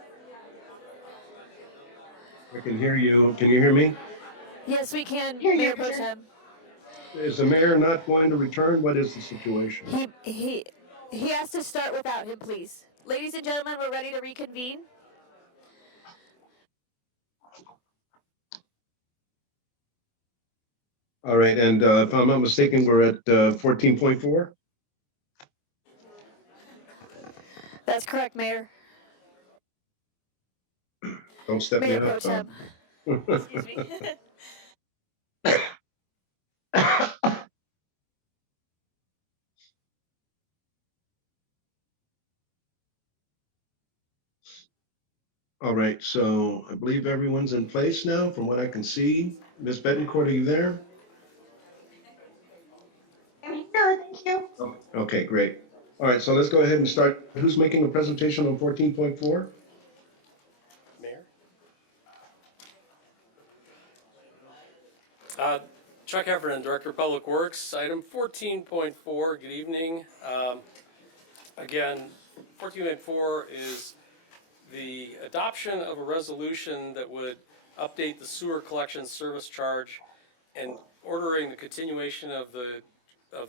I can hear you. Can you hear me? Yes, we can, Hear you, Mayor Pro Richard. Tem. Is the mayor not going to return? What is the situation? He has to start without him, please. Ladies and gentlemen, we're ready to reconvene. All right, and if I'm not mistaken, we're at 14.4? That's correct, Mayor. Don't step me Mayor Pro up. Tem. Excuse me. All right, so I believe everyone's in place now, from what I can see. Ms. Betancourt, are you there? I'm here, thank you. Okay, great. All right, so let's go ahead and start. Who's making a presentation on 14.4? Mayor? Chuck Heffernan, Director of Public Works. Item 14.4, good evening. Again, 14.4 is the adoption of a resolution that would update the sewer collection service charge and ordering the continuation of the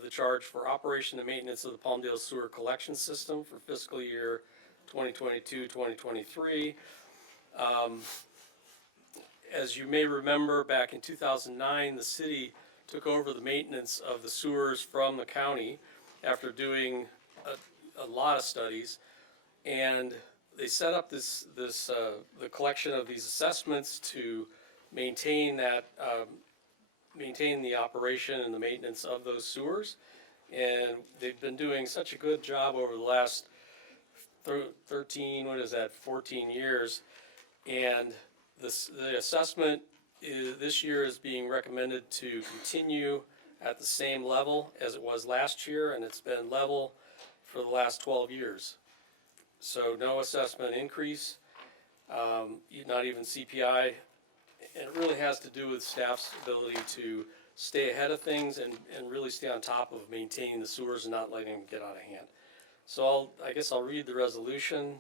charge for operation and maintenance of the Palmdale sewer collection system for fiscal year 2022, 2023. As you may remember, back in 2009, the city took over the maintenance of the sewers from the county after doing a lot of studies. And they set up the collection of these assessments to maintain maintain the operation and the maintenance of those sewers. And they've been doing such a good job over the last 14 years. And the assessment this year is being recommended to continue at the same level as it was last year, and it's been level for the last 12 years. So no assessment increase, not even CPI. And it really has to do with staff's ability to stay ahead of things and really stay on top of maintaining the sewers and not letting them get out of hand. So I guess I'll read the resolution,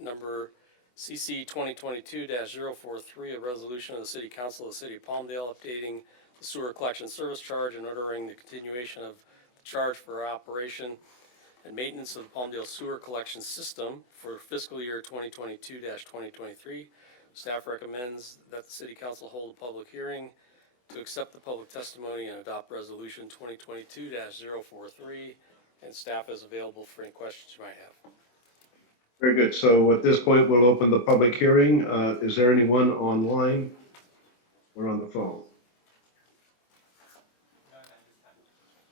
number CC 2022-043, a resolution of the City Council of the City of Palmdale updating the sewer collection service charge and ordering the continuation of the charge for operation and maintenance of the Palmdale sewer collection system for fiscal year 2022-2023. Staff recommends that the City Council hold a public hearing to accept the public testimony and adopt resolution 2022-043, and staff is available for any questions you might have. Very good. So at this point, we'll open the public hearing. Is there anyone online or on the phone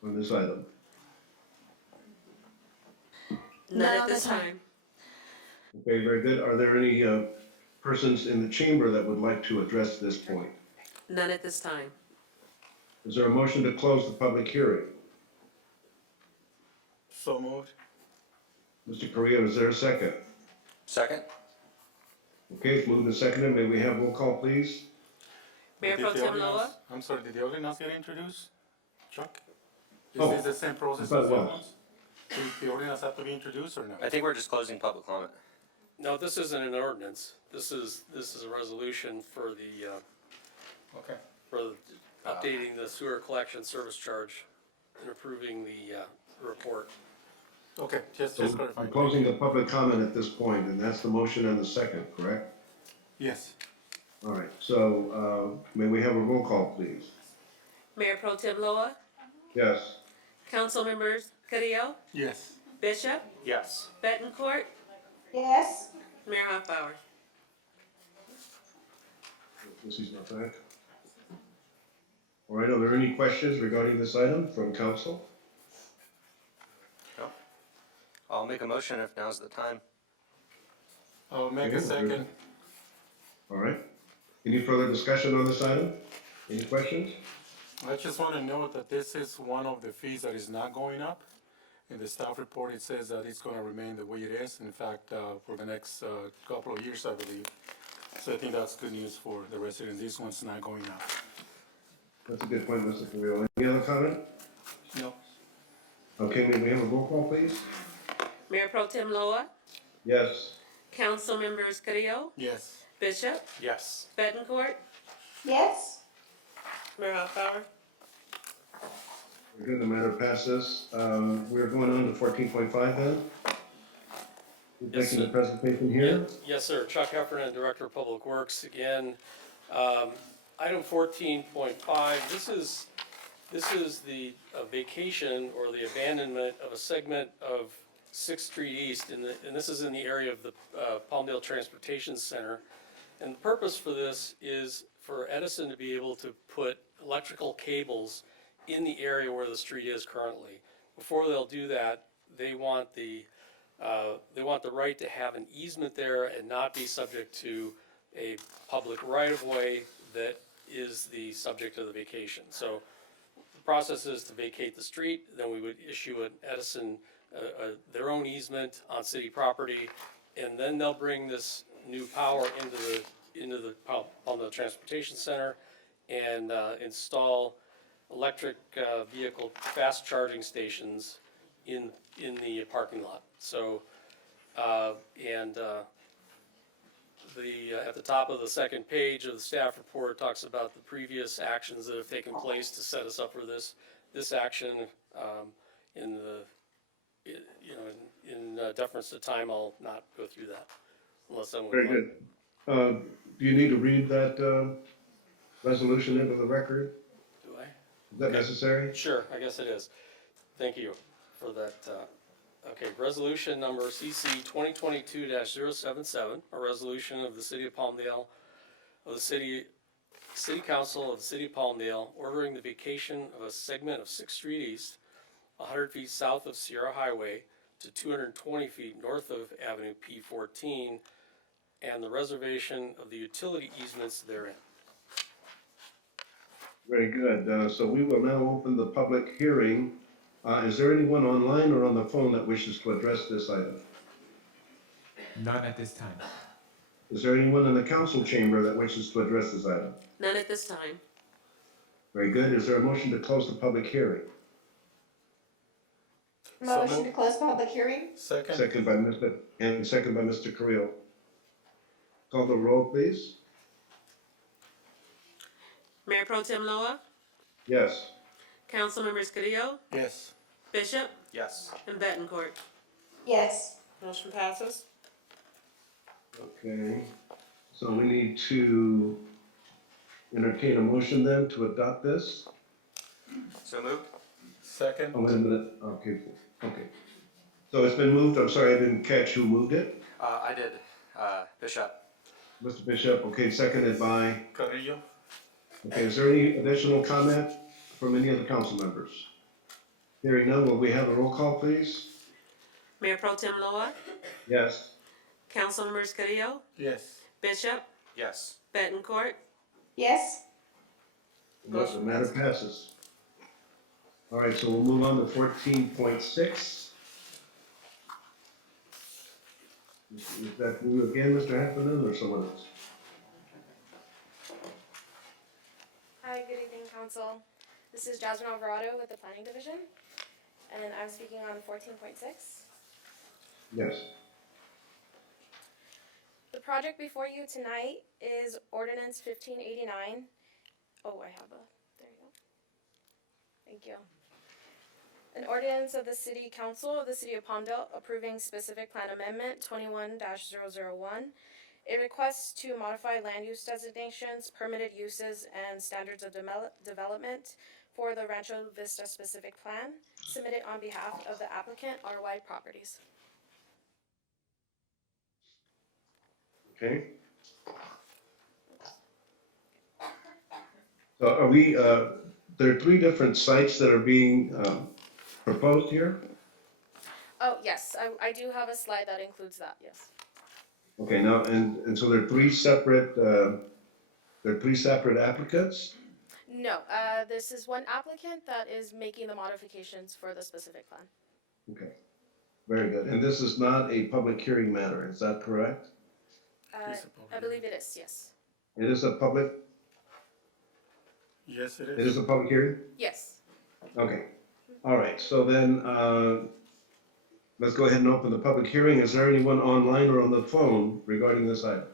on this item? None at this time. Okay, very good. Are there any persons in the chamber that would like to address this point? None at this time. Is there a motion to close the public hearing? So moved. Mr. Correa, is there a second? Second? Okay, it's moved and seconded. May we have roll call, please? Mayor Pro Tem Loa? I'm sorry, did the ordinance get introduced? Chuck? Is Oh, this the same process I thought as it the was. other ones? Did the ordinance have to be introduced or no? I think we're just closing public comment. No, this isn't an ordinance. This is a resolution for Okay. updating the sewer collection service charge and approving the report. Okay, just So clarifying. I'm closing the public comment at this point, and that's the motion and the second, correct? Yes. All right, so may we have a roll call, please? Mayor Pro Tem Loa? Yes. Council members Carrillo? Yes. Bishop? Yes. Betancourt? Yes. Mayor Hoffbauer? Missy's not back. All right, are there any questions regarding this item from council? No. I'll make a motion if now's the time. I'll make a Okay, second. All right. Any further discussion on this item? Any questions? I just want to note that this is one of the fees that is not going up. In the staff report, it says that it's going to remain the way it is. In fact, for the next couple of years, I believe. So I think that's good news for the residents. This one's not going up. That's a good point, Mr. Carrillo. Any other comment? No. Okay, may we have a roll call, please? Mayor Pro Tem Loa, Yes. Council Members Carrillo, Yes. Bishop, Yes. Bettencourt, Yes? Mayor Hoffbauer. Very good, the matter passes. We're going on to 14.5 then. Who's Yes, making the sir. presentation here? Yes, sir. Chuck Heffernan, Director of Public Works, again. Item 14.5, this is the vacation or the abandonment of a segment of 6th Street East, and this is in the area of the Palmdale Transportation Center. And the purpose for this is for Edison to be able to put electrical cables in the area where the street is currently. Before they'll do that, they want the right to have an easement there and not be subject to a public right-of-way that is the subject of the vacation. So the process is to vacate the street, then we would issue an Edison, their own easement on city property, and then they'll bring this new power into the Palmdale Transportation Center and install electric vehicle fast charging stations in the parking lot. So, at the top of the second page of the staff report talks about the previous actions that have taken place to set us up for this action. In deference to time, I'll not go through that unless someone would Very like. good. Do you need to read that resolution into the record? Do I? Is that necessary? Sure, I guess it is. Thank you for that. Okay, resolution number CC 2022-077, a resolution of the City of Palmdale, of the City Council of the City of Palmdale, ordering the vacation of a segment of 6th Street East, 100 feet south of Sierra Highway to 220 feet north of Avenue P14, and the reservation of the utility easements therein. Very good. So we will now open the public hearing. Is there anyone online or on the phone that wishes to address this item? None at this time. Is there anyone in the council chamber that wishes to address this item? None at this time. Very good. Is there a motion to close the public hearing? Motion to close public hearing? Second. Second by Mr. Carrillo. Call the roll, please. Mayor Pro Tem Loa, Yes. Council Members Carrillo, Yes. Bishop, Yes. and Bettencourt. Yes. Motion passes. Okay. So we need to entertain a motion then to adopt this. So moved? Second. Oh, wait a minute. Okay. So it's been moved. I'm sorry, I didn't catch who moved it. I did, Bishop. Mr. Bishop. Okay, seconded by. Carrillo. Okay, is there any additional comment from any of the council members? Hearing none, will we have a roll call, please? Mayor Pro Tem Loa, Yes. Council Members Carrillo, Yes. Bishop, Yes. Bettencourt, Yes? The matter passes. All right, so we'll move on to 14.6. Is that you again, Mr. Heffernan, or someone else? Hi, good evening, Council. This is Jasmine Alvarado with the Planning Division, and I'm speaking on 14.6. Yes. The project before you tonight is Ordinance 1589. Oh, there you go. Thank you. An ordinance of the City Council of the City of Palmdale approving specific plan amendment 21-001. It requests to modify land use designations, permitted uses, and standards of development for the Rancho Vista specific plan, submitted on behalf of the applicant, RY Properties. Okay. So are we, there are 3 different sites that are being proposed here? Oh, yes, I do have a slide that includes that, yes. Okay, now, and so there are 3 separate applicants? No, this is one applicant that is making the modifications for the specific plan. Okay, very good. And this is not a public hearing matter, is that correct? I believe it is, yes. It is a public, Yes, it is. it is a public hearing? Yes. Okay. All right, so then, let's go ahead and open the public hearing. Is there anyone online or on the phone regarding this item?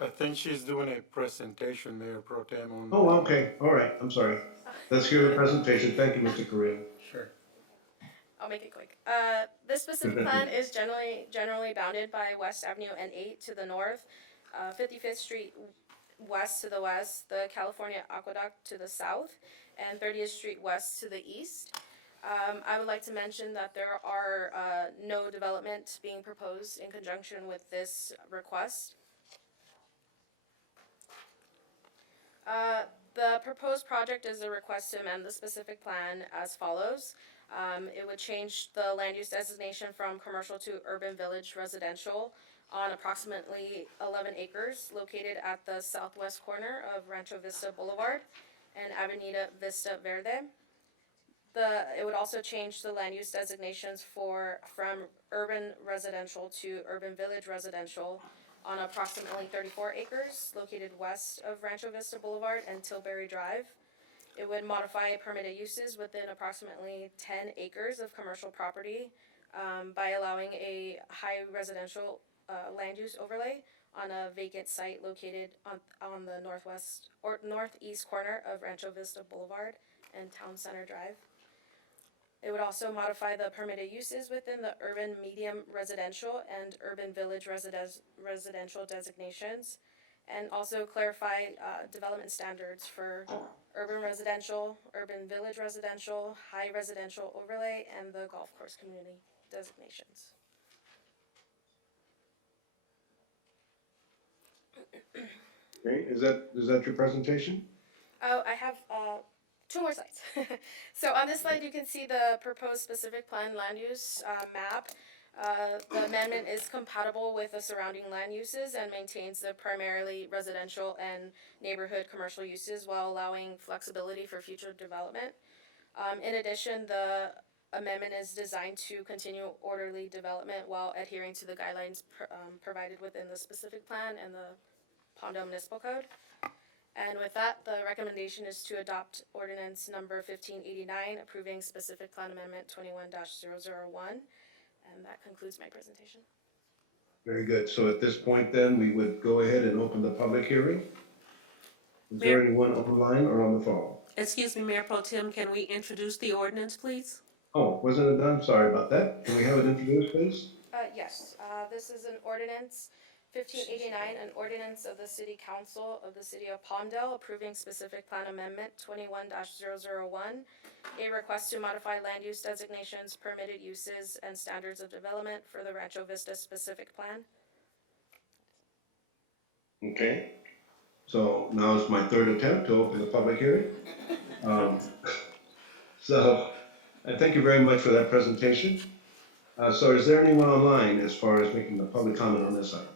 I think she's doing a presentation, Mayor Pro Tem, on. Oh, okay, all right, I'm sorry. Let's hear the presentation. Thank you, Mr. Correa. Sure. I'll make it quick. This specific plan is generally bounded by West Avenue and 8 to the north, 55th Street west to the west, the California Aqueduct to the south, and 30th Street west to the east. I would like to mention that there are no development being proposed in conjunction with this request. The proposed project is a request to amend the specific plan as follows. It would change the land use designation from commercial to urban village residential on approximately 11 acres located at the southwest corner of Rancho Vista Boulevard and Avenida Vista Verde. It would also change the land use designations from urban residential to urban village residential on approximately 34 acres located west of Rancho Vista Boulevard and Tilbury Drive. It would modify permitted uses within approximately 10 acres of commercial property by allowing a high residential land use overlay on a vacant site located on the northwest or northeast corner of Rancho Vista Boulevard and Town Center Drive. It would also modify the permitted uses within the urban medium residential and urban village residential designations, and also clarify development standards for urban residential, urban village residential, high residential overlay, and the golf course community designations. Okay, is that your presentation? Oh, I have 2 more slides. So on this slide, you can see the proposed specific plan land use map. The amendment is compatible with the surrounding land uses and maintains the primarily residential and neighborhood commercial uses while allowing flexibility for future development. In addition, the amendment is designed to continue orderly development while adhering to the guidelines provided within the specific plan and the Palmdale Municipal Code. And with that, the recommendation is to adopt ordinance number 1589, approving specific plan amendment 21-001. And that concludes my presentation. Very good. So at this point then, we would go ahead and open the public hearing. Is there anyone online or on the phone? Excuse me, Mayor Pro Tem, can we introduce the ordinance, please? Oh, wasn't it done? Sorry about that. Can we have it introduced, please? Yes, this is an ordinance 1589, an ordinance of the City Council of the City of Palmdale approving specific plan amendment 21-001, a request to modify land use designations, permitted uses, and standards of development for the Rancho Vista specific plan. Okay. So now is my third attempt to open the public hearing. So thank you very much for that presentation. So is there anyone online as far as making a public comment on this item?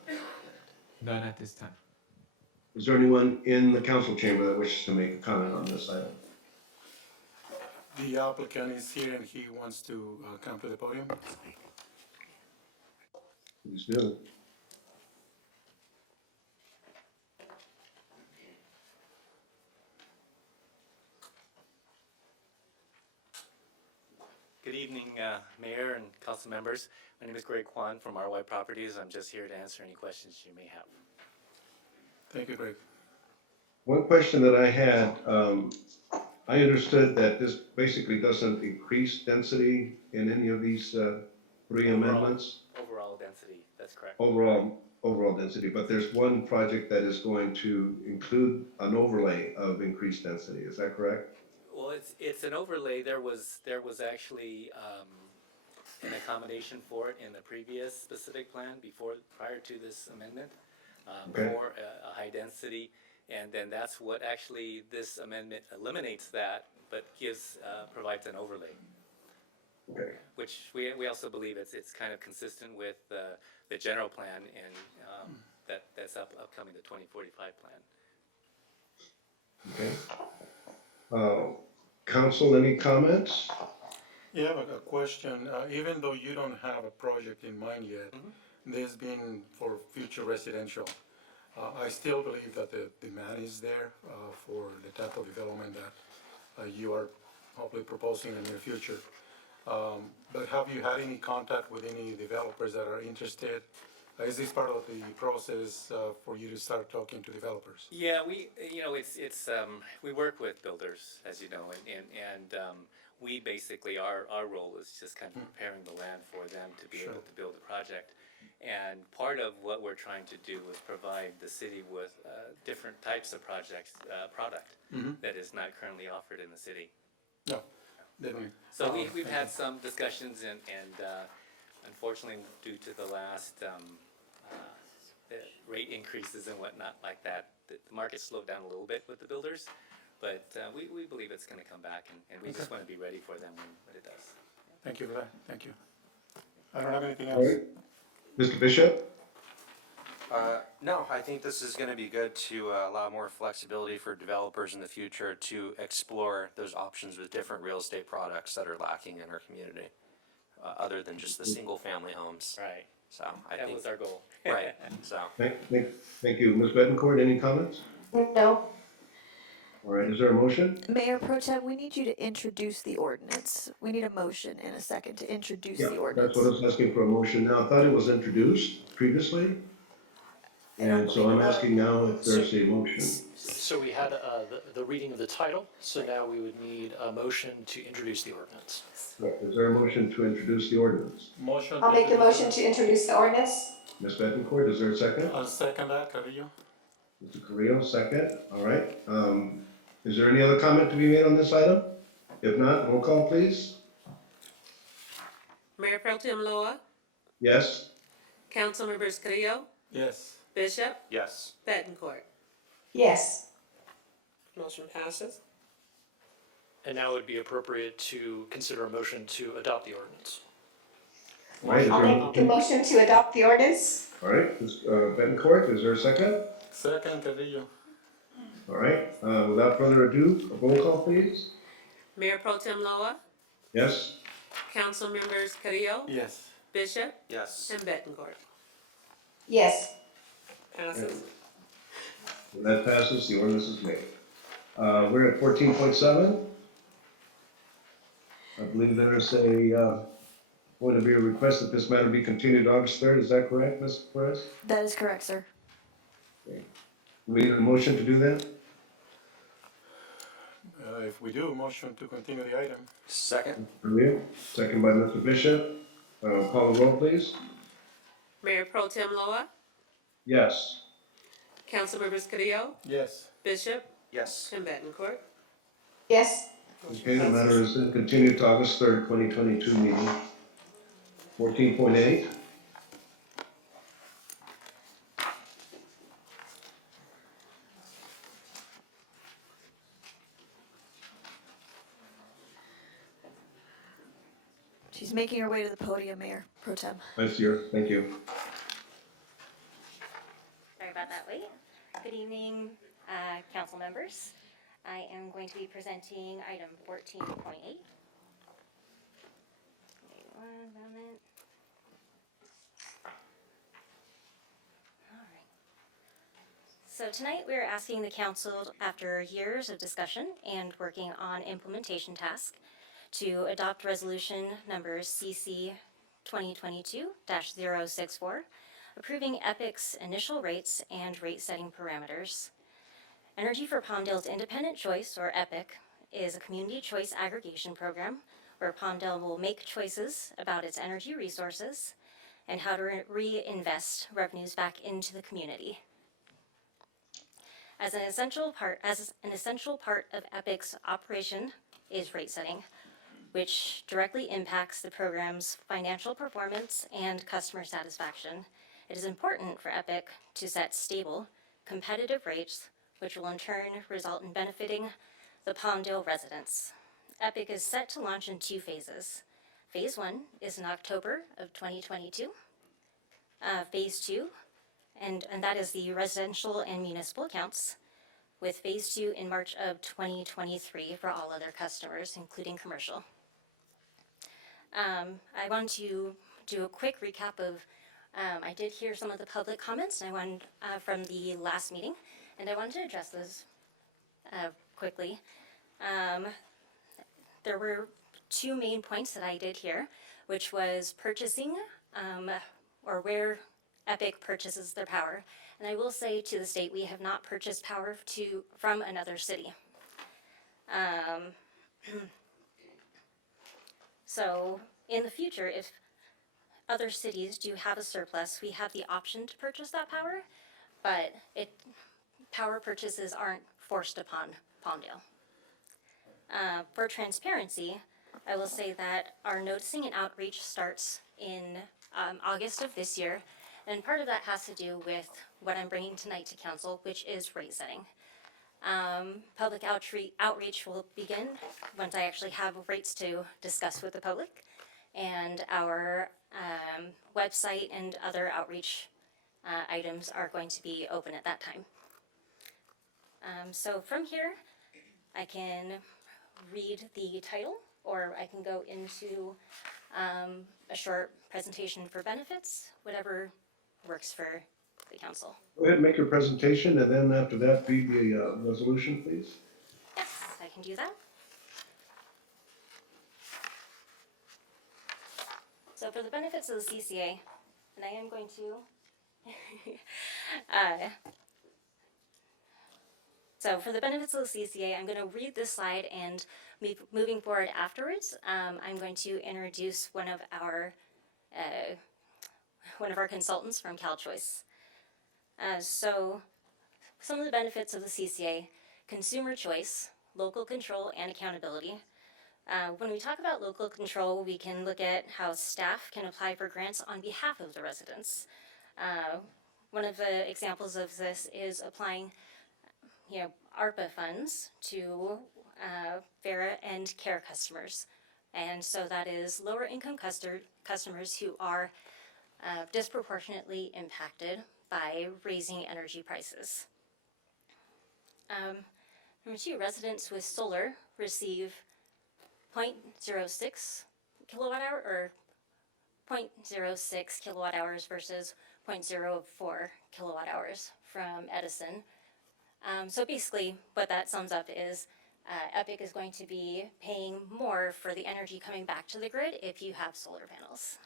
None at this time. Is there anyone in the council chamber that wishes to make a comment on this item? The applicant is here and he wants to come to the podium. Please do. Good evening, Mayor and council members. My name is Greg Kwan from RY Properties. I'm just here to answer any questions you may have. Thank you, Greg. One question that I had, I understood that this basically doesn't increase density in any of these three amendments? Overall density, that's correct. Overall density, but there's one project that is going to include an overlay of increased density, is that correct? Well, it's an overlay. There was actually an accommodation for it in the previous specific plan prior to this amendment for a high density, and then that's what actually this amendment eliminates that, but provides an overlay. Okay. Which we also believe it's kind of consistent with the general plan and that's upcoming, the 2045 plan. Okay. Council, any comments? Yeah, I have a question. Even though you don't have a project in mind yet, this being for future residential, I still believe that the demand is there for the type of development that you are hopefully proposing in the near future. But have you had any contact with any developers that are interested? Is this part of the process for you to start talking to developers? Yeah, we work with builders, as you know, and we basically, our role is just kind of preparing the land for them to be able to build the project. And part of what we're trying to do is provide the city with different types of product that is not currently offered in the city. No. Then, So we've had some discussions and unfortunately, due to the last rate increases and whatnot like that, the market slowed down a little bit with the builders. But we believe it's gonna come back and we just wanna be ready for them when it does. Thank you for that. Thank you. I don't have anything All else. right. Mr. Bishop? No, I think this is gonna be good to allow more flexibility for developers in the future to explore those options with different real estate products that are lacking in our community, other than just the single-family homes. Right. So I That think. was our goal. Right, so. Thank you. Ms. Bettencourt, any comments? No. All right, is there a motion? Mayor Pro Tem, we need you to introduce the ordinance. We need a motion and a second to introduce Yeah, the that's ordinance. what I was asking for a motion now. I thought it was introduced previously. And so I'm asking now if there's a motion. So we had the reading of the title, so now we would need a motion to introduce the ordinance. Is there a motion to introduce the ordinance? Motion. I'll make the motion to introduce the ordinance. Ms. Bettencourt, is there a second? I'll second that, Carrillo. Mr. Carrillo, second. All right. Is there any other comment to be made on this item? If not, roll call, please. Mayor Pro Tem Loa, Yes? Council Members Carrillo, Yes. Bishop, Yes. Bettencourt. Yes. Motion passes. And now it would be appropriate to consider a motion to adopt the ordinance. All right, is I'll there a make the motion to adopt the ordinance. All right, Ms. Bettencourt, is there a second? Second, Carrillo. All right, without further ado, a roll call, please. Mayor Pro Tem Loa, Yes? Council Members Carrillo, Yes. Bishop, Yes. and Bettencourt. Yes. Passes. When that passes, the ordinance is made. We're at 14.7. I believe there's going to be a request that this matter be continued August 3rd. Is that correct, Ms. Perez? That is correct, sir. We need a motion to do that? If we do, motion to continue the item. Second? Maria, second by Mr. Bishop. Call the roll, please. Mayor Pro Tem Loa, Yes. Council Members Carrillo, Yes. Bishop, Yes. and Bettencourt. Yes. Okay, the matter is continued to August 3rd, 2022 meeting. 14.8. She's making her way to the podium, Mayor Pro Tem. I see her. Thank you. Sorry about that wait. Good evening, council members. I am going to be presenting item 14.8. One moment. All right. So tonight we're asking the council, after years of discussion and working on implementation tasks, to adopt resolution number CC 2022-064, approving EPIC's initial rates and rate-setting parameters. Energy for Palmdale's Independent Choice, or EPIC, is a community choice aggregation program where Palmdale will make choices about its energy resources and how to reinvest revenues back into the community. As an essential part of EPIC's operation is rate setting, which directly impacts the program's financial performance and customer satisfaction. It is important for EPIC to set stable, competitive rates, which will in turn result in benefiting the Palmdale residents. EPIC is set to launch in 2 phases. Phase 1 is in October of 2022. Phase 2, and that is the residential and municipal accounts, with Phase 2 in March of 2023 for all other customers, including commercial. I want to do a quick recap of, I did hear some of the public comments from the last meeting, and I wanted to address those quickly. There were two main points that I did here, which was purchasing, or where Epic purchases their power. And I will say to the state, we have not purchased power from another city. So in the future, if other cities do have a surplus, we have the option to purchase that power, but power purchases aren't forced upon Palmdale. For transparency, I will say that our noticing and outreach starts in August of this year, and part of that has to do with what I'm bringing tonight to council, which is rate setting. Public outreach will begin once I actually have rates to discuss with the public, and our website and other outreach items are going to be open at that time. So from here, I can read the title, or I can go into a short presentation for benefits, whatever works for the council. Go ahead and make your presentation, and then after that, read the resolution, please. Yes, I can do that. So for the benefits of the CCA, and I am going to so for the benefits of the CCA, I'm going to read this slide, and moving forward afterwards, I'm going to introduce one of our consultants from CalChoice. So some of the benefits of the CCA: consumer choice, local control, and accountability. When we talk about local control, we can look at how staff can apply for grants on behalf of the residents. One of the examples of this is applying ARPA funds to Vera and Care customers. And so that is lower income customers who are disproportionately impacted by raising energy prices. Number two, residents with solar receive 0.06 kilowatt hour, or 0.06 kilowatt hours versus 0.04 kilowatt hours from Edison. So basically what that sums up is Epic is going to be paying more for the energy coming back to the grid if you have solar panels.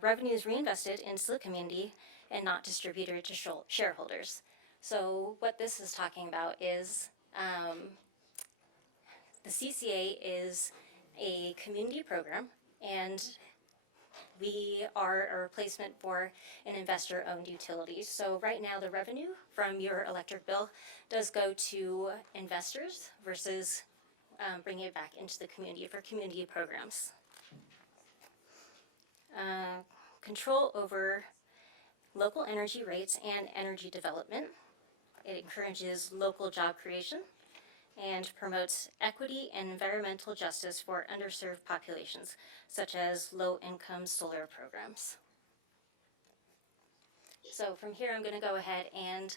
Revenue is reinvested into the community and not distributed to shareholders. So what this is talking about is the CCA is a community program, and we are a replacement for an investor-owned utility. So right now, the revenue from your electric bill does go to investors versus bringing it back into the community for community programs. Control over local energy rates and energy development. It encourages local job creation and promotes equity and environmental justice for underserved populations, such as low-income solar programs. So from here, I'm going to go ahead and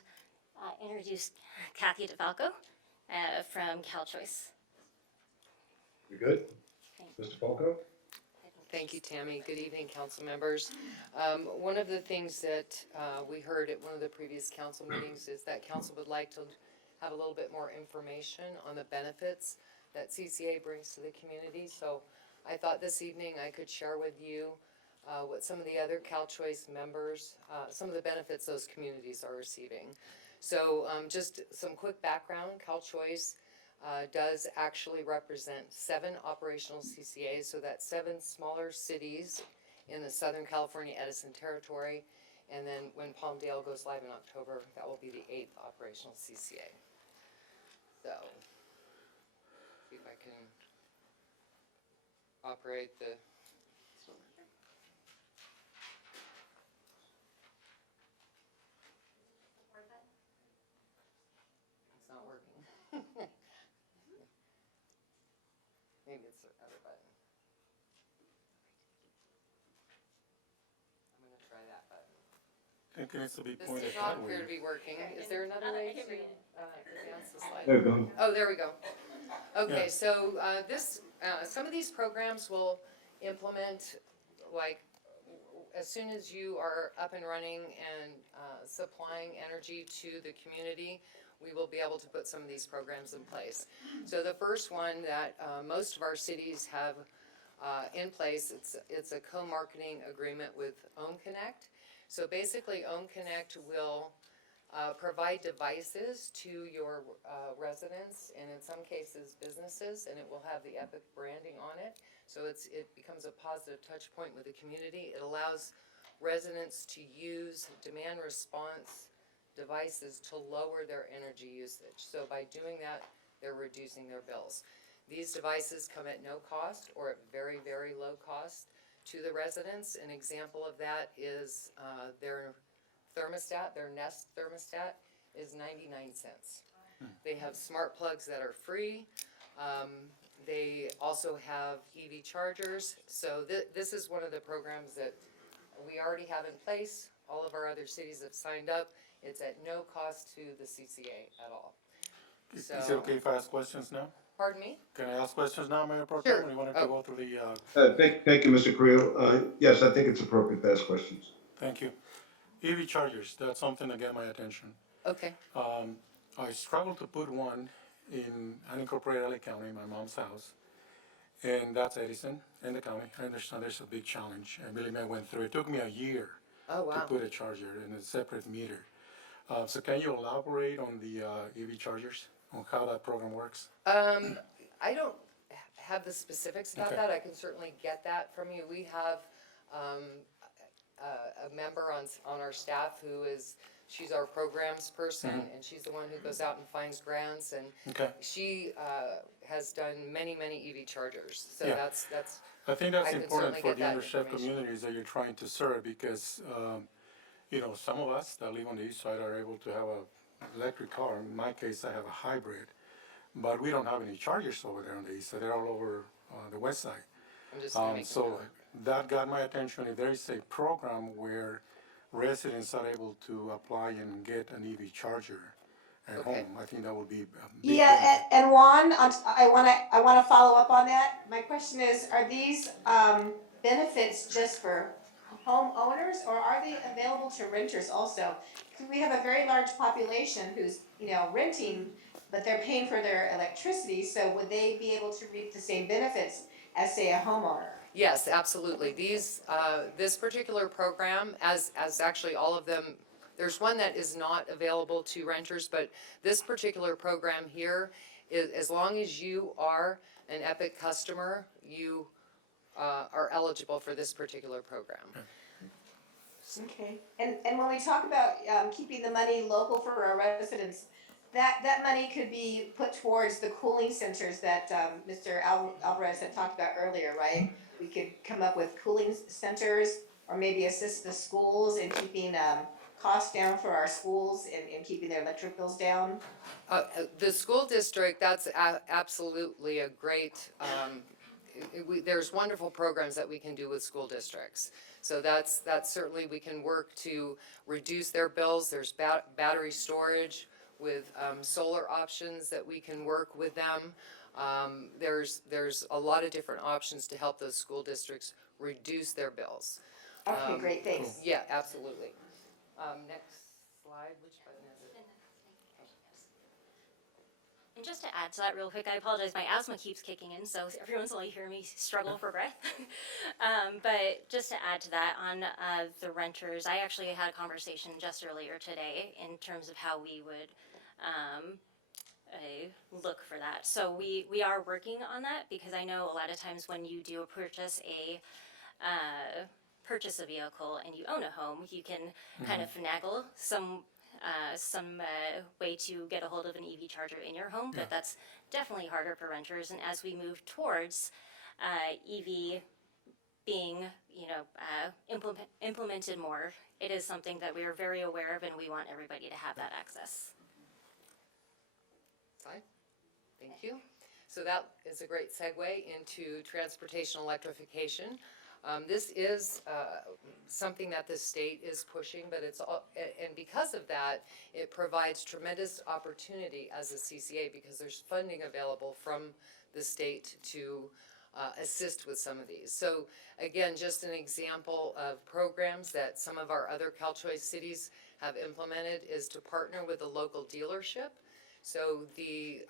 introduce Kathy DeFalco from CalChoice. You good? Mr. Falco? Thank you, Tammy. Good evening, council members. One of the things that we heard at one of the previous council meetings is that council would like to have a little bit more information on the benefits that CCA brings to the community. So I thought this evening I could share with you what some of the other CalChoice members, some of the benefits those communities are receiving. So just some quick background. CalChoice does actually represent 7 operational CCAs, so that's 7 smaller cities in the Southern California Edison territory. And then when Palmdale goes live in October, that will be the 8th operational CCA. So, see if I can operate the. It's not working. Maybe it's the other button. I'm gonna try that button. It can also be This pointed does not that appear way. to be working. Is there another way to advance the slide? There you go. Oh, there we go. Okay, Yeah. so some of these programs will implement, like, as soon as you are up and running and supplying energy to the community, we will be able to put some of these programs in place. So the first one that most of our cities have in place, it's a co-marketing agreement with OwnConnect. So basically, OwnConnect will provide devices to your residents and in some cases businesses, and it will have the Epic branding on it. So it becomes a positive touch point with the community. It allows residents to use demand response devices to lower their energy usage. So by doing that, they're reducing their bills. These devices come at no cost or at very, very low cost to the residents. An example of that is their thermostat, their Nest thermostat is 99 cents. They have smart plugs that are free. They also have EV chargers. So this is one of the programs that we already have in place. All of our other cities have signed up. It's at no cost to the CCA at all. Is it okay if I ask questions now? Pardon me? Can I ask questions now, Mayor Pro Tem? Sure. Or you wanted to go through the, Thank you, Mr. Creel. Yes, I think it's appropriate to ask questions. thank you. EV chargers, that's something that got my attention. Okay. I struggled to put one in unincorporated LA County, my mom's house. And that's Edison in the county. I understand there's a big challenge. And believe me, I went through it. It took me a year Oh, to wow. put a charger in a separate meter. So can you elaborate on the EV chargers, on how that program works? I don't have the specifics about Okay. that. I can certainly get that from you. We have a member on our staff who is, she's our programs person, and she's the one who goes out and finds grants, and Okay. she has done many EV chargers. So Yeah. that's. I think that's I can important certainly for get the that underserved information. communities that you're trying to serve because, you know, some of us that live on the east side are able to have an electric car. In my case, I have a hybrid, but we don't have any chargers over there on the east side. They're all over the west side. I'm just making So that got my attention. If there is a program where residents are able to apply and get an EV charger at Okay. home, I think that would be a big Yeah, benefit. and Juan, I wanna follow up on that. My question is, are these, benefits just for homeowners, or are they available to renters also? Because we have a very large population who's, you know, renting, but they're paying for their electricity, so would they be able to reap the same benefits as, say, a homeowner? Yes, absolutely. This particular program, as actually all of them, there's one that is not available to renters, but this particular program here is, as long as you are an Epic customer, you are eligible for this particular program. Okay, and when we talk about, keeping the money local for our residents, that money could be put towards the cooling centers that, Mr. Alvarez had talked about earlier, right? We could come up with cooling centers, or maybe assist the schools in keeping, costs down for our schools and keeping their electric bills down. The school district, that's absolutely a great, there's wonderful programs that we can do with school districts. So that's certainly, we can work to reduce their bills. There's battery storage with solar options that we can work with them. There's a lot of different options to help those school districts reduce their bills. Okay, great, thanks. Yeah, absolutely. Next slide, which button is it? And just to add to that real quick, I apologize, my asthma keeps kicking in, so everyone's only hearing me struggle for breath. But just to add to that, on the renters, I actually had a conversation just earlier today in terms of how we would look for that. So we are working on that, because I know a lot of times when you do purchase a vehicle and you own a home, you can kind of finagle some way to get a hold of an EV charger in your home, but that's definitely harder for renters. And as we move towards EV being, implemented more, it is something that we are very aware of, and we want everybody to have that access. Slide. Thank you. So that is a great segue into transportation electrification. This is something that the state is pushing, but and because of that, it provides tremendous opportunity as a CCA, because there's funding available from the state to assist with some of these. So again, just an example of programs that some of our other CalChoice cities have implemented is to partner with a local dealership So the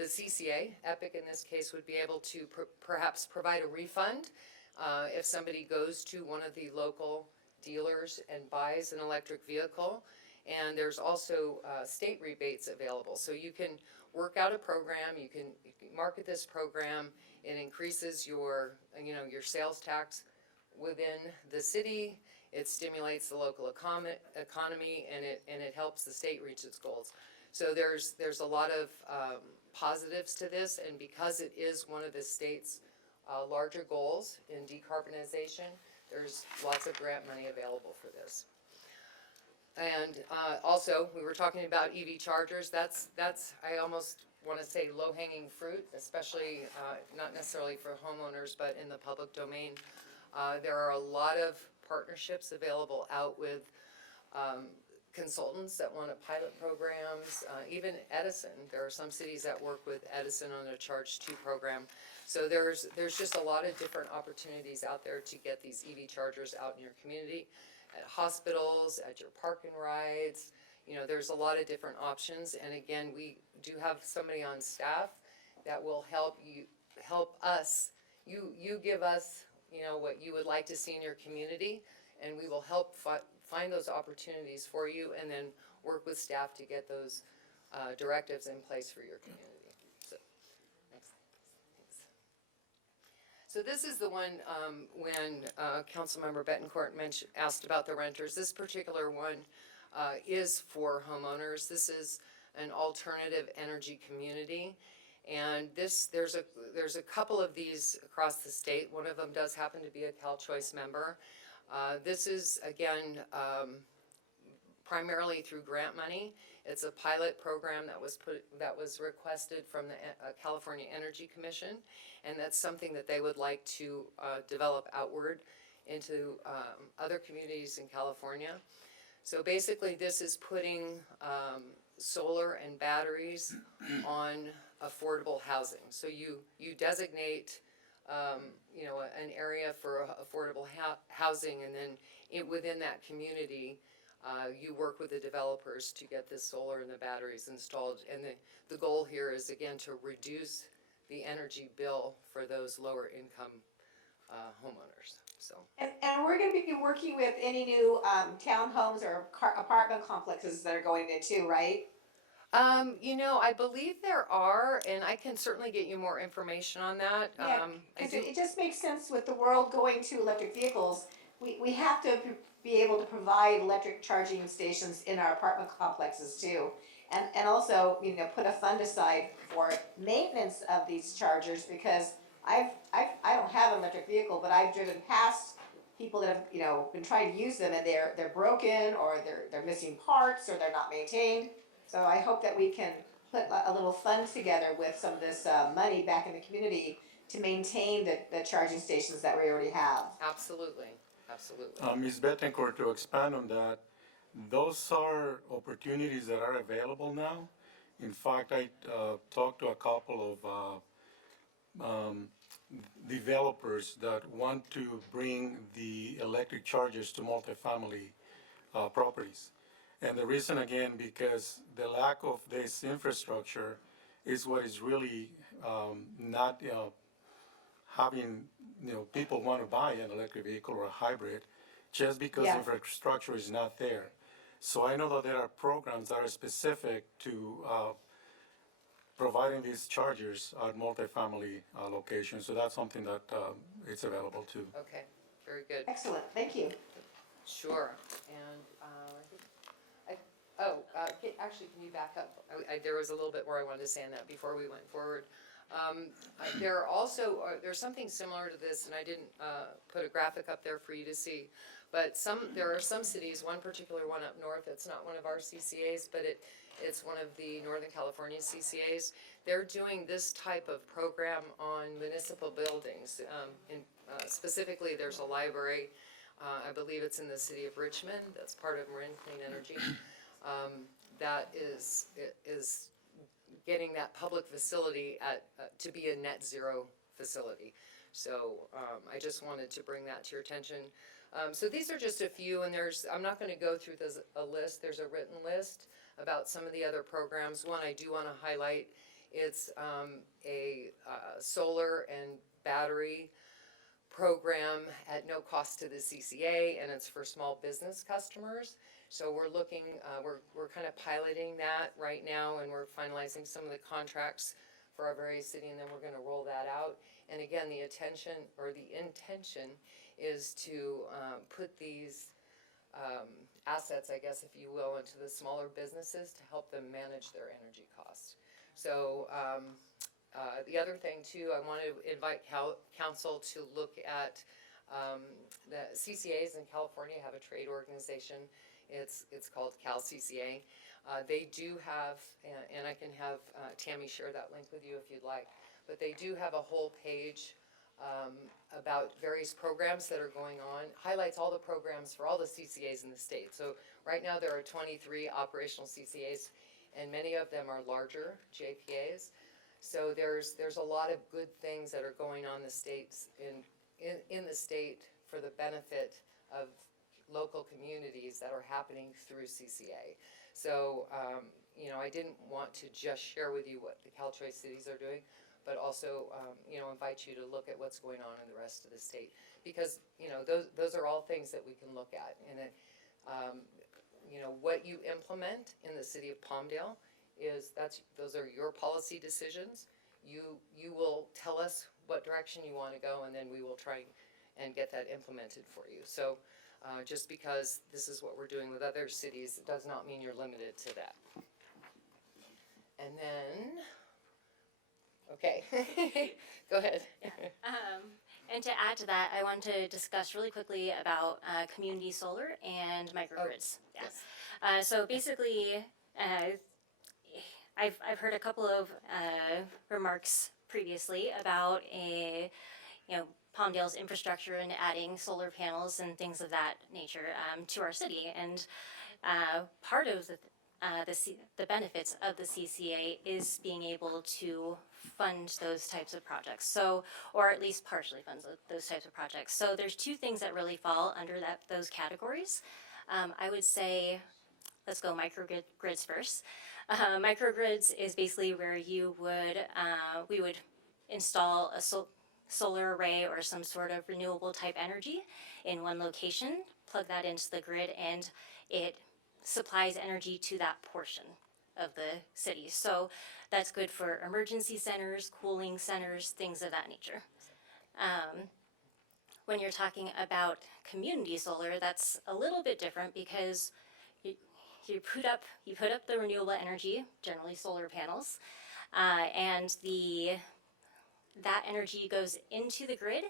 CCA, Epic in this case, would be able to perhaps provide a refund if somebody goes to one of the local dealers and buys an electric vehicle. And there's also state rebates available. So you can work out a program, you can market this program, it increases your, your sales tax within the city, it stimulates the local economy, and it helps the state reach its goals. So there's a lot of positives to this, and because it is one of the state's larger goals in decarbonization, there's lots of grant money available for this. And also, we were talking about EV chargers. That's I almost want to say low-hanging fruit, especially not necessarily for homeowners, but in the public domain. There are a lot of partnerships available out with consultants that want to pilot programs, even Edison. There are some cities that work with Edison on a Charge 2 program. So there's just a lot of different opportunities out there to get these EV chargers out in your community, at hospitals, at your park and rides. There's a lot of different options. And again, we do have somebody on staff that will help us. You give us, what you would like to see in your community, and we will help find those opportunities for you, and then work with staff to get those directives in place for your community. So, next slide, please. Thanks. So this is the one when Councilmember Betancourt asked about the renters. This particular one is for homeowners. This is an alternative energy community. And there's a couple of these across the state. One of them does happen to be a CalChoice member. This is, again, primarily through grant money. It's a pilot program that was requested from the California Energy Commission, and that's something that they would like to develop outward into other communities in California. So basically, this is putting solar and batteries on affordable housing. So you designate an area for affordable housing, and then within that community, you work with the developers to get this solar and the batteries installed. And the goal here is, again, to reduce the energy bill for those lower income homeowners. So. And we're going to be working with any new townhomes or apartment complexes that are going in too, right? I believe there are, and I can certainly get you more information on that. Yeah, because it just makes sense with the world going to electric vehicles. We have to be able to provide electric charging stations in our apartment complexes too. And also, put a fund aside for maintenance of these chargers, because I don't have an electric vehicle, but I've driven past people that have, been trying to use them, and they're broken, or they're missing parts, or they're not maintained. So I hope that we can put a little fund together with some of this money back in the community to maintain the charging stations that we already have. Absolutely, absolutely. Ms. Betancourt, to expand on that, those are opportunities that are available now. In fact, I talked to a couple of developers that want to bring the electric chargers to multifamily properties. And the reason, again, because the lack of this infrastructure is what is really not having people want to buy an electric vehicle or a hybrid just because infrastructure is not there. So I know that there are programs that are specific to providing these chargers at multifamily locations. So that's something that it's available too. Okay, very good. Excellent, thank you. Sure. And actually, can you back up? There was a little bit more I wanted to say on that before we went forward. There's something similar to this, and I didn't put a graphic up there for you to see, but there are some cities, one particular one up north, it's not one of our CCAs, but it's one of the Northern California CCAs. They're doing this type of program on municipal buildings. Specifically, there's a library, I believe it's in the city of Richmond, that's part of Marin Clean Energy, that is getting that public facility to be a net zero facility. So I just wanted to bring that to your attention. So these are just a few, and I'm not going to go through a list. There's a written list about some of the other programs. One I do want to highlight, it's a solar and battery program at no cost to the CCA, and it's for small business customers. So we're looking, we're kind of piloting that right now, and we're finalizing some of the contracts for our various city, and then we're gonna roll that out. And again, the intention is to put these assets, I guess, if you will, into the smaller businesses to help them manage their energy costs. So the other thing too, I want to invite council to look at the CCAs in California have a trade organization. It's called CalCCA. They do have, and I can have Tammy share that link with you if you'd like, but they do have a whole page about various programs that are going on, highlights all the programs for all the CCAs in the state. So right now there are 23 operational CCAs, and many of them are larger JPAs. So there's a lot of good things that are going on in the states in the state for the benefit of local communities that are happening through CCA. So you know, I didn't want to just share with you what the CalTrade cities are doing, but also you know, invite you to look at what's going on in the rest of the state, because you know, those are all things that we can look at. And it, you know, what you implement in the city of Palmdale is those are your policy decisions. You will tell us what direction you want to go, and then we will try and get that implemented for you. So just because this is what we're doing with other cities, it does not mean you're limited to that. And then, okay, go ahead. And to add to that, I want to discuss really quickly about community solar and microgrids. Oh, yes. So basically, I've heard a couple of remarks previously about Palmdale's infrastructure and adding solar panels and things of that nature to our city. And part of the benefits of the CCA is being able to fund those types of projects. So, or at least partially funds those types of projects. So there's two things that really fall under those categories. I would say, let's go microgrids first. Microgrids is basically where we would install a solar array or some sort of renewable type energy in one location, plug that into the grid, and it supplies energy to that portion of the city. So that's good for emergency centers, cooling centers, things of that nature. When you're talking about community solar, that's a little bit different because you put up the renewable energy, generally solar panels, and that energy goes into the grid,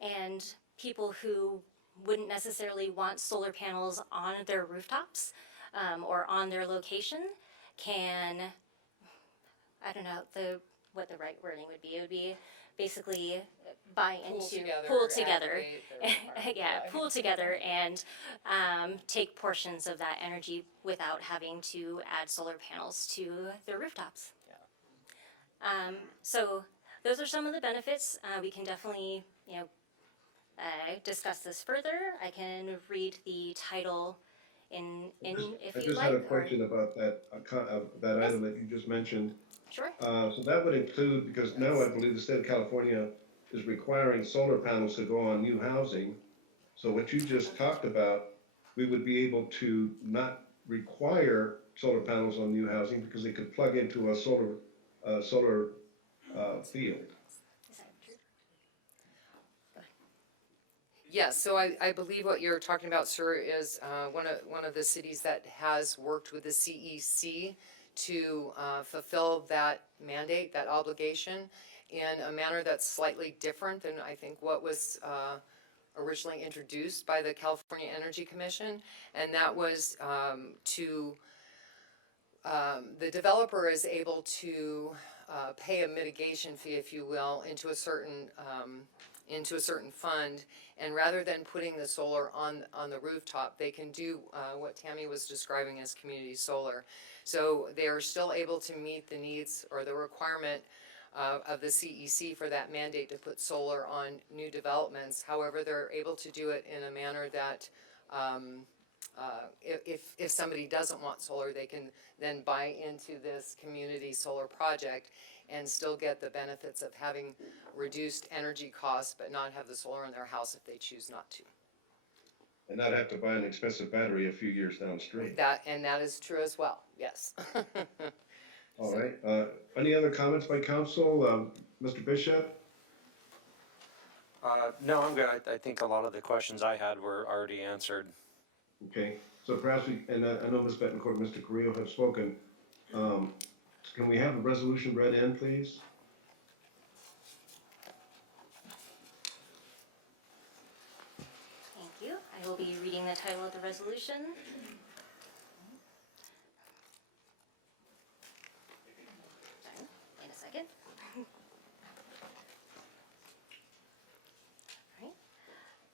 and people who wouldn't necessarily want solar panels on their rooftops or on their location can, I don't know what the right wording would be. It would be basically pool together, pool together and take portions of that energy without having to add solar panels to their rooftops. So those are some of the benefits. We can definitely, discuss this further. I can read the title in if you'd like. I just had a question about that item that you just mentioned. Sure. So that would include, because now I believe the state of California is requiring solar panels to go on new housing. So what you just talked about, we would be able to not require solar panels on new housing because they could plug into a solar field. Yes, so I believe what you're talking about, sir, is one of the cities that has worked with the CEC to fulfill that mandate, that obligation, in a manner that's slightly different than I think what was originally introduced by the California Energy Commission, and that was the developer is able to pay a mitigation fee, if you will, into a certain fund, and rather than putting the solar on the rooftop, they can do what Tammy was describing as community solar. So they are still able to meet the needs or the requirement of the CEC for that mandate to put solar on new developments. However, they're able to do it in a manner that if somebody doesn't want solar, they can then buy into this community solar project and still get the benefits of having reduced energy costs, but not have the solar in their house if they choose not to. And not have to buy an expensive battery a few years downstream. That is true as well, yes. All right, any other comments by council? Mr. Bishop? No, I'm good. I think a lot of the questions I had were already answered. Okay, so perhaps we, and I know Ms. Betancourt and Mr. Carrillo have spoken. Can we have the resolution read in, please? Thank you. I will be reading the title of the resolution. Sorry, wait a second. All right.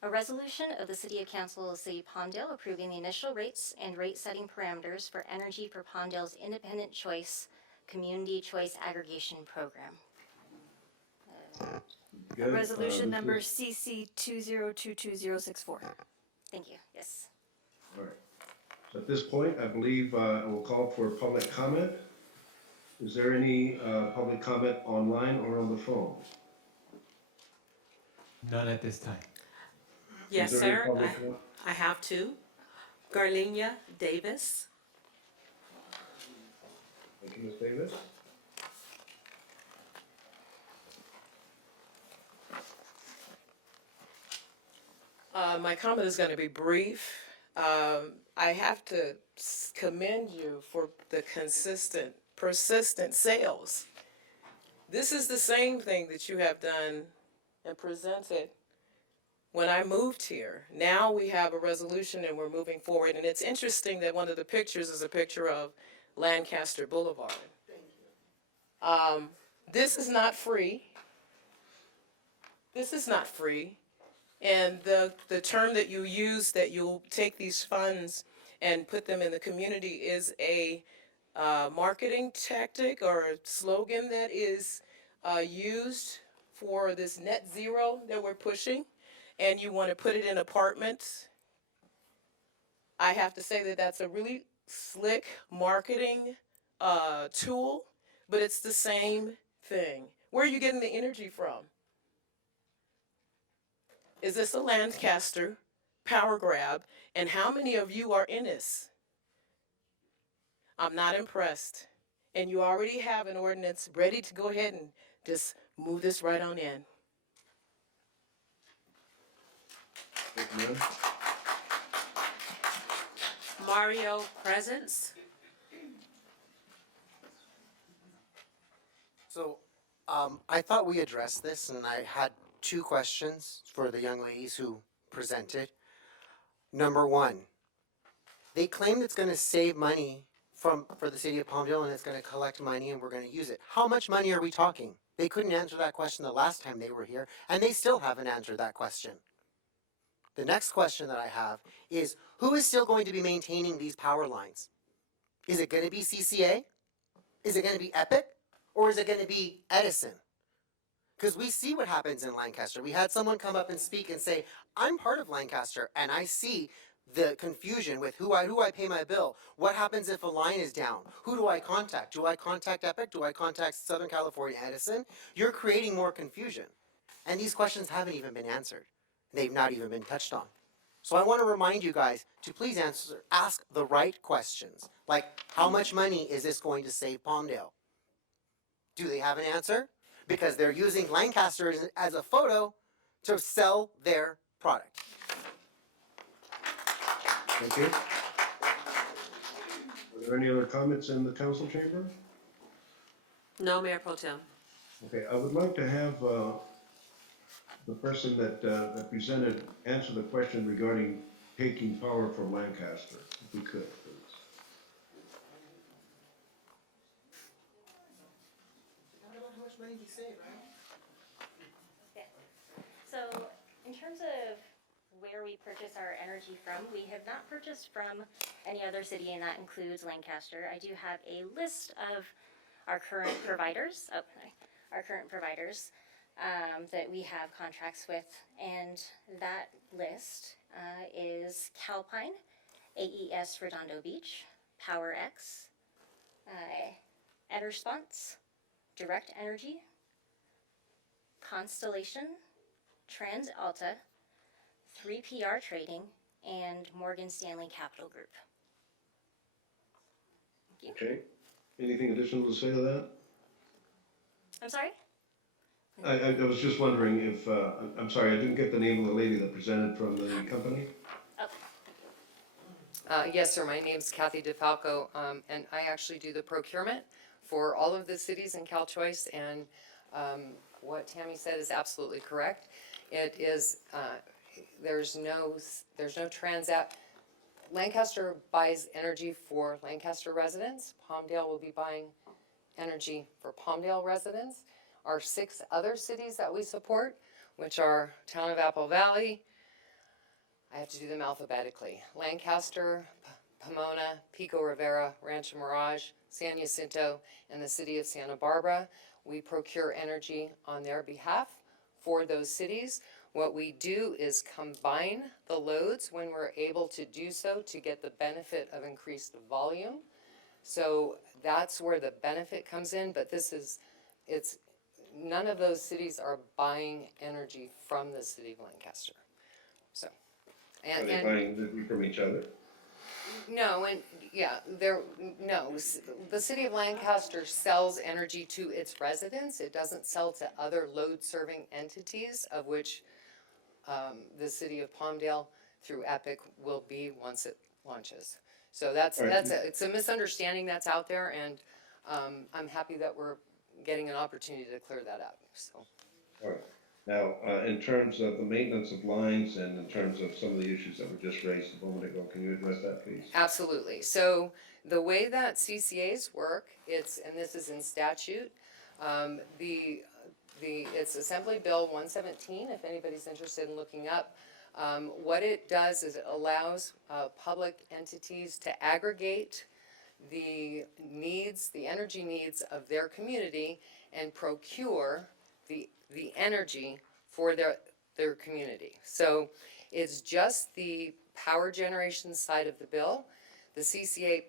A resolution of the City Council of the City of Palmdale approving the initial rates and rate-setting parameters for energy for Palmdale's Independent Choice Community Choice Aggregation Program. Good. Resolution number CC 20222064. Thank you. Yes. All right. So at this point, I believe I will call for public comment. Is there any public comment online or on the phone? None at this time. Yes, Is there any sir. public comment? I have two. Garlinia Davis. Thank you, Ms. Davis. My comment is going to be brief. I have to commend you for the consistent, persistent sales. This is the same thing that you have done and presented when I moved here. Now we have a resolution and we're moving forward. And it's interesting that one of the pictures is a picture of Lancaster Boulevard. This is not free. This is not free. And the term that you use, that you'll take these funds and put them in the community, is a marketing tactic or a slogan that is used for this net zero that we're pushing. And you want to put it in apartments. I have to say that that's a really slick marketing tool, but it's the same thing. Where are you getting the energy from? Is this a Lancaster power grab? And how many of you are in this? I'm not impressed. And you already have an ordinance ready to go ahead and just move this right on in. Thank you, ma'am. Mario Presence. So, I thought we addressed this, and I had two questions for the young ladies who presented. Number one, they claim it's going to save money for the city of Palmdale, and it's going to collect money, and we're going to use it. How much money are we talking? They couldn't answer that question the last time they were here, and they still haven't answered that question. The next question that I have is, who is still going to be maintaining these power lines? Is it going to be CCA? Is it going to be Epic? Or is it going to be Edison? Because we see what happens in Lancaster. We had someone come up and speak and say, I'm part of Lancaster, and I see the confusion with who I pay my bill. What happens if a line is down? Who do I contact? Do I contact Epic? Do I contact Southern California Edison? You're creating more confusion. And these questions haven't even been answered. They've not even been touched on. So I want to remind you guys to please ask the right questions. Like, how much money is this going to save Palmdale? Do they have an answer? Because they're using Lancaster as a photo to sell their product. Thank you. Are there any other comments in the council chamber? No, Mayor Pro Tem. Okay, I would like to have the person that presented answer the question regarding taking power from Lancaster, if we could, please. How much money do you save, right? Okay. So in terms of where we purchase our energy from, we have not purchased from any other city, and that includes Lancaster. I do have a list of our current providers, that we have contracts with, and that list is Calpine, AES Redondo Beach, PowerX, EdResponse, Direct Energy, Constellation, TransAlta, 3PR Trading, and Morgan Stanley Capital Group. Thank you. Okay. Anything additional to say to that? I'm sorry? I was just wondering if, I'm sorry, I didn't get the name of the lady that presented from the company. Yes, sir, my name's Kathy DeFalco, and I actually do the procurement for all of the cities in CalChoice, and what Tammy said is absolutely correct. It is, there's no Lancaster buys energy for Lancaster residents. Palmdale will be buying energy for Palmdale residents. Our 6 other cities that we support, which are Town of Apple Valley, I have to do them alphabetically. Lancaster, Pomona, Pico Rivera, Rancho Mirage, San Jacinto, and the city of Santa Barbara. We procure energy on their behalf for those cities. What we do is combine the loads when we're able to do so to get the benefit of increased volume. So that's where the benefit comes in, but none of those cities are buying energy from the city of Lancaster. So. Are they buying energy from each other? No, the city of Lancaster sells energy to its residents. It doesn't sell to other load-serving entities, of which the city of Palmdale through Epic will be once it launches. So it's a misunderstanding that's out there, and I'm happy that we're getting an opportunity to clear that up, so. All right. Now, in terms of the maintenance of lines and in terms of some of the issues that were just raised a moment ago, can you address that, please? Absolutely. So the way that CCAs work, and this is in statute, it's Assembly Bill 117, if anybody's interested in looking up. What it does is it allows public entities to aggregate the energy needs of their community and procure the energy for their community. So it's just the power generation side of the bill. The CCA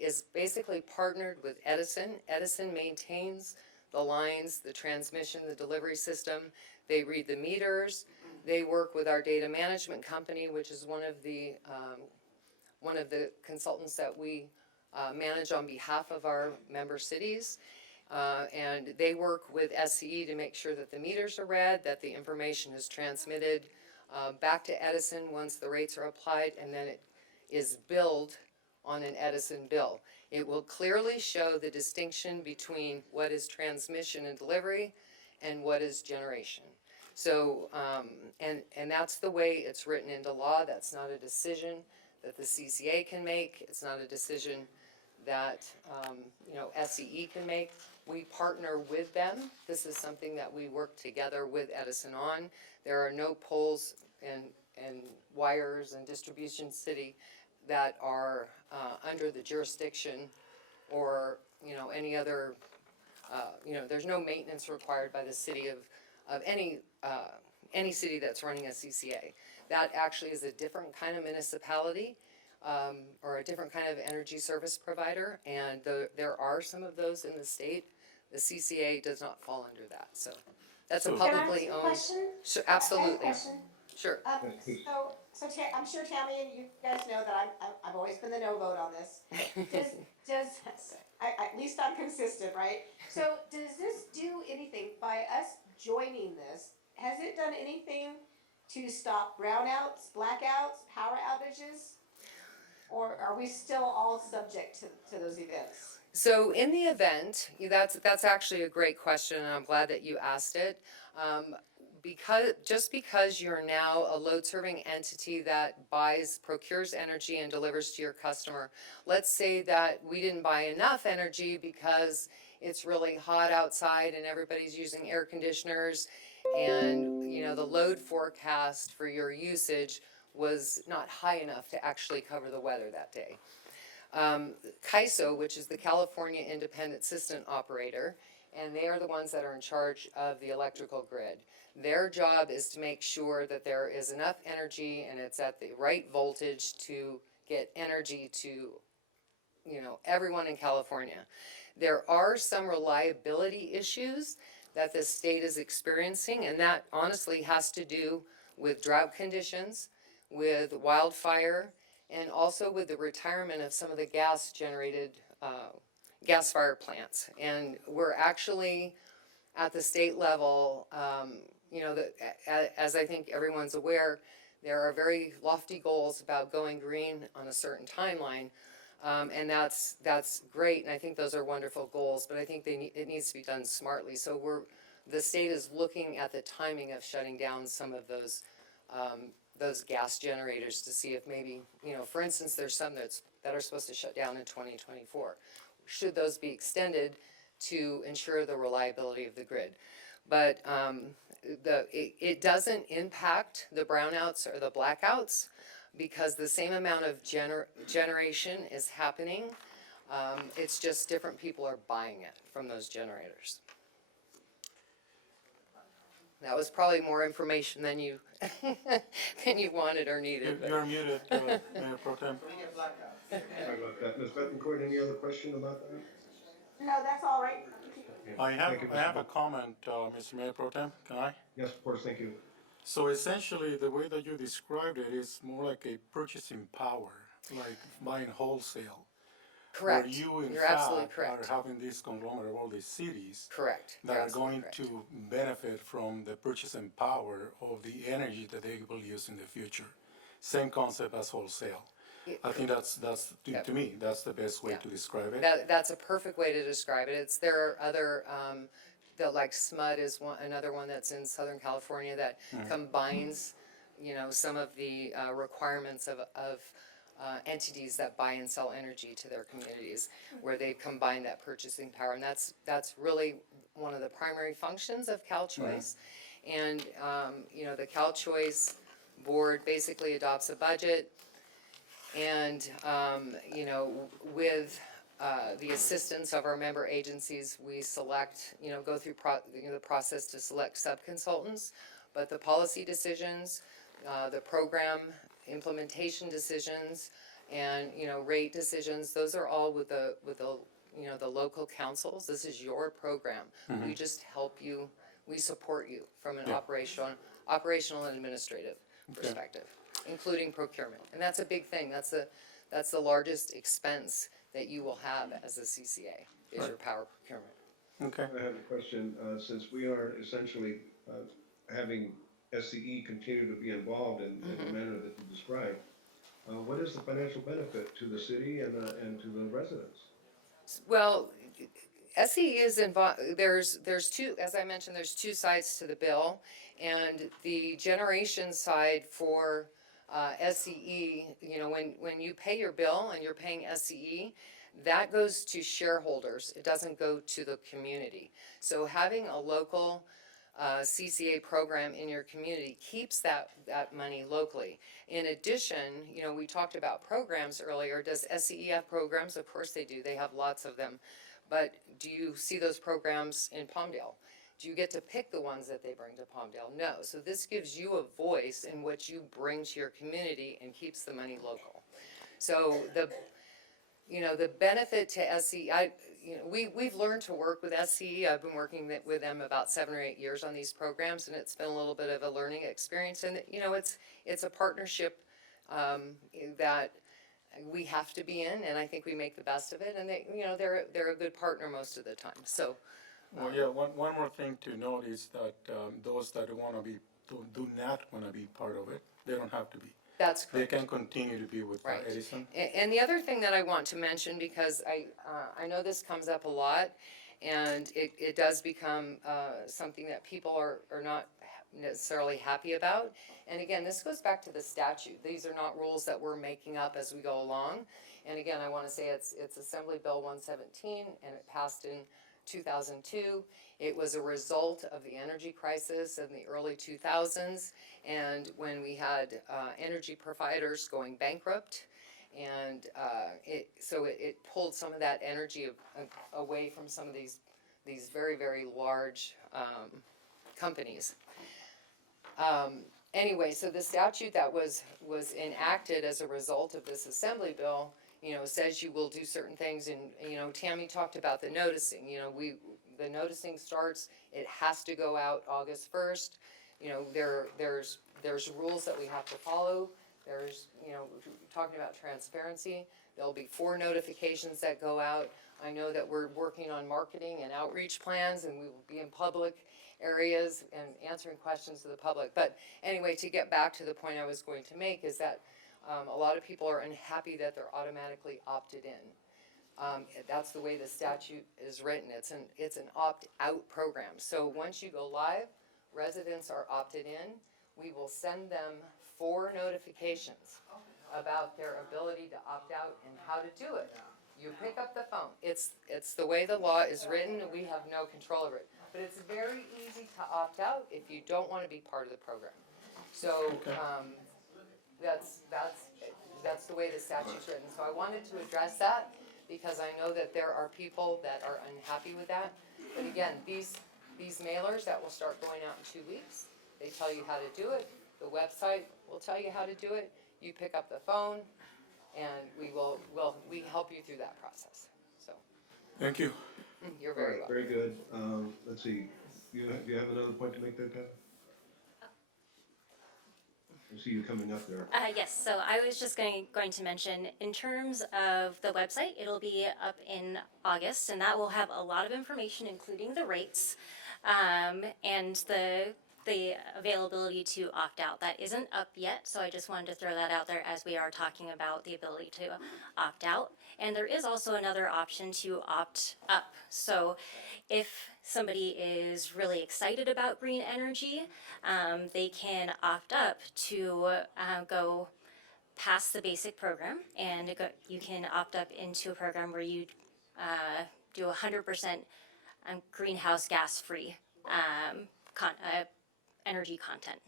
is basically partnered with Edison. Edison maintains the lines, the transmission, the delivery system. They read the meters. They work with our data management company, which is one of the consultants that we manage on behalf of our member cities. And they work with SCE to make sure that the meters are read, that the information is transmitted back to Edison once the rates are applied, and then it is billed on an Edison bill. It will clearly show the distinction between what is transmission and delivery and what is generation. So, and that's the way it's written into law. That's not a decision that the CCA can make. It's not a decision that, SCE can make. We partner with them. This is something that we work together with Edison on. There are no poles and wires and distribution city that are under the jurisdiction or, any other, there's no maintenance required by the city of any city that's running a CCA. That actually is a different kind of municipality or a different kind of energy service provider, and there are some of those in the state. The CCA does not fall under that, so that's a publicly owned. Can I ask you a question? Sure, absolutely. I have a question. Sure. I'm sure Tammy and you guys know that I've always been the no vote on this. At least I'm consistent, right? So does this do anything by us joining this? Has it done anything to stop brownouts, blackouts, power outages? Or are we still all subject to those events? So in the event, that's actually a great question, and I'm glad that you asked it. Because you're now a load-serving entity that procures energy and delivers to your customer, let's say that we didn't buy enough energy because it's really hot outside and everybody's using air conditioners, and the load forecast for your usage was not high enough to actually cover the weather that day. CAISO, which is the California Independent System Operator, and they are the ones that are in charge of the electrical grid. Their job is to make sure that there is enough energy and it's at the right voltage to get energy to, you know, everyone in California. There are some reliability issues that the state is experiencing, and that honestly has to do with drought conditions, with wildfire, and also with the retirement of some of the gas-generated, gas fire plants. And we're actually, at the state level, you know, as I think everyone's aware, there are very lofty goals about going green on a certain timeline. And that's great, and I think those are wonderful goals, but I think it needs to be done smartly. So the state is looking at the timing of shutting down some of those gas generators to see if maybe, you know, for instance, there's some that are supposed to shut down in 2024. Should those be extended to ensure the reliability of the grid? But it doesn't impact the brownouts or the blackouts, because the same amount of generation is happening. It's just different people are buying it from those generators. That was probably more information than you than you wanted or needed. You're muted, Mayor Pro Tem. Sorry about that. Ms. Betancourt, any other question about that? No, that's all right. I Thank you, Mr. have a comment, Mr. Mayor Pro Tem, can I? Yes, of course, thank you. So essentially, the way that you described it is more like a purchasing power, like buying wholesale. Correct. Where you, in You're absolutely fact, correct. are having this conglomerate of all these cities. Correct. That You're are going absolutely correct. to benefit from the purchasing power of the energy that they will use in the future. Same concept as wholesale. I think that's Yep. to me, that's the best way Yeah. to describe it. That's a perfect way to describe it. There are other, like SMUD is another one that's in Southern California that combines, you know, some of the requirements of entities that buy and sell energy to their communities, where they combine that purchasing power, and that's really one of the primary functions of CalChoice. And you know, the CalChoice board basically adopts a budget, and you know, with the assistance of our member agencies, we select, you know, go through the process to select sub-consultants, but the policy decisions, the program implementation decisions, and, you know, rate decisions, those are all with the you know, the local councils. This is your program. We just help you, we support you from an operational and administrative perspective, including procurement. And that's a big thing. That's the largest expense that you will have as a CCA, is your power procurement. Okay. I have a question. Since we are essentially having SCE continue to be involved in the manner that you described, what is the financial benefit to the city and to the residents? Well, SCE is involved. There's two, as I mentioned, there's two sides to the bill, and the generation side for SCE, you know, when you pay your bill and you're paying SCE, that goes to shareholders. It doesn't go to the community. So having a local CCA program in your community keeps that money locally. In addition, you know, we talked about programs earlier. Does SCE have programs? Of course they do. They have lots of them. But do you see those programs in Palmdale? Do you get to pick the ones that they bring to Palmdale? No. So this gives you a voice in what you bring to your community and keeps the money local. So the benefit to SCE, we've learned to work with SCE. I've been working with them about 7 or 8 years on these programs, and it's been a little bit of a learning experience. And you know, it's a partnership that we have to be in, and I think we make the best of it. And they're a good partner most of the time. So. Well, yeah. One more thing to note is that those that do not want to be part of it, they don't have to be. That's correct. They can continue to be with Edison. And the other thing that I want to mention, because I know this comes up a lot, and it does become something that people are not necessarily happy about. And again, this goes back to the statute. These are not rules that we're making up as we go along. And again, I want to say it's Assembly Bill 117, and it passed in 2002. It was a result of the energy crisis in the early 2000s, and when we had energy providers going bankrupt, and it pulled some of that energy away from some of these very, very large companies. Anyway, so the statute that was enacted as a result of this assembly bill, says you will do certain things, and, Tammy talked about the noticing, the noticing starts, it has to go out August 1st. There's rules that we have to follow. There's, talking about transparency, there'll be 4 notifications that go out. I know that we're working on marketing and outreach plans, and we will be in public areas and answering questions to the public. But anyway, to get back to the point I was going to make is that a lot of people are unhappy that they're automatically opted in. That's the way the statute is written. It's an opt-out program. So once you go live, residents are opted in. We will send them 4 notifications about their ability to opt out and how to do it. You pick up the phone. It's the way the law is written, and we have no control over it. But it's very easy to opt out if you don't want to be part of the program. So that's the way the statute's written. So I wanted to address that because I know that there are people that are unhappy with that. But again, these mailers that will start going out in 2 weeks, they tell you how to do it. The website will tell you how to do it. You pick up the phone, and we help you through that process. So. Thank you. You're very welcome. Very good. Let's see, do you have another point to make there, Pat? I see you coming up there. Yes, so I was just going to mention, in terms of the website, it'll be up in August, and that will have a lot of information, including the rates, and the availability to opt out. That isn't up yet, so I just wanted to throw that out there as we are talking about the ability to opt out. And there is also another option to opt up. So if somebody is really excited about green energy, they can opt up to go past the basic program, and you can opt up into a program where you do 100% greenhouse gas free energy content.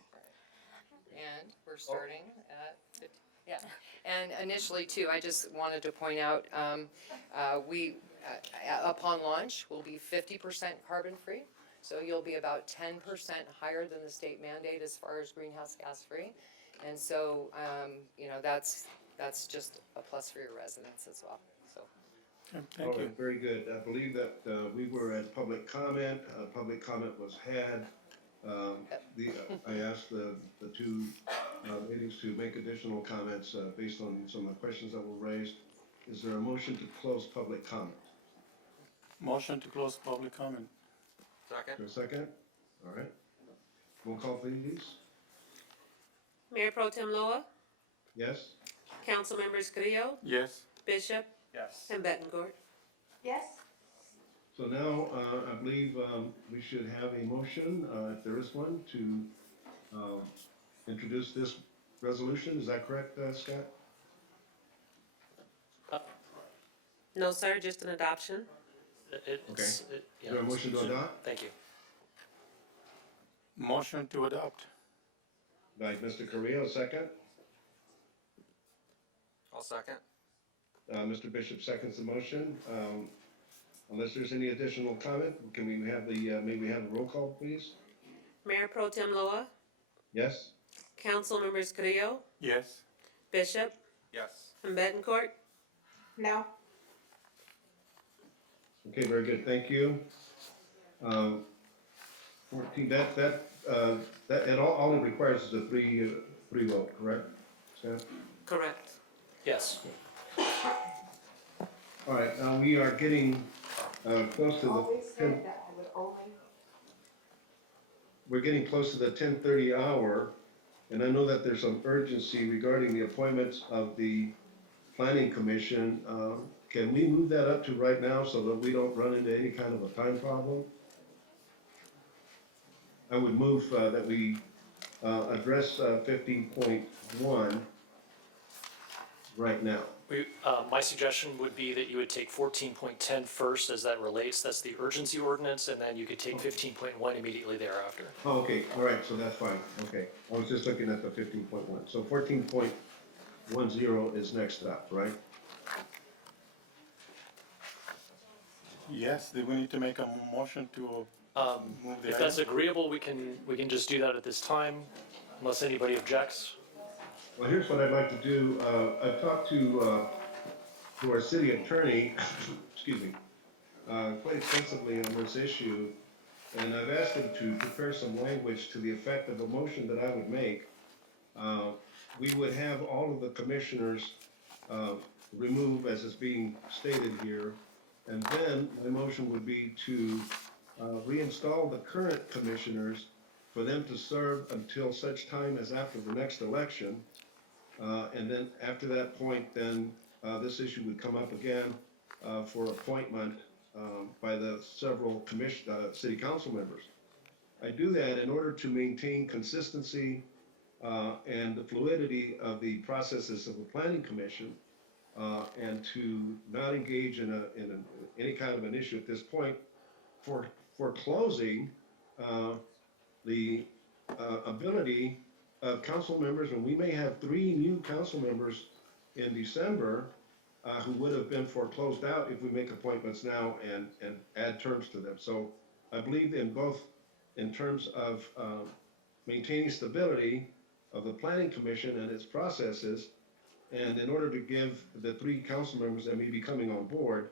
And we're starting at 50, yeah. And initially too, I just wanted to point out, we, upon launch, will be 50% carbon free. So you'll be about 10% higher than the state mandate as far as greenhouse gas free. And so, that's just a plus for your residents as well, so. Thank you. Very good. I believe that we were at public comment. Public comment was had. I asked the 2 ladies to make additional comments based on some of the questions that were raised. Is there a motion to close public comment? Motion to close public comment. Second. Is there a second? All right. Roll call, please. Mayor Pro Tem Loa, Yes? Council Members Carrillo, Yes. Bishop, Yes. and Bettencourt. Yes? So now, I believe we should have a motion, if there is one, to introduce this resolution. Is that correct, Scott? No, sir, just an adoption. Is there a motion to adopt? Thank you. Motion to adopt. By Mr. Carrillo, second. I'll second. Mr. Bishop seconds the motion. Unless there's any additional comment, can we have may we have a roll call, please? Mayor Pro Tem Loa, Yes? Council Members Carrillo, Yes. Bishop, Yes. and Bettencourt. No? Okay, very good, thank you. 14, it all it requires is a three vote, correct, Scott? Correct. Yes. All right, we are getting close to we're getting close to the 10:30 hour, and I know that there's some urgency regarding the appointments of the Planning Commission. Can we move that up to right now so that we don't run into any kind of a time problem? I would move that we address 15.1 right now. My suggestion would be that you would take 14.10 first as that relates, that's the urgency ordinance, and then you could take 15.1 immediately thereafter. Oh, okay, all right, so that's fine, okay. I was just looking at the 15.1. So 14.10 is next up, right? Yes, do we need to make a motion to move the If that's item? agreeable, we can just do that at this time. unless anybody objects. Well, here's what I'd like to do. I've talked to our city attorney, excuse me, quite extensively on this issue, and I've asked him to prepare some language to the effect of a motion that I would make. We would have all of the commissioners remove, as is being stated here, and then my motion would be to reinstall the current commissioners for them to serve until such time as after the next election. And then after that point, then this issue would come up again for appointment by the several city council members. I do that in order to maintain consistency and the fluidity of the processes of the planning commission, and to not engage in any kind of an issue at this point for closing the ability of council members, and we may have 3 new council members in December who would have been foreclosed out if we make appointments now and add terms to them. So I believe in both in terms of maintaining stability of the planning commission and its processes, and in order to give the 3 council members that may be coming on board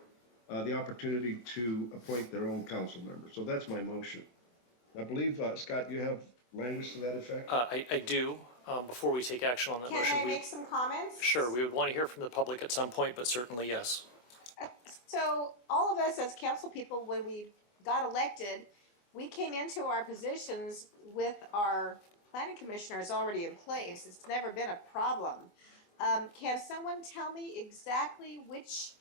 the opportunity to appoint their own council members. So that's my motion. I believe, Scott, you have language to that effect? I do. Before we take action on that motion, Can I make some comments? sure, we would want to hear from the public at some point, but certainly yes. So all of us as council people, when we got elected, we came into our positions with our planning commissioners already in place. It's never been a problem. Can someone tell me exactly which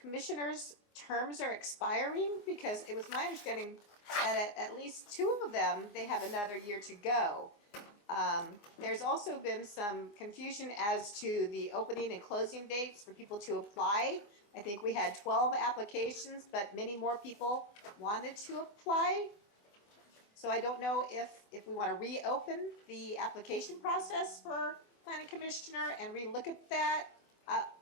commissioners' terms are expiring? Because it was my understanding that at least 2 of them, they have another year to go. There's also been some confusion as to the opening and closing dates for people to apply. I think we had 12 applications, but many more people wanted to apply. So I don't know if we want to reopen the application process for planning commissioner and relook at that.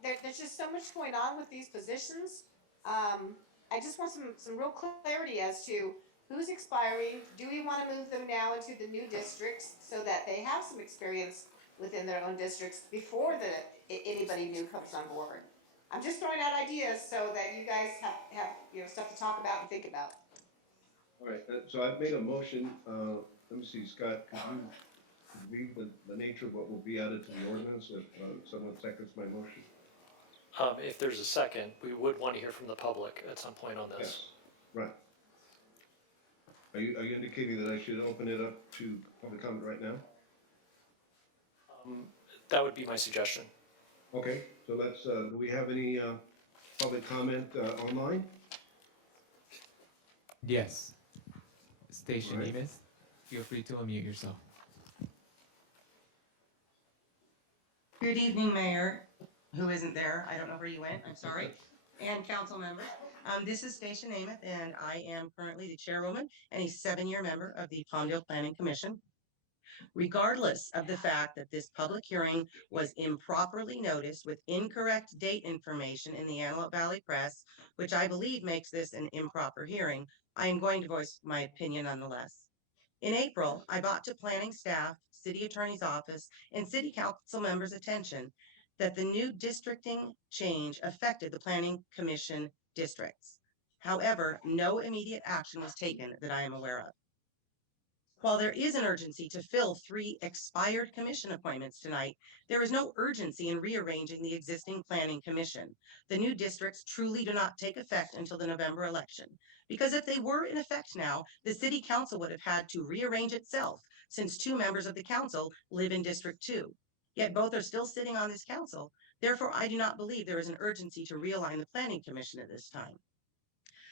There's just so much going on with these positions. I just want some real clarity as to who's expiring. Do we want to move them now into the new districts so that they have some experience within their own districts before anybody new comes on board? I'm just throwing out ideas so that you guys have stuff to talk about and think about. All right, so I've made a motion. Let me see, Scott, could you read the nature of what will be added to the ordinance if someone seconds my motion? If there's a second, we would want to hear from the public at some point on this. Yes, right. Are you indicating that I should open it up to public comment right now? That would be my suggestion. Okay, so let's, do we have any public comment online? Yes. Station Right. Emis, feel free to unmute yourself. Good evening, Mayor, who isn't there. I don't know where you went, I'm sorry, and council members. This is Station Amos, and I am currently the chairwoman and a 7-year member of the Palmdale Planning Commission. Regardless of the fact that this public hearing was improperly noticed with incorrect date information in the Antelope Valley Press, which I believe makes this an improper hearing, I am going to voice my opinion nonetheless. In April, I brought to planning staff, city attorney's office, and city council members' attention that the new districting change affected the planning commission districts. However, no immediate action was taken that I am aware of. While there is an urgency to fill 3 expired commission appointments tonight, there is no urgency in rearranging the existing planning commission. The new districts truly do not take effect until the November election. Because if they were in effect now, the city council would have had to rearrange itself since 2 members of the council live in District 2. Yet both are still sitting on this council. Therefore, I do not believe there is an urgency to realign the planning commission at this time.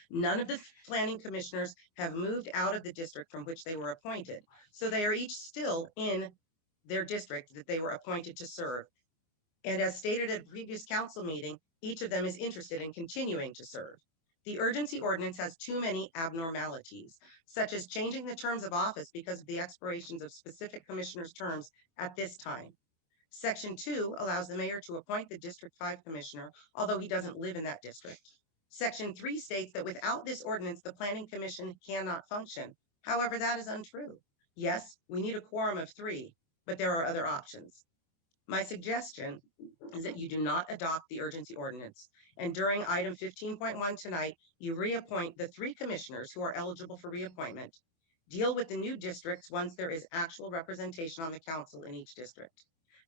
None of the planning commissioners have moved out of the district from which they were appointed, so they are each still in their district that they were appointed to serve. And as stated at a previous council meeting, each of them is interested in continuing to serve. The urgency ordinance has too many abnormalities, such as changing the terms of office because of the expirations of specific commissioners' terms at this time. Section 2 allows the mayor to appoint the District 5 commissioner, although he doesn't live in that district. Section 3 states that without this ordinance, the planning commission cannot function. However, that is untrue. Yes, we need a quorum of 3, but there are other options. My suggestion is that you do not adopt the urgency ordinance, and during item 15.1 tonight, you reappoint the 3 commissioners who are eligible for reappointment. Deal with the new districts once there is actual representation on the council in each district.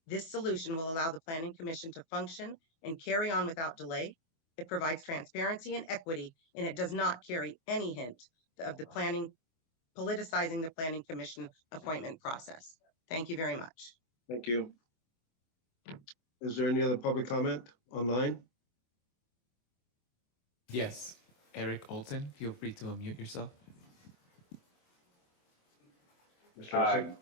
This solution will allow the Planning Commission to function and carry on without delay. It provides transparency and equity, and it does not carry any hint of politicizing the Planning Commission appointment process. Thank you very much. Thank you. Is there any other public comment online? Yes, Eric Olson, feel free to unmute yourself. Mr. Olson?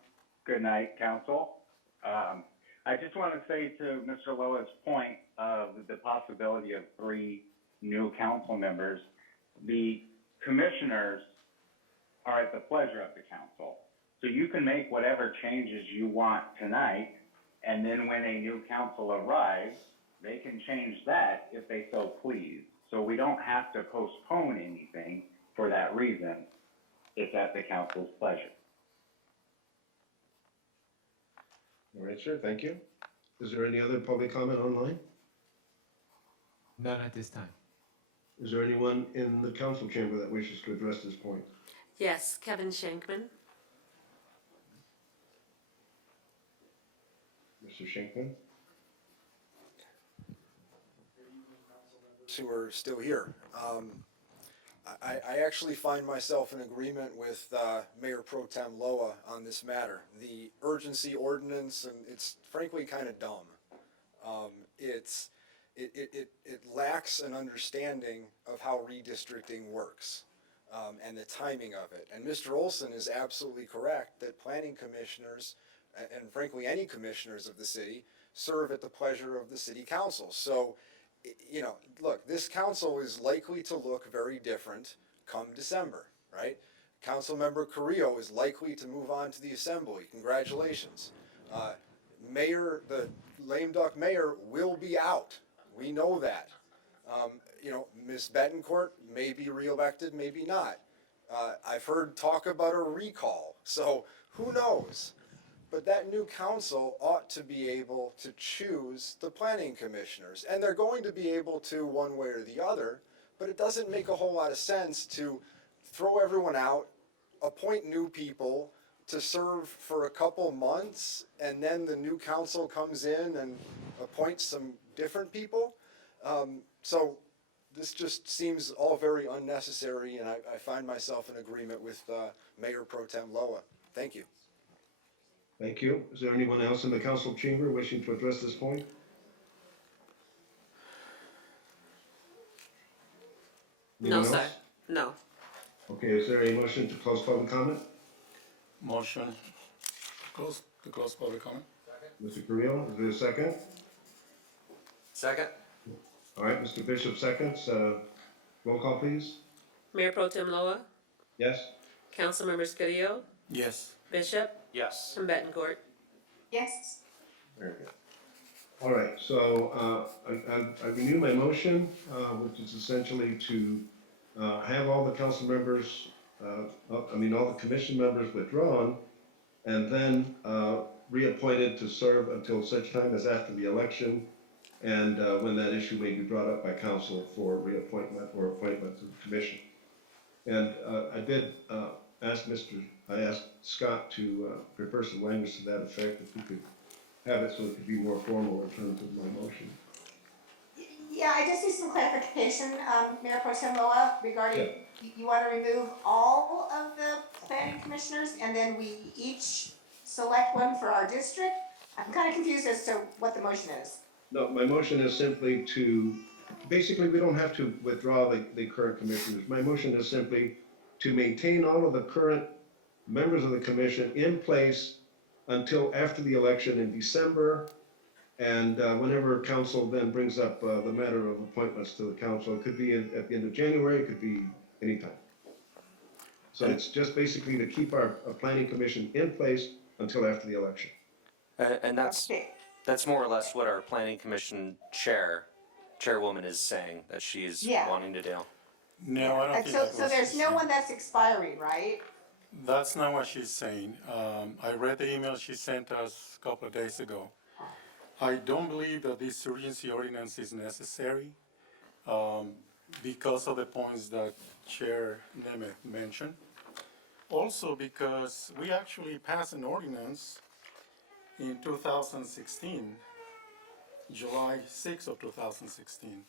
Good night, council. I just want to say to Mr. Loa's point of the possibility of 3 new council members, the commissioners are at the pleasure of the council. So you can make whatever changes you want tonight, and then when a new council arrives, they can change that if they so please. So we don't have to postpone anything for that reason. It's at the council's pleasure. All right, sir, thank you. Is there any other public comment online? None at this time. Is there anyone in the council chamber that wishes to address this point? Yes, Kevin Shankman. Mr. Shankman? Who are still here. I actually find myself in agreement with Mayor Pro Tem Loa on this matter. The urgency ordinance, and it's frankly kind of dumb. It lacks an understanding of how redistricting works and the timing of it. And Mr. Olson is absolutely correct that planning commissioners, and frankly any commissioners of the city, serve at the pleasure of the city council. So, you know, look, this council is likely to look very different come December, right? Councilmember Carrillo is likely to move on to the assembly. Congratulations. The lame duck mayor will be out. We know that. You know, Ms. Betancourt may be reelected, maybe not. I've heard talk about a recall, so who knows? But that new council ought to be able to choose the planning commissioners. And they're going to be able to one way or the other, but it doesn't make a whole lot of sense to throw everyone out, appoint new people to serve for a couple months, and then the new council comes in and appoints some different people. So this just seems all very unnecessary, and I find myself in agreement with Mayor Pro Tem Loa. Thank you. Thank you. Is there anyone else in the council chamber wishing to address this point? No, Anyone sir. else? No. Okay, is there a motion to close public comment? Motion to close public comment. Mr. Carrillo, is there a second? Second? All right, Mr. Bishop seconds. Roll call, please. Mayor Pro Tem Loa, Yes? Councilmembers Carrillo, Yes. Bishop, Yes. and Betancourt. Yes. Very good. All right, so I renew my motion, which is essentially to have all the council members, all the commission members withdrawn, and then reappointed to serve until such time as after the election, and when that issue may be brought up by council for reappointment or appointment to the commission. And I did I asked Scott to prepare some language to that effect, if we could have it so it could be more formal in terms of my motion. Yeah, I just need some clarification, Mayor Pro Tem Loa, regarding, you want to remove all of the planning commissioners and then we each select one for our district? I'm kind of confused as to what the motion is. No, my motion is simply to, basically, we don't have to withdraw the current commissioners. My motion is simply to maintain all of the current members of the commission in place until after the election in December. And whenever council then brings up the matter of appointments to the council, it could be at the end of January, it could be anytime. So it's just basically to keep our planning commission in place until after the election. And that's more or less what our planning commission chairwoman is saying, that she is Yeah. wanting to do. No, I don't think that So there's no one that's expiring, right? That's not what she's saying. I read the email she sent us a couple of days ago. I don't believe that this urgency ordinance is necessary because of the points that Chair Nemeth mentioned. Also because we actually passed an ordinance in 2016, July 6 of 2016.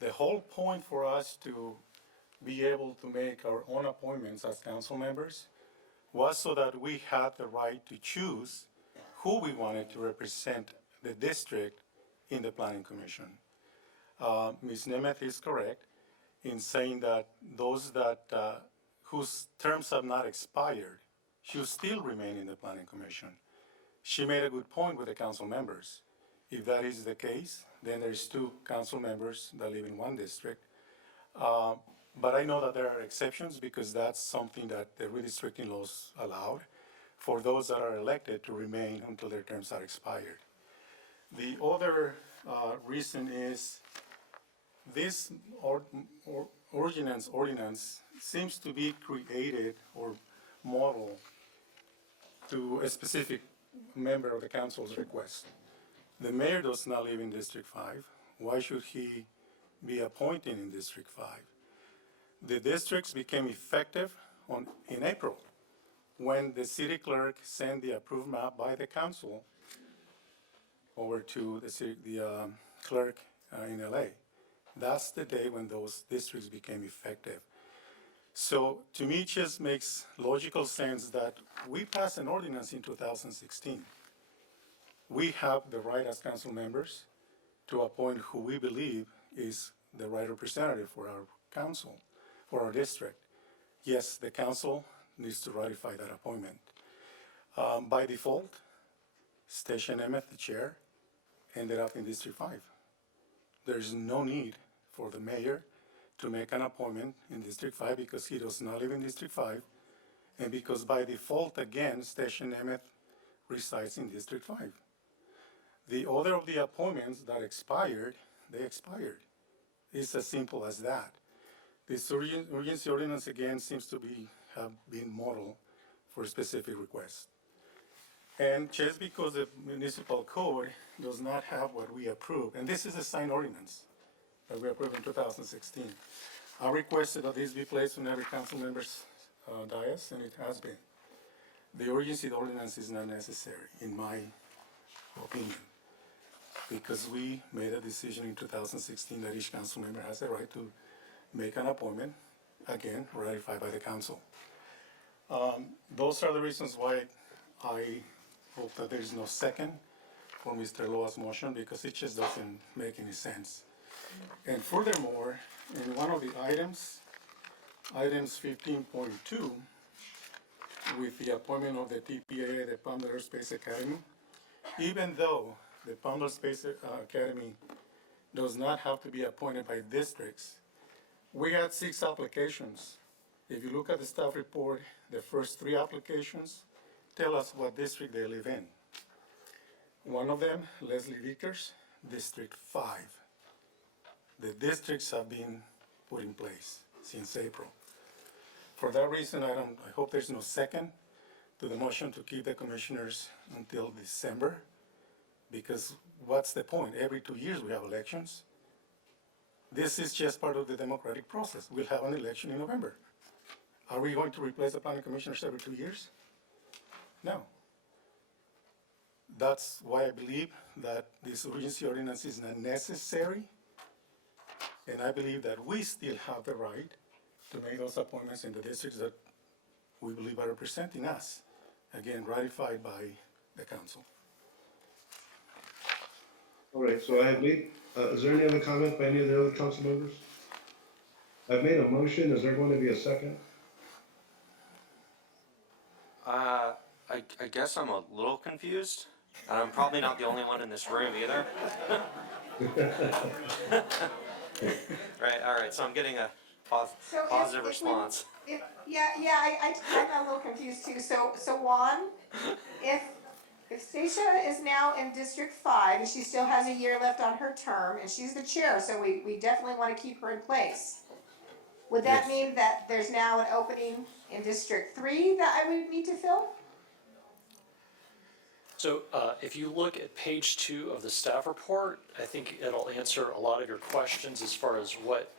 The whole point for us to be able to make our own appointments as council members was so that we had the right to choose who we wanted to represent the district in the planning commission. Ms. Nemeth is correct in saying that those that whose terms have not expired should still remain in the planning commission. She made a good point with the council members. If that is the case, then there's 2 council members that live in one district. But I know that there are exceptions because that's something that the redistricting laws allowed for those that are elected to remain until their terms are expired. The other reason is this ordinance seems to be created or modeled to a specific member of the council's request. The mayor does not live in District 5. Why should he be appointed in District 5? The districts became effective in April when the city clerk sent the approved map by the council over to the clerk in LA. That's the day when those districts became effective. So to me, it just makes logical sense that we passed an ordinance in 2016. We have the right as council members to appoint who we believe is the right representative for our council, for our district. Yes, the council needs to ratify that appointment. By default, Station Emmett, the chair, ended up in District 5. There's no need for the mayor to make an appointment in District 5 because he does not live in District 5, and because by default, again, Station Emmett resides in District 5. The other of the appointments that expired, they expired. It's as simple as that. This urgency ordinance again seems to have been modeled for specific requests. And just because the municipal code does not have what we approve, and this is a signed ordinance that we approved in 2016. I requested that this be placed on every council member's dais, and it has been. The urgency ordinance is not necessary, in my opinion, because we made a decision in 2016 that each council member has the right to make an appointment, again, ratified by the council. Those are the reasons why I hope that there is no second for Mr. Loa's motion, because it just doesn't make any sense. And furthermore, in one of the items 15.2, with the appointment of the TPA, the Palmdale Space Academy, even though the Palmdale Space Academy does not have to be appointed by districts, we had 6 applications. If you look at the staff report, the first 3 applications tell us what district they live in. One of them, Leslie Vickers, District 5. The districts have been put in place since April. For that reason, I hope there's no second to the motion to keep the commissioners until December, because what's the point? Every 2 years we have elections. This is just part of the democratic process. We'll have an election in November. Are we going to replace the planning commissioners every 2 years? No. That's why I believe that this urgency ordinance is not necessary, and I believe that we still have the right to make those appointments in the districts that we believe are representing us, again, ratified by the council. All right, so I have made, is there any other comment by any of the other council members? I've made a motion, is there going to be a second? I guess I'm a little confused, and I'm probably not the only one in this room either. Right, all right, so I'm getting a positive response. I'm a little confused too. So Juan, if Stacia is now in District 5 and she still has a year left on her term and she's the chair, so we definitely want to keep her in place. Would that Yes. mean that there's now an opening in District 3 that I would need to fill? So if you look at page 2 of the staff report, I think it'll answer a lot of your questions as far as what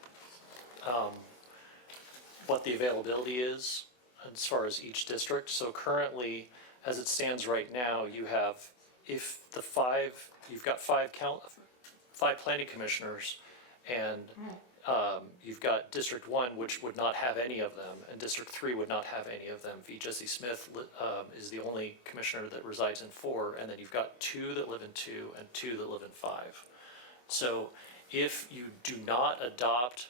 the availability is as far as each district. So currently, as it stands right now, you have, you've got five planning commissioners, and you've got District 1, which would not have any of them, and District 3 would not have any of them. V. Jesse Smith is the only commissioner that resides in 4, and then you've got 2 that live in 2 and 2 that live in 5. So if you do not adopt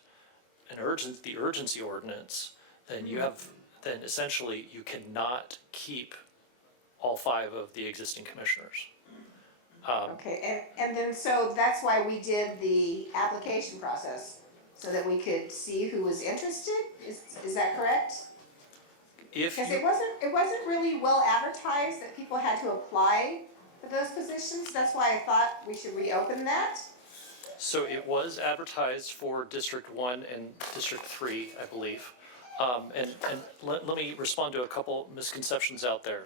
the urgency ordinance, then then essentially you cannot keep all 5 of the existing commissioners. Okay, and then, so that's why we did the application process, so that we could see who was interested? Is that correct? If Because you, it wasn't really well advertised that people had to apply for those positions. That's why I thought we should reopen that. so it was advertised for District 1 and District 3, I believe. And let me respond to a couple misconceptions out there.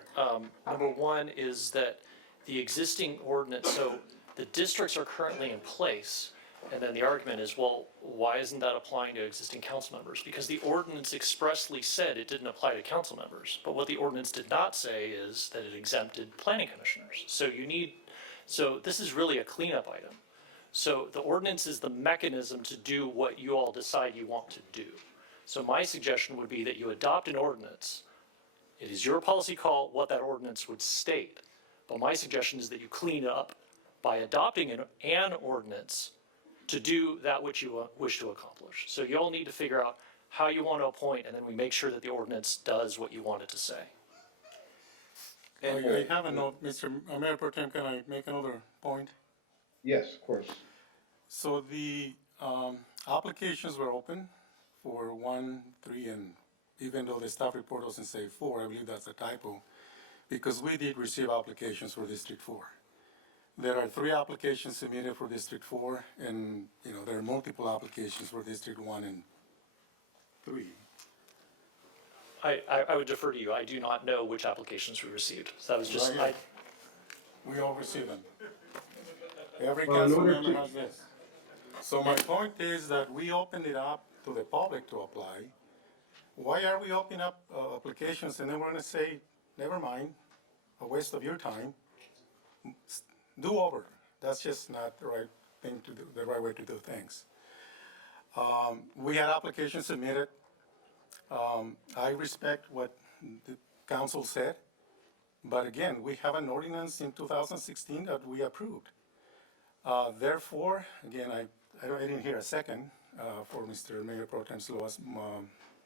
Number one is that the existing ordinance, so the districts are currently in place, and then the argument is, well, why isn't that applying to existing council members? Because the ordinance expressly said it didn't apply to council members, but what the ordinance did not say is that it exempted planning commissioners. So this is really a cleanup item. So the ordinance is the mechanism to do what you all decide you want to do. So my suggestion would be that you adopt an ordinance. It is your policy call what that ordinance would state. But my suggestion is that you clean up by adopting an ordinance to do that which you wish to accomplish. So you all need to figure out how you want to appoint, and then we make sure that the ordinance does what you want it to say. I have a note, Mr. Mayor Pro Tem, can I make another point? Yes, of course. So the applications were open for 1, 3, and even though the staff report doesn't say 4, I believe that's a typo, because we did receive applications for District 4. There are 3 applications submitted for District 4, and there are multiple applications for District 1 and 3. I would defer to you. I do not know which applications we received. So that was just, Right. We all receive them. Every Well, in council order member to- has this. So my point is that we opened it up to the public to apply. Why are we opening up applications and then we're gonna say, never mind, a waste of your time? Do over. That's just not the right thing to do, the right way to do things. We had applications submitted. I respect what the council said, but again, we have an ordinance in 2016 that we approved. Therefore, again, I didn't hear a second for Mr. Mayor Pro Tem Sloa's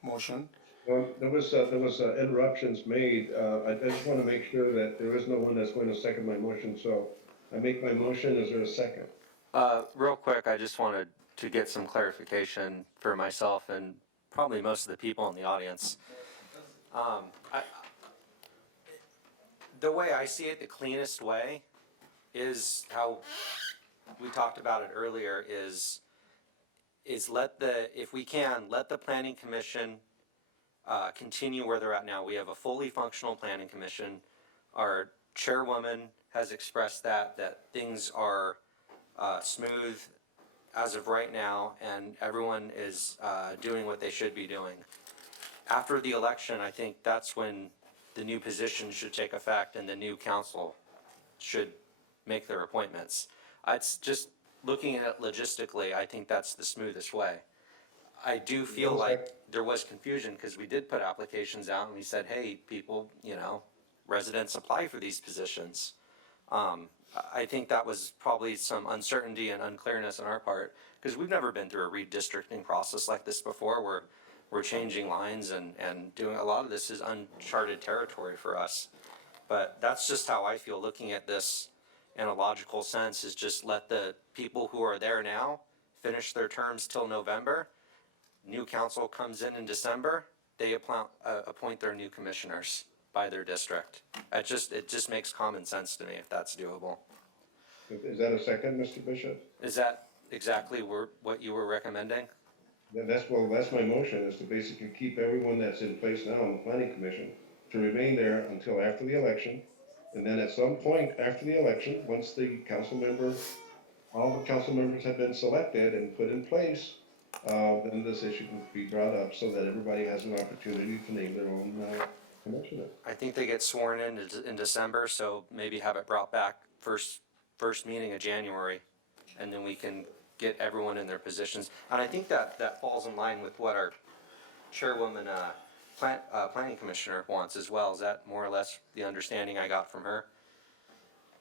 motion. Well, there was interruptions made. I just want to make sure that there is no one that's going to second my motion, so I make my motion. Is there a second? Real quick, I just wanted to get some clarification for myself and probably most of the people in the audience. The way I see it, the cleanest way is how we talked about it earlier, is if we can, let the planning commission continue where they're at now. We have a fully functional planning commission. Our chairwoman has expressed that things are smooth as of right now, and everyone is doing what they should be doing. After the election, I think that's when the new positions should take effect and the new council should make their appointments. It's just looking at it logistically, I think that's the smoothest way. I do feel like there was confusion because we did put applications out and we said, hey, people, residents apply for these positions. I think that was probably some uncertainty and unclearness on our part because we've never been through a redistricting process like this before where we're changing lines and doing a lot of this is uncharted territory for us. But that's just how I feel looking at this in a logical sense, is just let the people who are there now finish their terms till November. New council comes in December, they appoint their new commissioners by their district. It just makes common sense to me if that's doable. Is that a second, Mr. Bishop? Is that exactly what you were recommending? That's, well, that's my motion, is to basically keep everyone that's in place now on the planning commission to remain there until after the election. And then at some point after the election, once the council member, all the council members have been selected and put in place, then this issue will be brought up so that everybody has an opportunity to name their own, commissioner. I think they get sworn in December, so maybe have it brought back first meeting of January, and then we can get everyone in their positions. And I think that falls in line with what our chairwoman, planning commissioner wants as well. Is that more or less the understanding I got from her?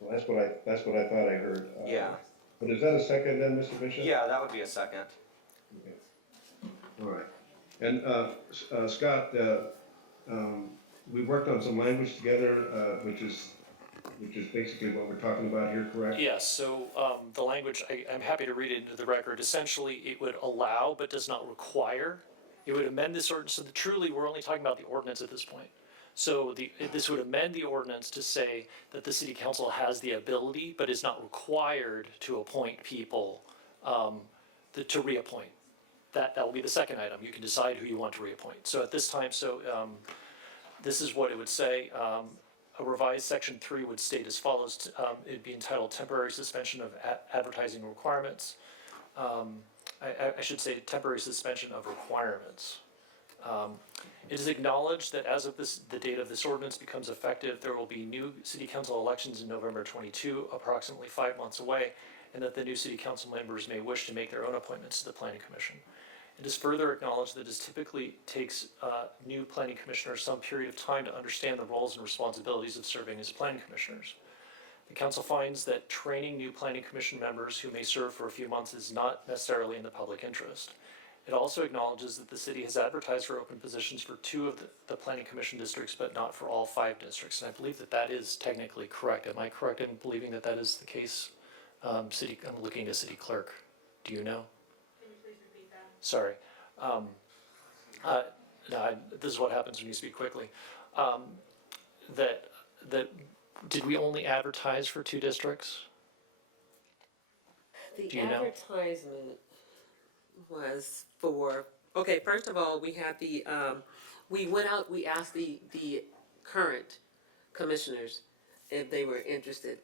Well, that's what I thought I heard. Yeah. But is that a second then, Mr. Bishop? Yeah, that would be a second. Okay. All right. And, Scott, we worked on some language together, which is basically what we're talking about here, correct? Yes, so the language, I'm happy to read it into the record. Essentially, it would allow but does not require. It would amend this ordinance, so that truly, we're only talking about the ordinance at this point. So this would amend the ordinance to say that the city council has the ability, but is not required to appoint people, to reappoint. That will be the second item. You can decide who you want to reappoint. So at this time, this is what it would say. A revised section 3 would state as follows. It'd be entitled Temporary Suspension of Advertising Requirements. I should say temporary suspension of requirements. It is acknowledged that as of the date of this ordinance becomes effective, there will be new city council elections in November 22, approximately 5 months away, and that the new city council members may wish to make their own appointments to the planning commission. It is further acknowledged that it typically takes new planning commissioners some period of time to understand the roles and responsibilities of serving as planning commissioners. The council finds that training new planning commission members who may serve for a few months is not necessarily in the public interest. It also acknowledges that the city has advertised for open positions for 2 of the planning commission districts, but not for all 5 districts. And I believe that is technically correct. Am I correct in believing that is the case? I'm looking to city clerk. Do you know? Can you please repeat that? Sorry. This is what happens when you speak quickly. Did we only advertise for 2 districts? The Do you know? advertisement was for, okay, first of all, we had we went out, we asked the current commissioners if they were interested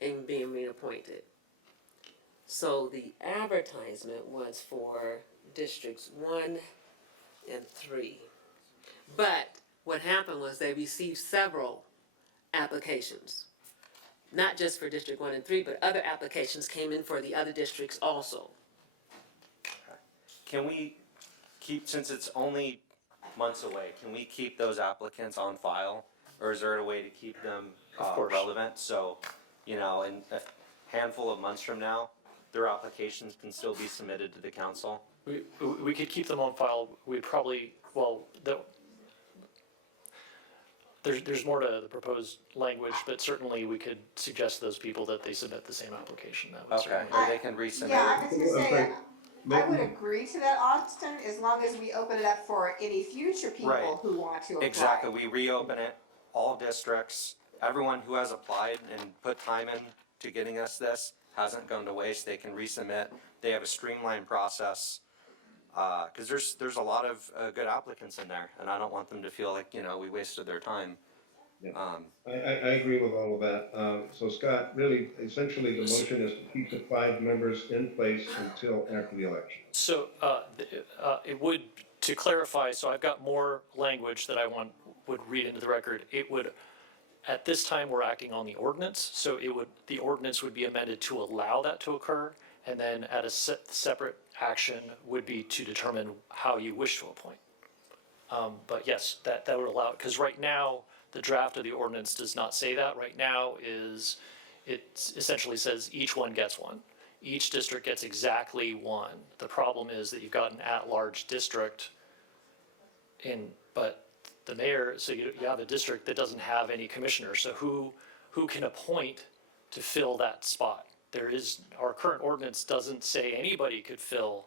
in being reappointed. So the advertisement was for districts 1 and 3. But what happened was they received several applications, not just for District 1 and 3, but other applications came in for the other districts also. Can we keep, since it's only months away, can we keep those applicants on file? Or is there a way to keep them relevant? So, in a handful of months from now, their applications can still be submitted to the council? We could keep them on file. We'd probably, there's more to the proposed language, but certainly we could suggest to those people that they submit the same application. That would Okay, or they can resubmit. Yeah, I was gonna say, I would Maybe- agree to that, Austin, as long as we open it up for any future people Right. who want to apply. Exactly, we reopen it, all districts, everyone who has applied and put time in to getting us this hasn't gone to waste, they can resubmit, they have a streamlined process. Cause there's a lot of good applicants in there, and I don't want them to feel like, we wasted their time. Yeah. I agree with all of that. So Scott, really, essentially, the motion is to keep the 5 members in place until after the election. So it would, to clarify, so I've got more language that I would read into the record. It would, at this time, we're acting on the ordinance, so the ordinance would be amended to allow that to occur, and then at a separate action would be to determine how you wish to appoint. But yes, that would allow it, because right now, the draft of the ordinance does not say that. Right now it essentially says each one gets one. Each district gets exactly 1. The problem is that you've got an at-large district but the mayor, so you have a district that doesn't have any commissioners, so who can appoint to fill that spot? Our current ordinance doesn't say anybody could fill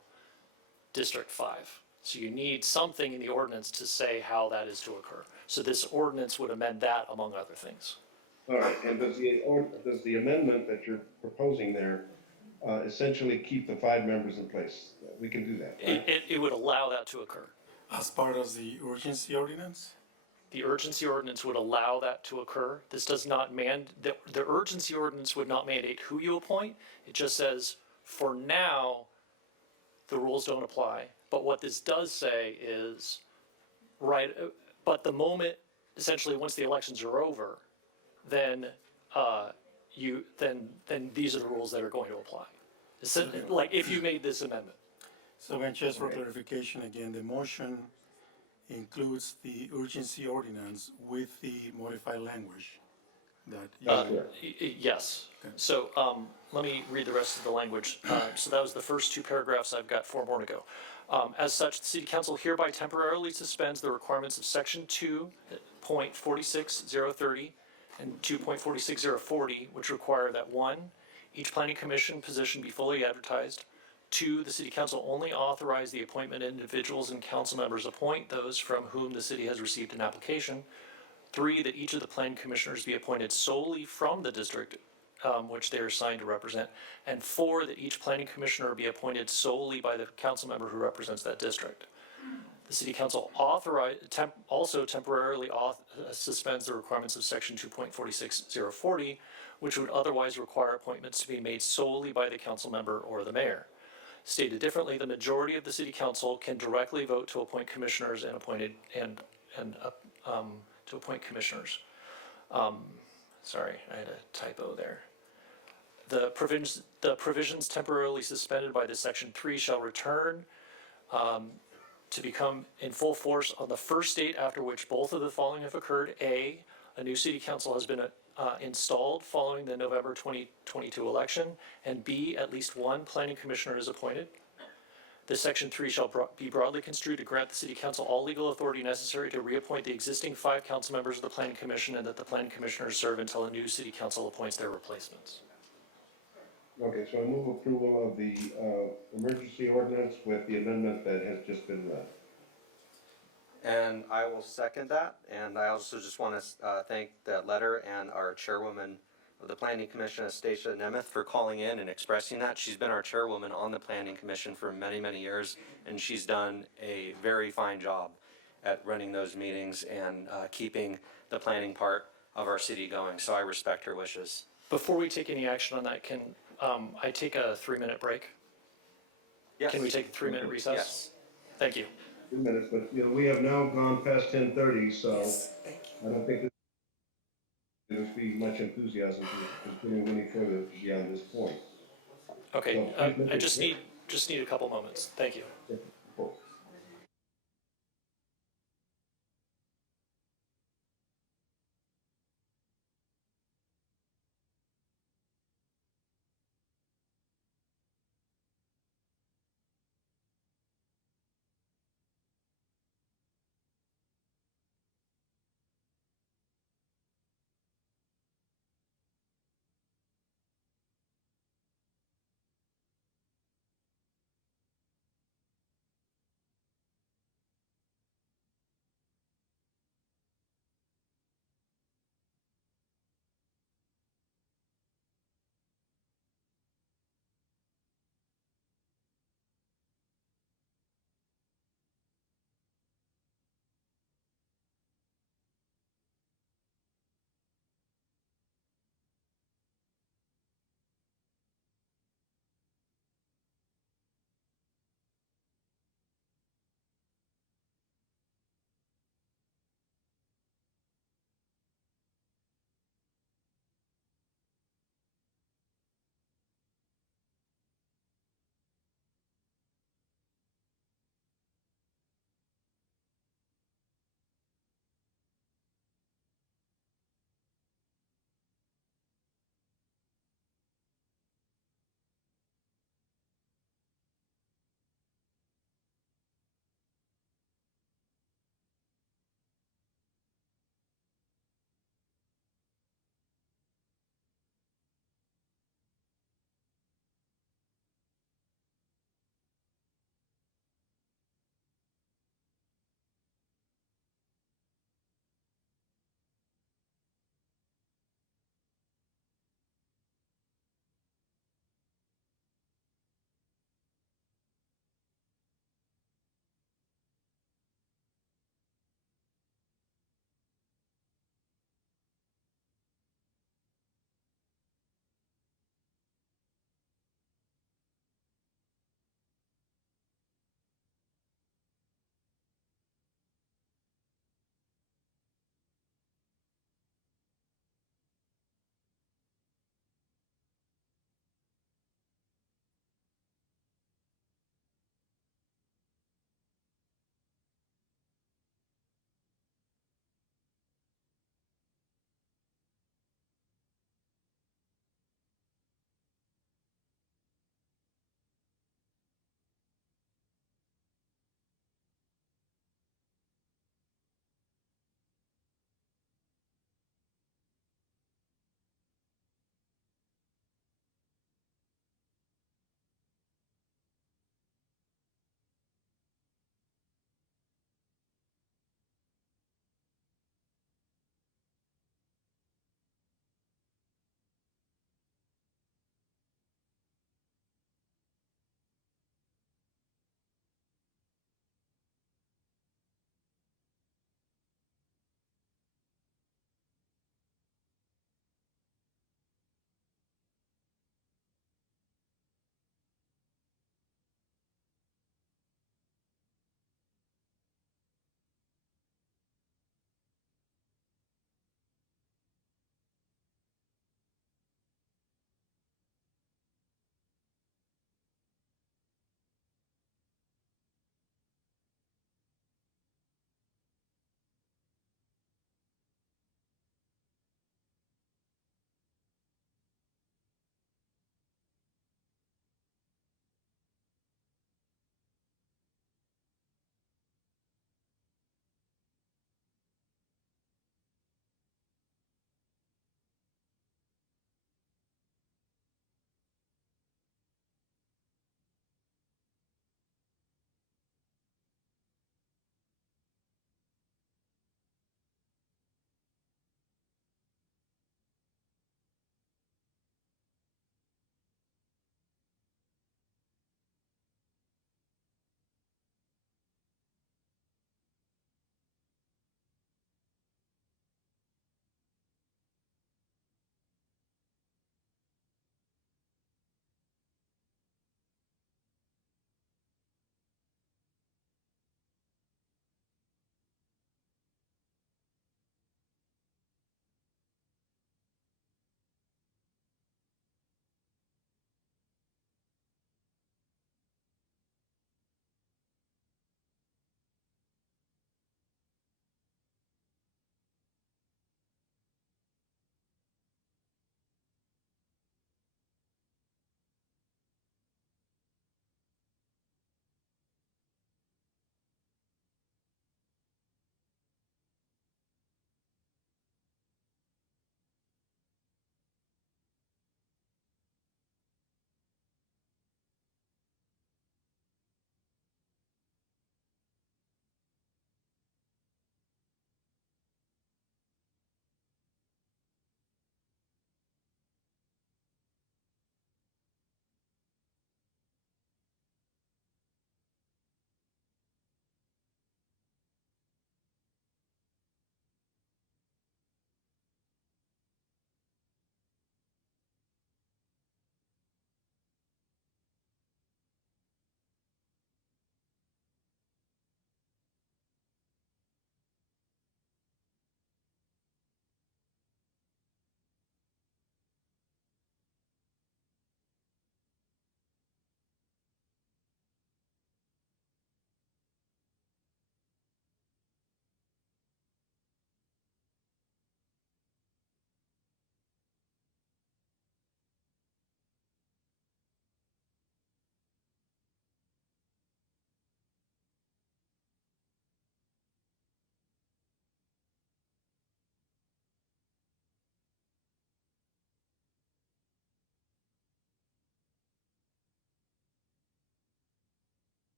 District 5. So you need something in the ordinance to say how that is to occur. So this ordinance would amend that, among other things. All right, and does the amendment that you're proposing there essentially keep the 5 members in place. We can do that, right? It would allow that to occur. As part of the urgency ordinance? The urgency ordinance would allow that to occur. This does not the urgency ordinance would not mandate who you appoint. It just says, for now, the rules don't apply. But what this does say is, but the moment, essentially, once the elections are over, then then these are the rules that are going to apply. Like, if you made this amendment. So then just for clarification again, the motion includes the urgency ordinance with the modified language that Yes. So let me read the rest of the language. So that was the first 2 paragraphs. I've got 4 more to go. As such, the City Council hereby temporarily suspends the requirements of Section 2.46030 and 2.46040, which require that 1, each planning commission position be fully advertised. 2, the City Council only authorize the appointment of individuals and council members appoint those from whom the city has received an application. 3, that each of the planning commissioners be appointed solely from the district which they are assigned to represent. And 4, that each planning commissioner be appointed solely by the council member who represents that district. The City Council also temporarily suspends the requirements of Section 2.46040, which would otherwise require appointments to be made solely by the council member or the mayor. Stated differently, the majority of the City Council can directly vote to appoint commissioners to appoint commissioners. Sorry, I had a typo there. The provisions temporarily suspended by this Section 3 shall return to become in full force on the first date after which both of the following have occurred. A new City Council has been installed following the November 2022 election, and B, at least 1 planning commissioner is appointed. This Section 3 shall be broadly construed to grant the City Council all legal authority necessary to reappoint the existing 5 council members of the Planning Commission, and that the Planning Commissioners serve until a new City Council appoints their replacements. Okay, so I move approval of the emergency ordinance with the amendment that has just been read. And I will second that, and I also just want to thank that letter and our chairwoman of the Planning Commission, Stacia Nemeth, for calling in and expressing that. She's been our chairwoman on the Planning Commission for many, many years, and she's done a very fine job at running those meetings and keeping the planning part of our city going, so I respect her wishes. Before we take any action on that, can I take a 3-minute break? Yes. Can we take a 3-minute recess? Yes. Thank you. 2 minutes, but we have now gone past 10:30, so I don't think there's be much enthusiasm to continue any further beyond this point. Okay, So, I just need a couple moments. Thank you.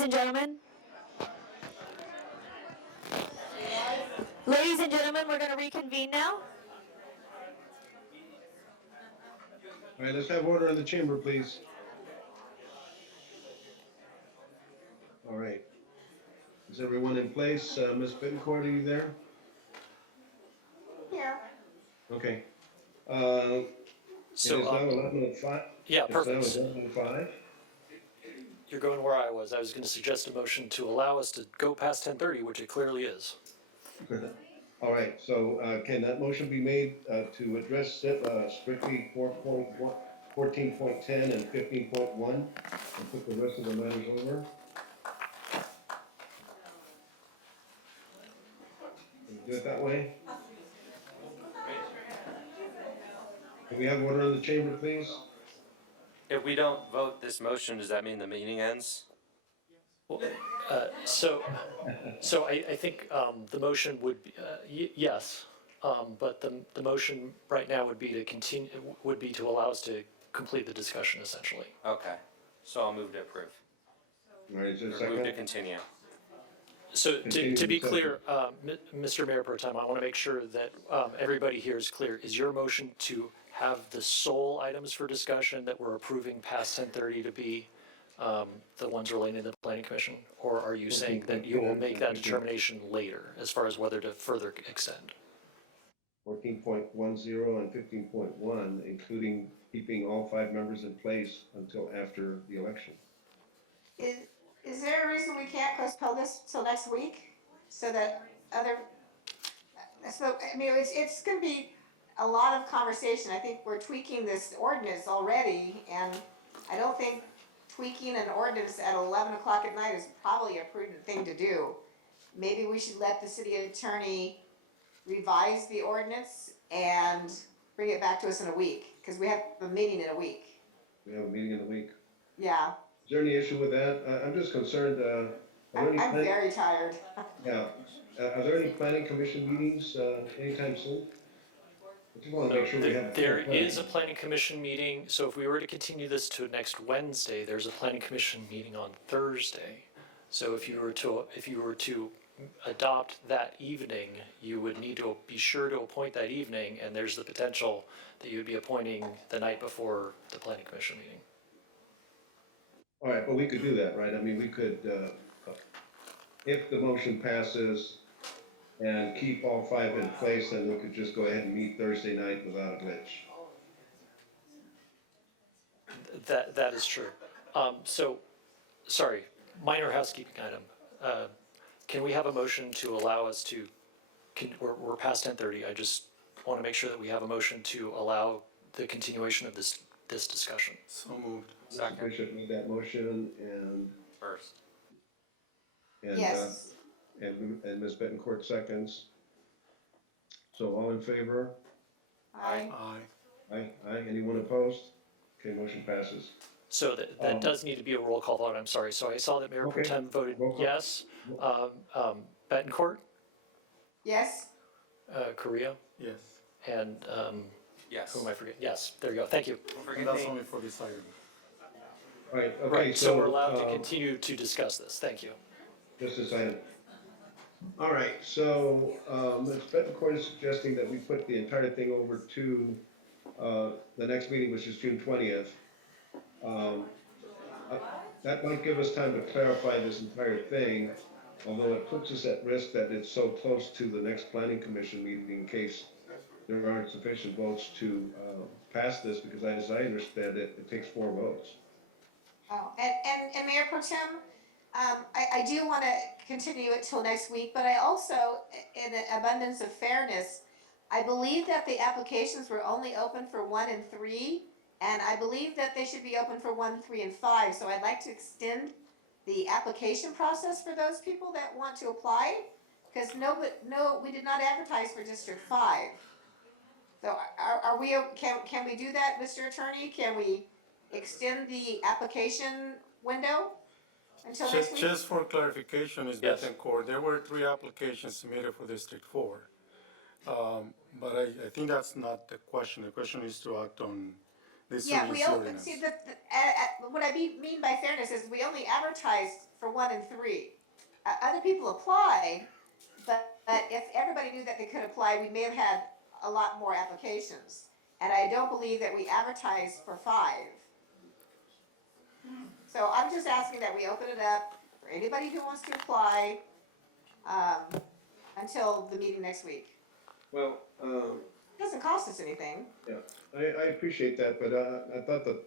Ladies and gentlemen. Ladies and gentlemen, we're going to reconvene now. All right, let's have order in the chamber, please. All right. Is everyone in place? Ms. Bittencourt, are you there? Here. Okay. It So, is now 11:05. yeah, It's now perfect. 11:05. You're going where I was. I was going to suggest a motion to allow us to go past 10:30, which it clearly is. All right, so can that motion be made to address strictly 4.1, 14.10 and 15.1 and put the rest of the matters over? Can we do it that way? Can we have order in the chamber, please? If we don't vote this motion, does that mean the meeting ends? Well, so I think the motion would be, yes, but the motion right now would be to continue, would be to allow us to complete the discussion essentially. Okay, so I'll move to approve. All right, is there a Or move to second? continue. So Continue to be the clear, Mr. Mayor Pro Tem, I want to make sure that everybody here is clear. Is your motion to have the sole items for discussion that we're approving past 10:30 to be the ones relating to the planning commission? Or are you saying that you will make that determination later as far as whether to further extend? 14.10 and 15.1, including keeping all 5 members in place until after the election. Is there a reason we can't postpone this till next week? So that other, so, I mean, it's gonna be a lot of conversation. I think we're tweaking this ordinance already, and I don't think tweaking an ordinance at 11 o'clock at night is probably a prudent thing to do. Maybe we should let the city attorney revise the ordinance and bring it back to us in a week, because we have a meeting in a week. We have a meeting in a week. Yeah, Is there any issue with that? I'm just concerned, are there any I'm very tired. yeah, are there any planning commission meetings anytime soon? I just want to make sure we have. There is a planning commission meeting, so if we were to continue this to next Wednesday, there's a planning commission meeting on Thursday. So if you were to adopt that evening, you would need to be sure to appoint that evening, and there's the potential that you would be appointing the night before the planning commission meeting. All right, but we could do that, right? I mean, we could, if the motion passes and keep all 5 in place, then we could just go ahead and meet Thursday night without a glitch. That is true. So, sorry, minor housekeeping item. Can we have a motion to allow us to, we're past 10:30, I just want to make sure that we have a motion to allow the continuation of this discussion. So moved. Second. Bishop made that motion and. First. And, Yes. And Ms. Bettencourt seconds. So all in favor? Aye. Aye. Aye, anyone opposed? Okay, motion passes. So that does need to be a roll call vote, I'm sorry. So I saw that Mayor Pro Okay. Tem voted Roll call. yes. Bettencourt, Yes? Korea, Yes. and Yes. who am I forgetting? Yes, there you go, thank you. And that's only for this item. All right, okay, Right, so we're allowed to um, continue to discuss this, thank you. Just this item. All right, so Ms. Bettencourt is suggesting that we put the entire thing over to the next meeting, which is June 20th. That might give us time to clarify this entire thing, although it puts us at risk that it's so close to the next planning commission meeting in case there aren't sufficient votes to pass this, because as I understand it, it takes 4 votes. Oh, and Mayor Pro Tem, I do want to continue it till next week, but I also, in an abundance of fairness, I believe that the applications were only open for 1 and 3, and I believe that they should be open for 1, 3, and 5, so I'd like to extend the application process for those people that want to apply, because we did not advertise for District 5. So are we, can we do that, Mr. Attorney? Can we extend the application window until next week? Just for clarification, Ms. Yes. Bettencourt, there were 3 applications submitted for District 4. But I think that's not the question. The question is to act on This Yeah, is we the open, ordinance. see, what I mean by fairness is we only advertised for 1 and 3. Other people applied, but if everybody knew that they could apply, we may have had a lot more applications. And I don't believe that we advertised for 5. So I'm just asking that we open it up for anybody who wants to apply, until the meeting next week. Well, Doesn't cost us anything. yeah, I appreciate that, but I thought that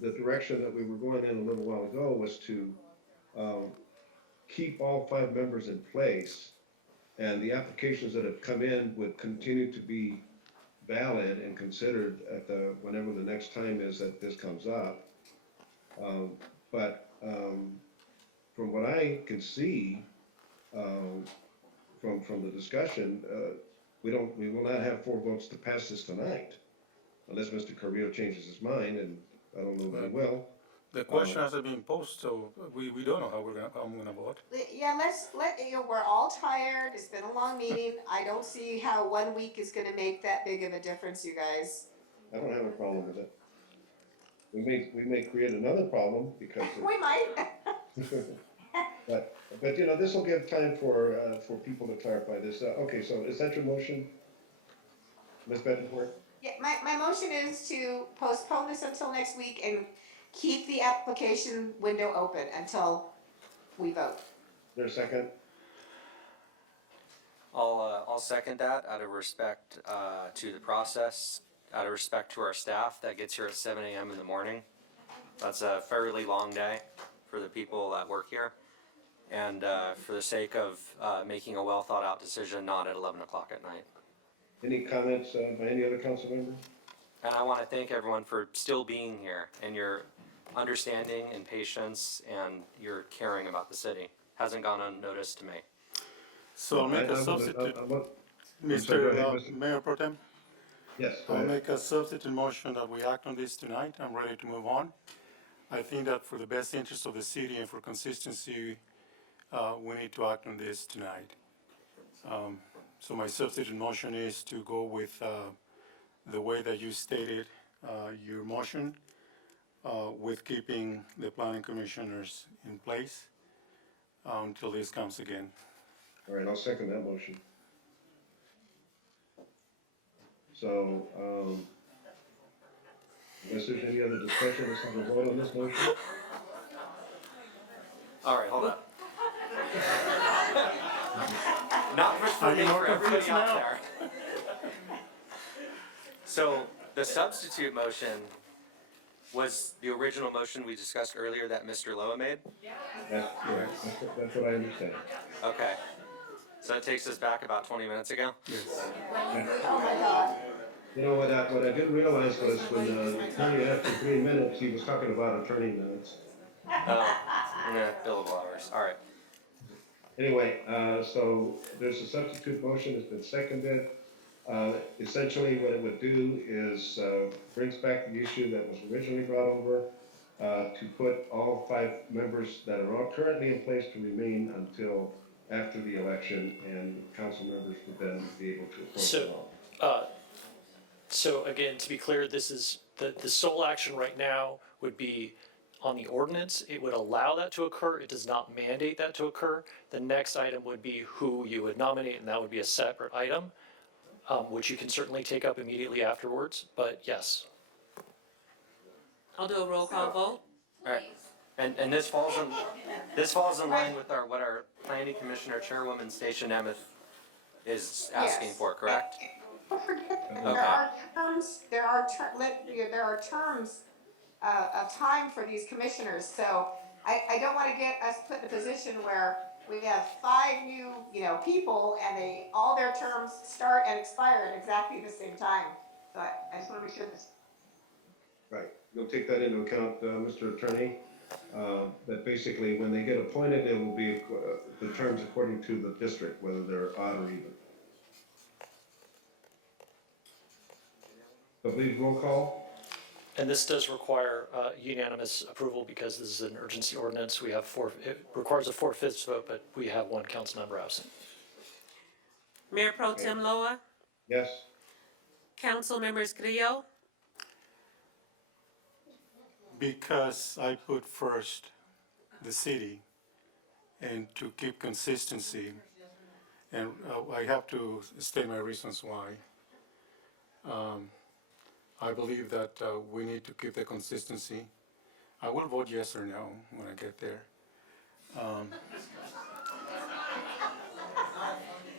the direction that we were going in a little while ago was to keep all 5 members in place, and the applications that have come in would continue to be valid and considered at whenever the next time is that this comes up. But from what I can see, from the discussion, we will not have 4 votes to pass this tonight, unless Mr. Carrillo changes his mind, and I don't know that he will. The question hasn't been posed, so we don't know how I'm gonna vote. Yeah, we're all tired, it's been a long meeting, I don't see how 1 week is gonna make that big of a difference, you guys. I don't have a problem with it. We may create another problem because We might. but you know, this will give time for people to clarify this. Okay, so is that your motion, Ms. Betancourt? Yeah, my motion is to postpone this until next week and keep the application window open until we vote. Is there a second? I'll second that out of respect to the process, out of respect to our staff that gets here at 7 a.m. in the morning. That's a fairly long day for the people that work here. And for the sake of making a well thought out decision, not at 11 o'clock at night. Any comments by any other council member? And I want to thank everyone for still being here and your understanding and patience and your caring about the city. Hasn't gone unnoticed to me. So I'll make a substitute. Mr. Mayor Pro Tem? Yes. I'll make a substitute motion that we act on this tonight. I'm ready to move on. I think that for the best interest of the city and for consistency, we need to act on this tonight. So my substitute motion is to go with the way that you stated your motion, with keeping the planning commissioners in place until this comes again. All right, I'll second that motion. So, unless there's any other discussion, let's have a vote on this motion. All right, hold up. Not just for me, for everybody out there. So the substitute motion was the original motion we discussed earlier that Mr. Loa made? That's correct. That's what I understand. Okay. So that takes us back about 20 minutes ago? Yes. You know, what I didn't realize was when the attorney, after 3 minutes, he was talking about attorney minutes. Oh, yeah, billable hours, all right. Anyway, so there's a substitute motion, it's been seconded. Essentially what it would do is brings back the issue that was originally brought over to put all 5 members that are all currently in place to remain until after the election, and council members would then be able to appoint them all. So again, to be clear, this is, the sole action right now would be on the ordinance. It would allow that to occur. It does not mandate that to occur. The next item would be who you would nominate, and that would be a separate item, which you can certainly take up immediately afterwards, but yes. I'll do a roll call vote. All right. And this falls in line with what our planning commissioner chairwoman Station Emmett is asking for, correct? There are terms of time for these commissioners, so I don't want to get us put in a position where we have 5 new, people and all their terms start and expire at exactly the same time. So I just want to make sure this. Right, you'll take that into account, Mr. Attorney, that basically when they get appointed, it will be the terms according to the district, whether they're odd or even. So please roll call. And this does require unanimous approval because this is an urgency ordinance. We have it requires a 4/5 vote, but we have 1 council member absent. Mayor Pro Tem Loa, Yes. Council Members Grillo, Because I put first the city and to keep consistency, and I have to state my reasons why. I believe that we need to keep the consistency. I will vote yes or no when I get there.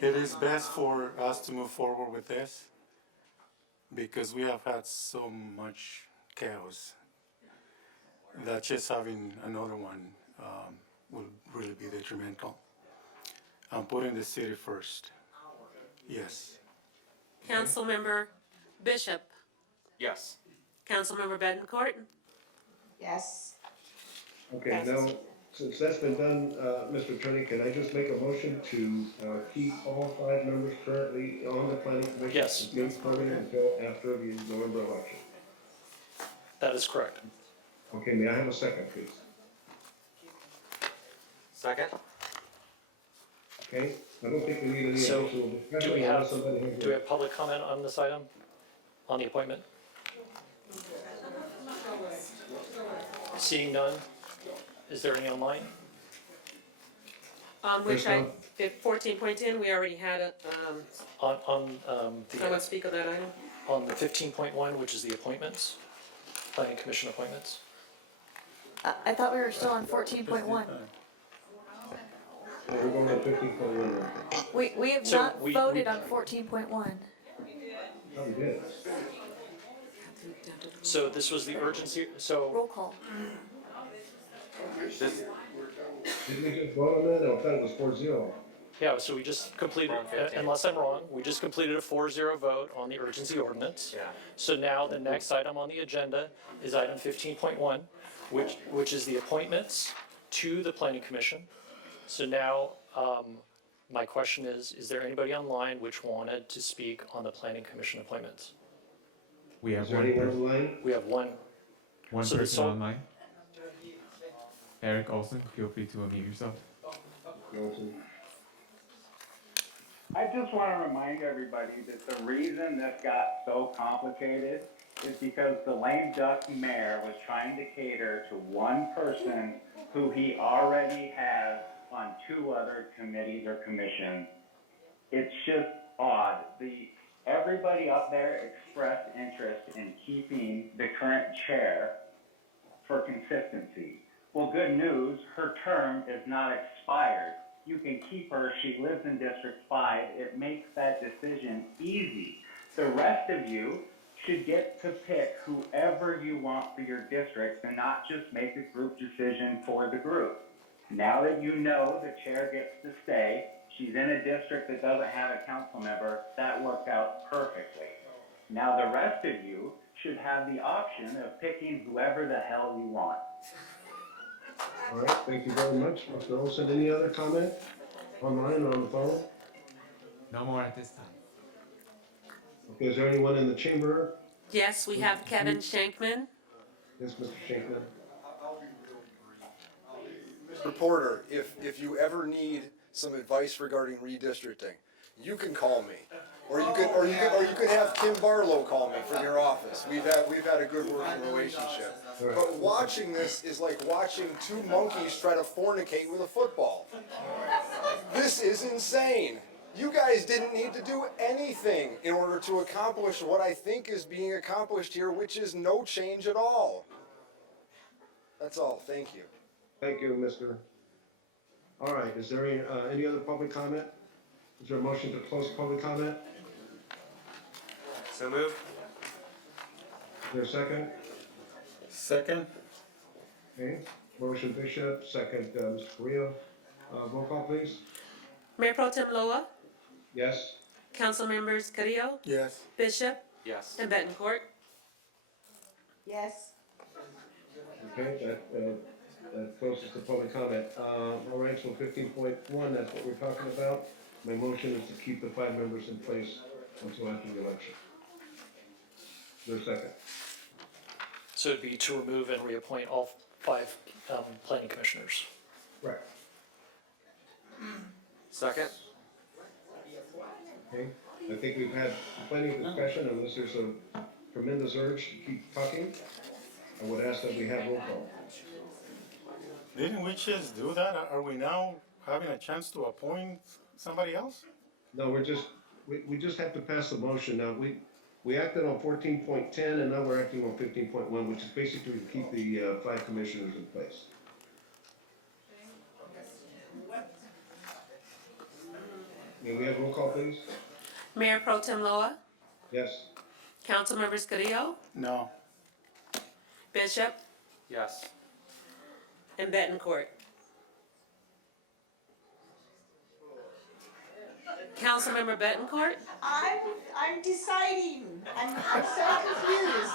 It is best for us to move forward with this because we have had so much chaos that just having another one will really be detrimental. I'm putting the city first. Yes. Councilmember Bishop, Yes. Councilmember Bettencourt, Yes. Okay, now, since that's been done, Mr. Attorney, can I just make a motion to keep all 5 members currently on the planning commission? Yes. Continue serving until after the November election? That is correct. Okay, may I have a second, please? Second? Okay, I don't think we need any So, additional do discussion we unless have, somebody has. do we have public comment on this item, on the appointment? Seeing none, is there any online? on which There's I, none. if 14.10, we already had a, someone The, speak on that item? on the 15.1, which is the appointments, planning commission appointments? I thought we were still on 14.1. We're going to 15.1. We have So not we- voted on 14.1. Oh, we did. So this was the urgency, so, Roll call. This, Did we just vote on that? I thought it was 4-0. yeah, so we just completed, We're on 15. unless I'm wrong, we just completed a 4-0 vote on the urgency ordinance. yeah. So now the next item on the agenda is item 15.1, which is the appointments to the planning commission. So now, my question is there anybody online which wanted to speak on the planning commission appointments? We have Is there one anyone person, online? We have one. one so the person sole- online. Eric Olson, feel free to unmute yourself. I just want to remind everybody that the reason this got so complicated is because the lame duck mayor was trying to cater to one person who he already has on 2 other committees or commissions. It's just odd. Everybody up there expressed interest in keeping the current chair for consistency. Well, good news, her term is not expired. You can keep her, she lives in District 5, it makes that decision easy. The rest of you should get to pick whoever you want for your districts and not just make a group decision for the group. Now that you know the chair gets to stay, she's in a district that doesn't have a council member, that worked out perfectly. Now the rest of you should have the option of picking whoever the hell you want. All right, thank you very much, Mr. Olson. Any other comment online or on the phone? No more at this time. Okay, is there anyone in the chamber? Yes, we have Kevin Shankman. Yes, Mr. Shankman. Reporter, if you ever need some advice regarding redistricting, you can call me. Or you could have Kim Barlow call me from your office. We've had a good working relationship. But watching this is like watching 2 monkeys try to fornicate with a football. This is insane. You guys didn't need to do anything in order to accomplish what I think is being accomplished here, which is no change at all. That's all. Thank you. Thank you, Mr. All right, is there any other public comment? Is there a motion to close public comment? So moved. Is there a second? Second? Okay, motion Bishop, second Mr. Carrillo. Roll call, please. Mayor Pro Tem Loa, Yes? Council Members Carrillo, Yes. Bishop, Yes. and Bettencourt. Yes. Okay, that closes the public comment. All right, so 15.1, that's what we're talking about. My motion is to keep the 5 members in place until after the election. Is there a second? So it'd be to remove and reappoint all 5 planning commissioners. Right. Second? Okay, I think we've had plenty of discussion unless there's a tremendous urge to keep talking. I would ask that we have roll call. Didn't we just do that? Are we now having a chance to appoint somebody else? No, we just have to pass the motion. Now, we acted on 14.10 and now we're acting on 15.1, which is basically to keep the 5 commissioners in place. May we have roll call, please? Mayor Pro Tem Loa, Yes. Councilmembers Carrillo, No. Bishop, Yes. and Bettencourt. Councilmember Bettencourt? I'm deciding. I'm so confused.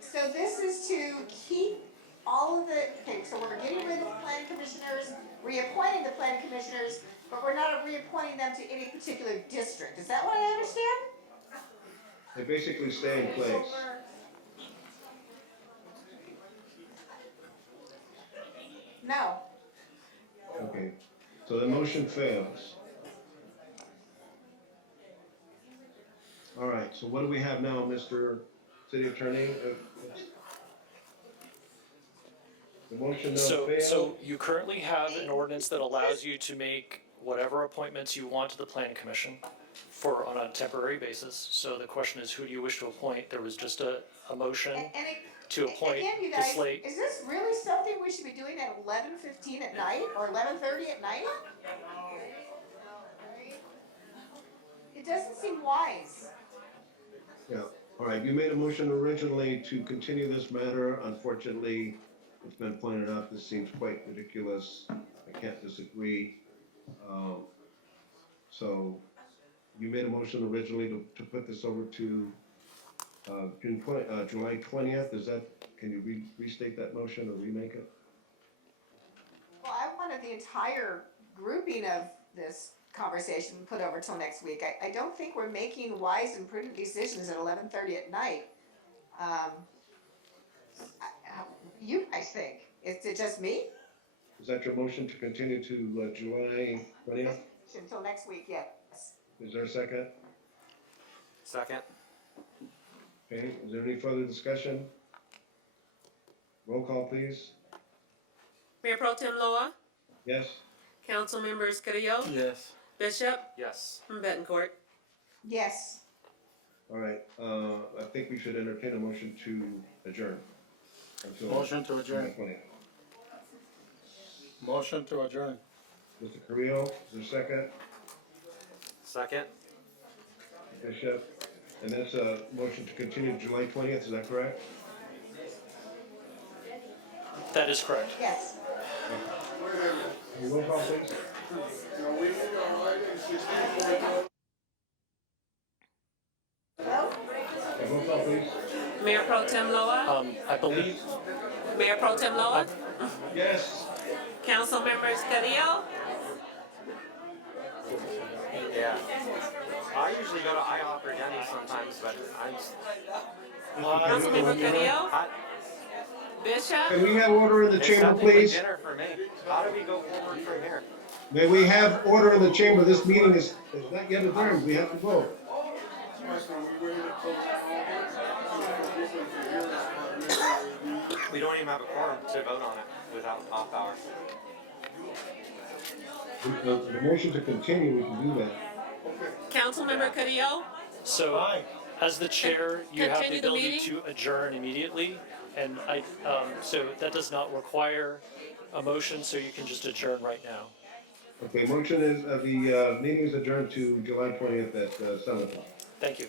So this is to keep all of the, okay, so we're getting rid of the plan commissioners, reappointing the plan commissioners, but we're not reappointing them to any particular district. Is that what I understand? They basically stay in place. No. Okay, so the motion fails. All right, so what do we have now, Mr. City Attorney? The motion now failed. So you currently have an ordinance that allows you to make whatever appointments you want to the planning commission on a temporary basis. So the question is, who do you wish to appoint? There was just a motion to appoint Again, you the guys, slate. is this really something we should be doing at 11:15 at night or 11:30 at night? It doesn't seem wise. Yeah, all right, you made a motion originally to continue this matter. Unfortunately, it's been pointed out, this seems quite ridiculous. I can't disagree. So you made a motion originally to put this over to July 20th. Can you restate that motion or remake it? Well, I wanted the entire grouping of this conversation put over till next week. I don't think we're making wise and prudent decisions at 11:30 at night. You guys think? Is it just me? Is that your motion to continue to July 20th? Until next week, yes. Is there a second? Second. Okay, is there any further discussion? Roll call, please. Mayor Pro Tem Loa, Yes? Councilmembers Carrillo, Yes. Bishop, Yes. and Bettencourt. Yes. All right, I think we should entertain a motion to adjourn. until Motion to adjourn. July 20th. Motion to adjourn. Mr. Carrillo, is there a second? Second. Bishop, and that's a motion to continue to July 20th, is that correct? That is correct. Yes. Roll call, please. Roll call, please. Mayor Pro Tem Loa, I believe, Mayor Pro Tem Loa, Yes. Councilmembers Carrillo, Yeah. I usually go to IHOP or Denny's sometimes, but I'm just. Councilmember Carrillo, I, Bishop, Can we have order in the it's chamber, something for please? dinner for me. How do we go forward from here? May we have order in the chamber? This meeting is not yet adjourned. We have to vote. We don't even have a quorum to vote on it without off hour. The motion to continue, we can do that. Councilmember Carrillo, so as the chair, you have the Continue the ability meeting? to adjourn immediately. And so that does not require a motion, so you can just adjourn right now. Okay, motion is, the meeting is adjourned to July 20th at 7 o'clock. Thank you.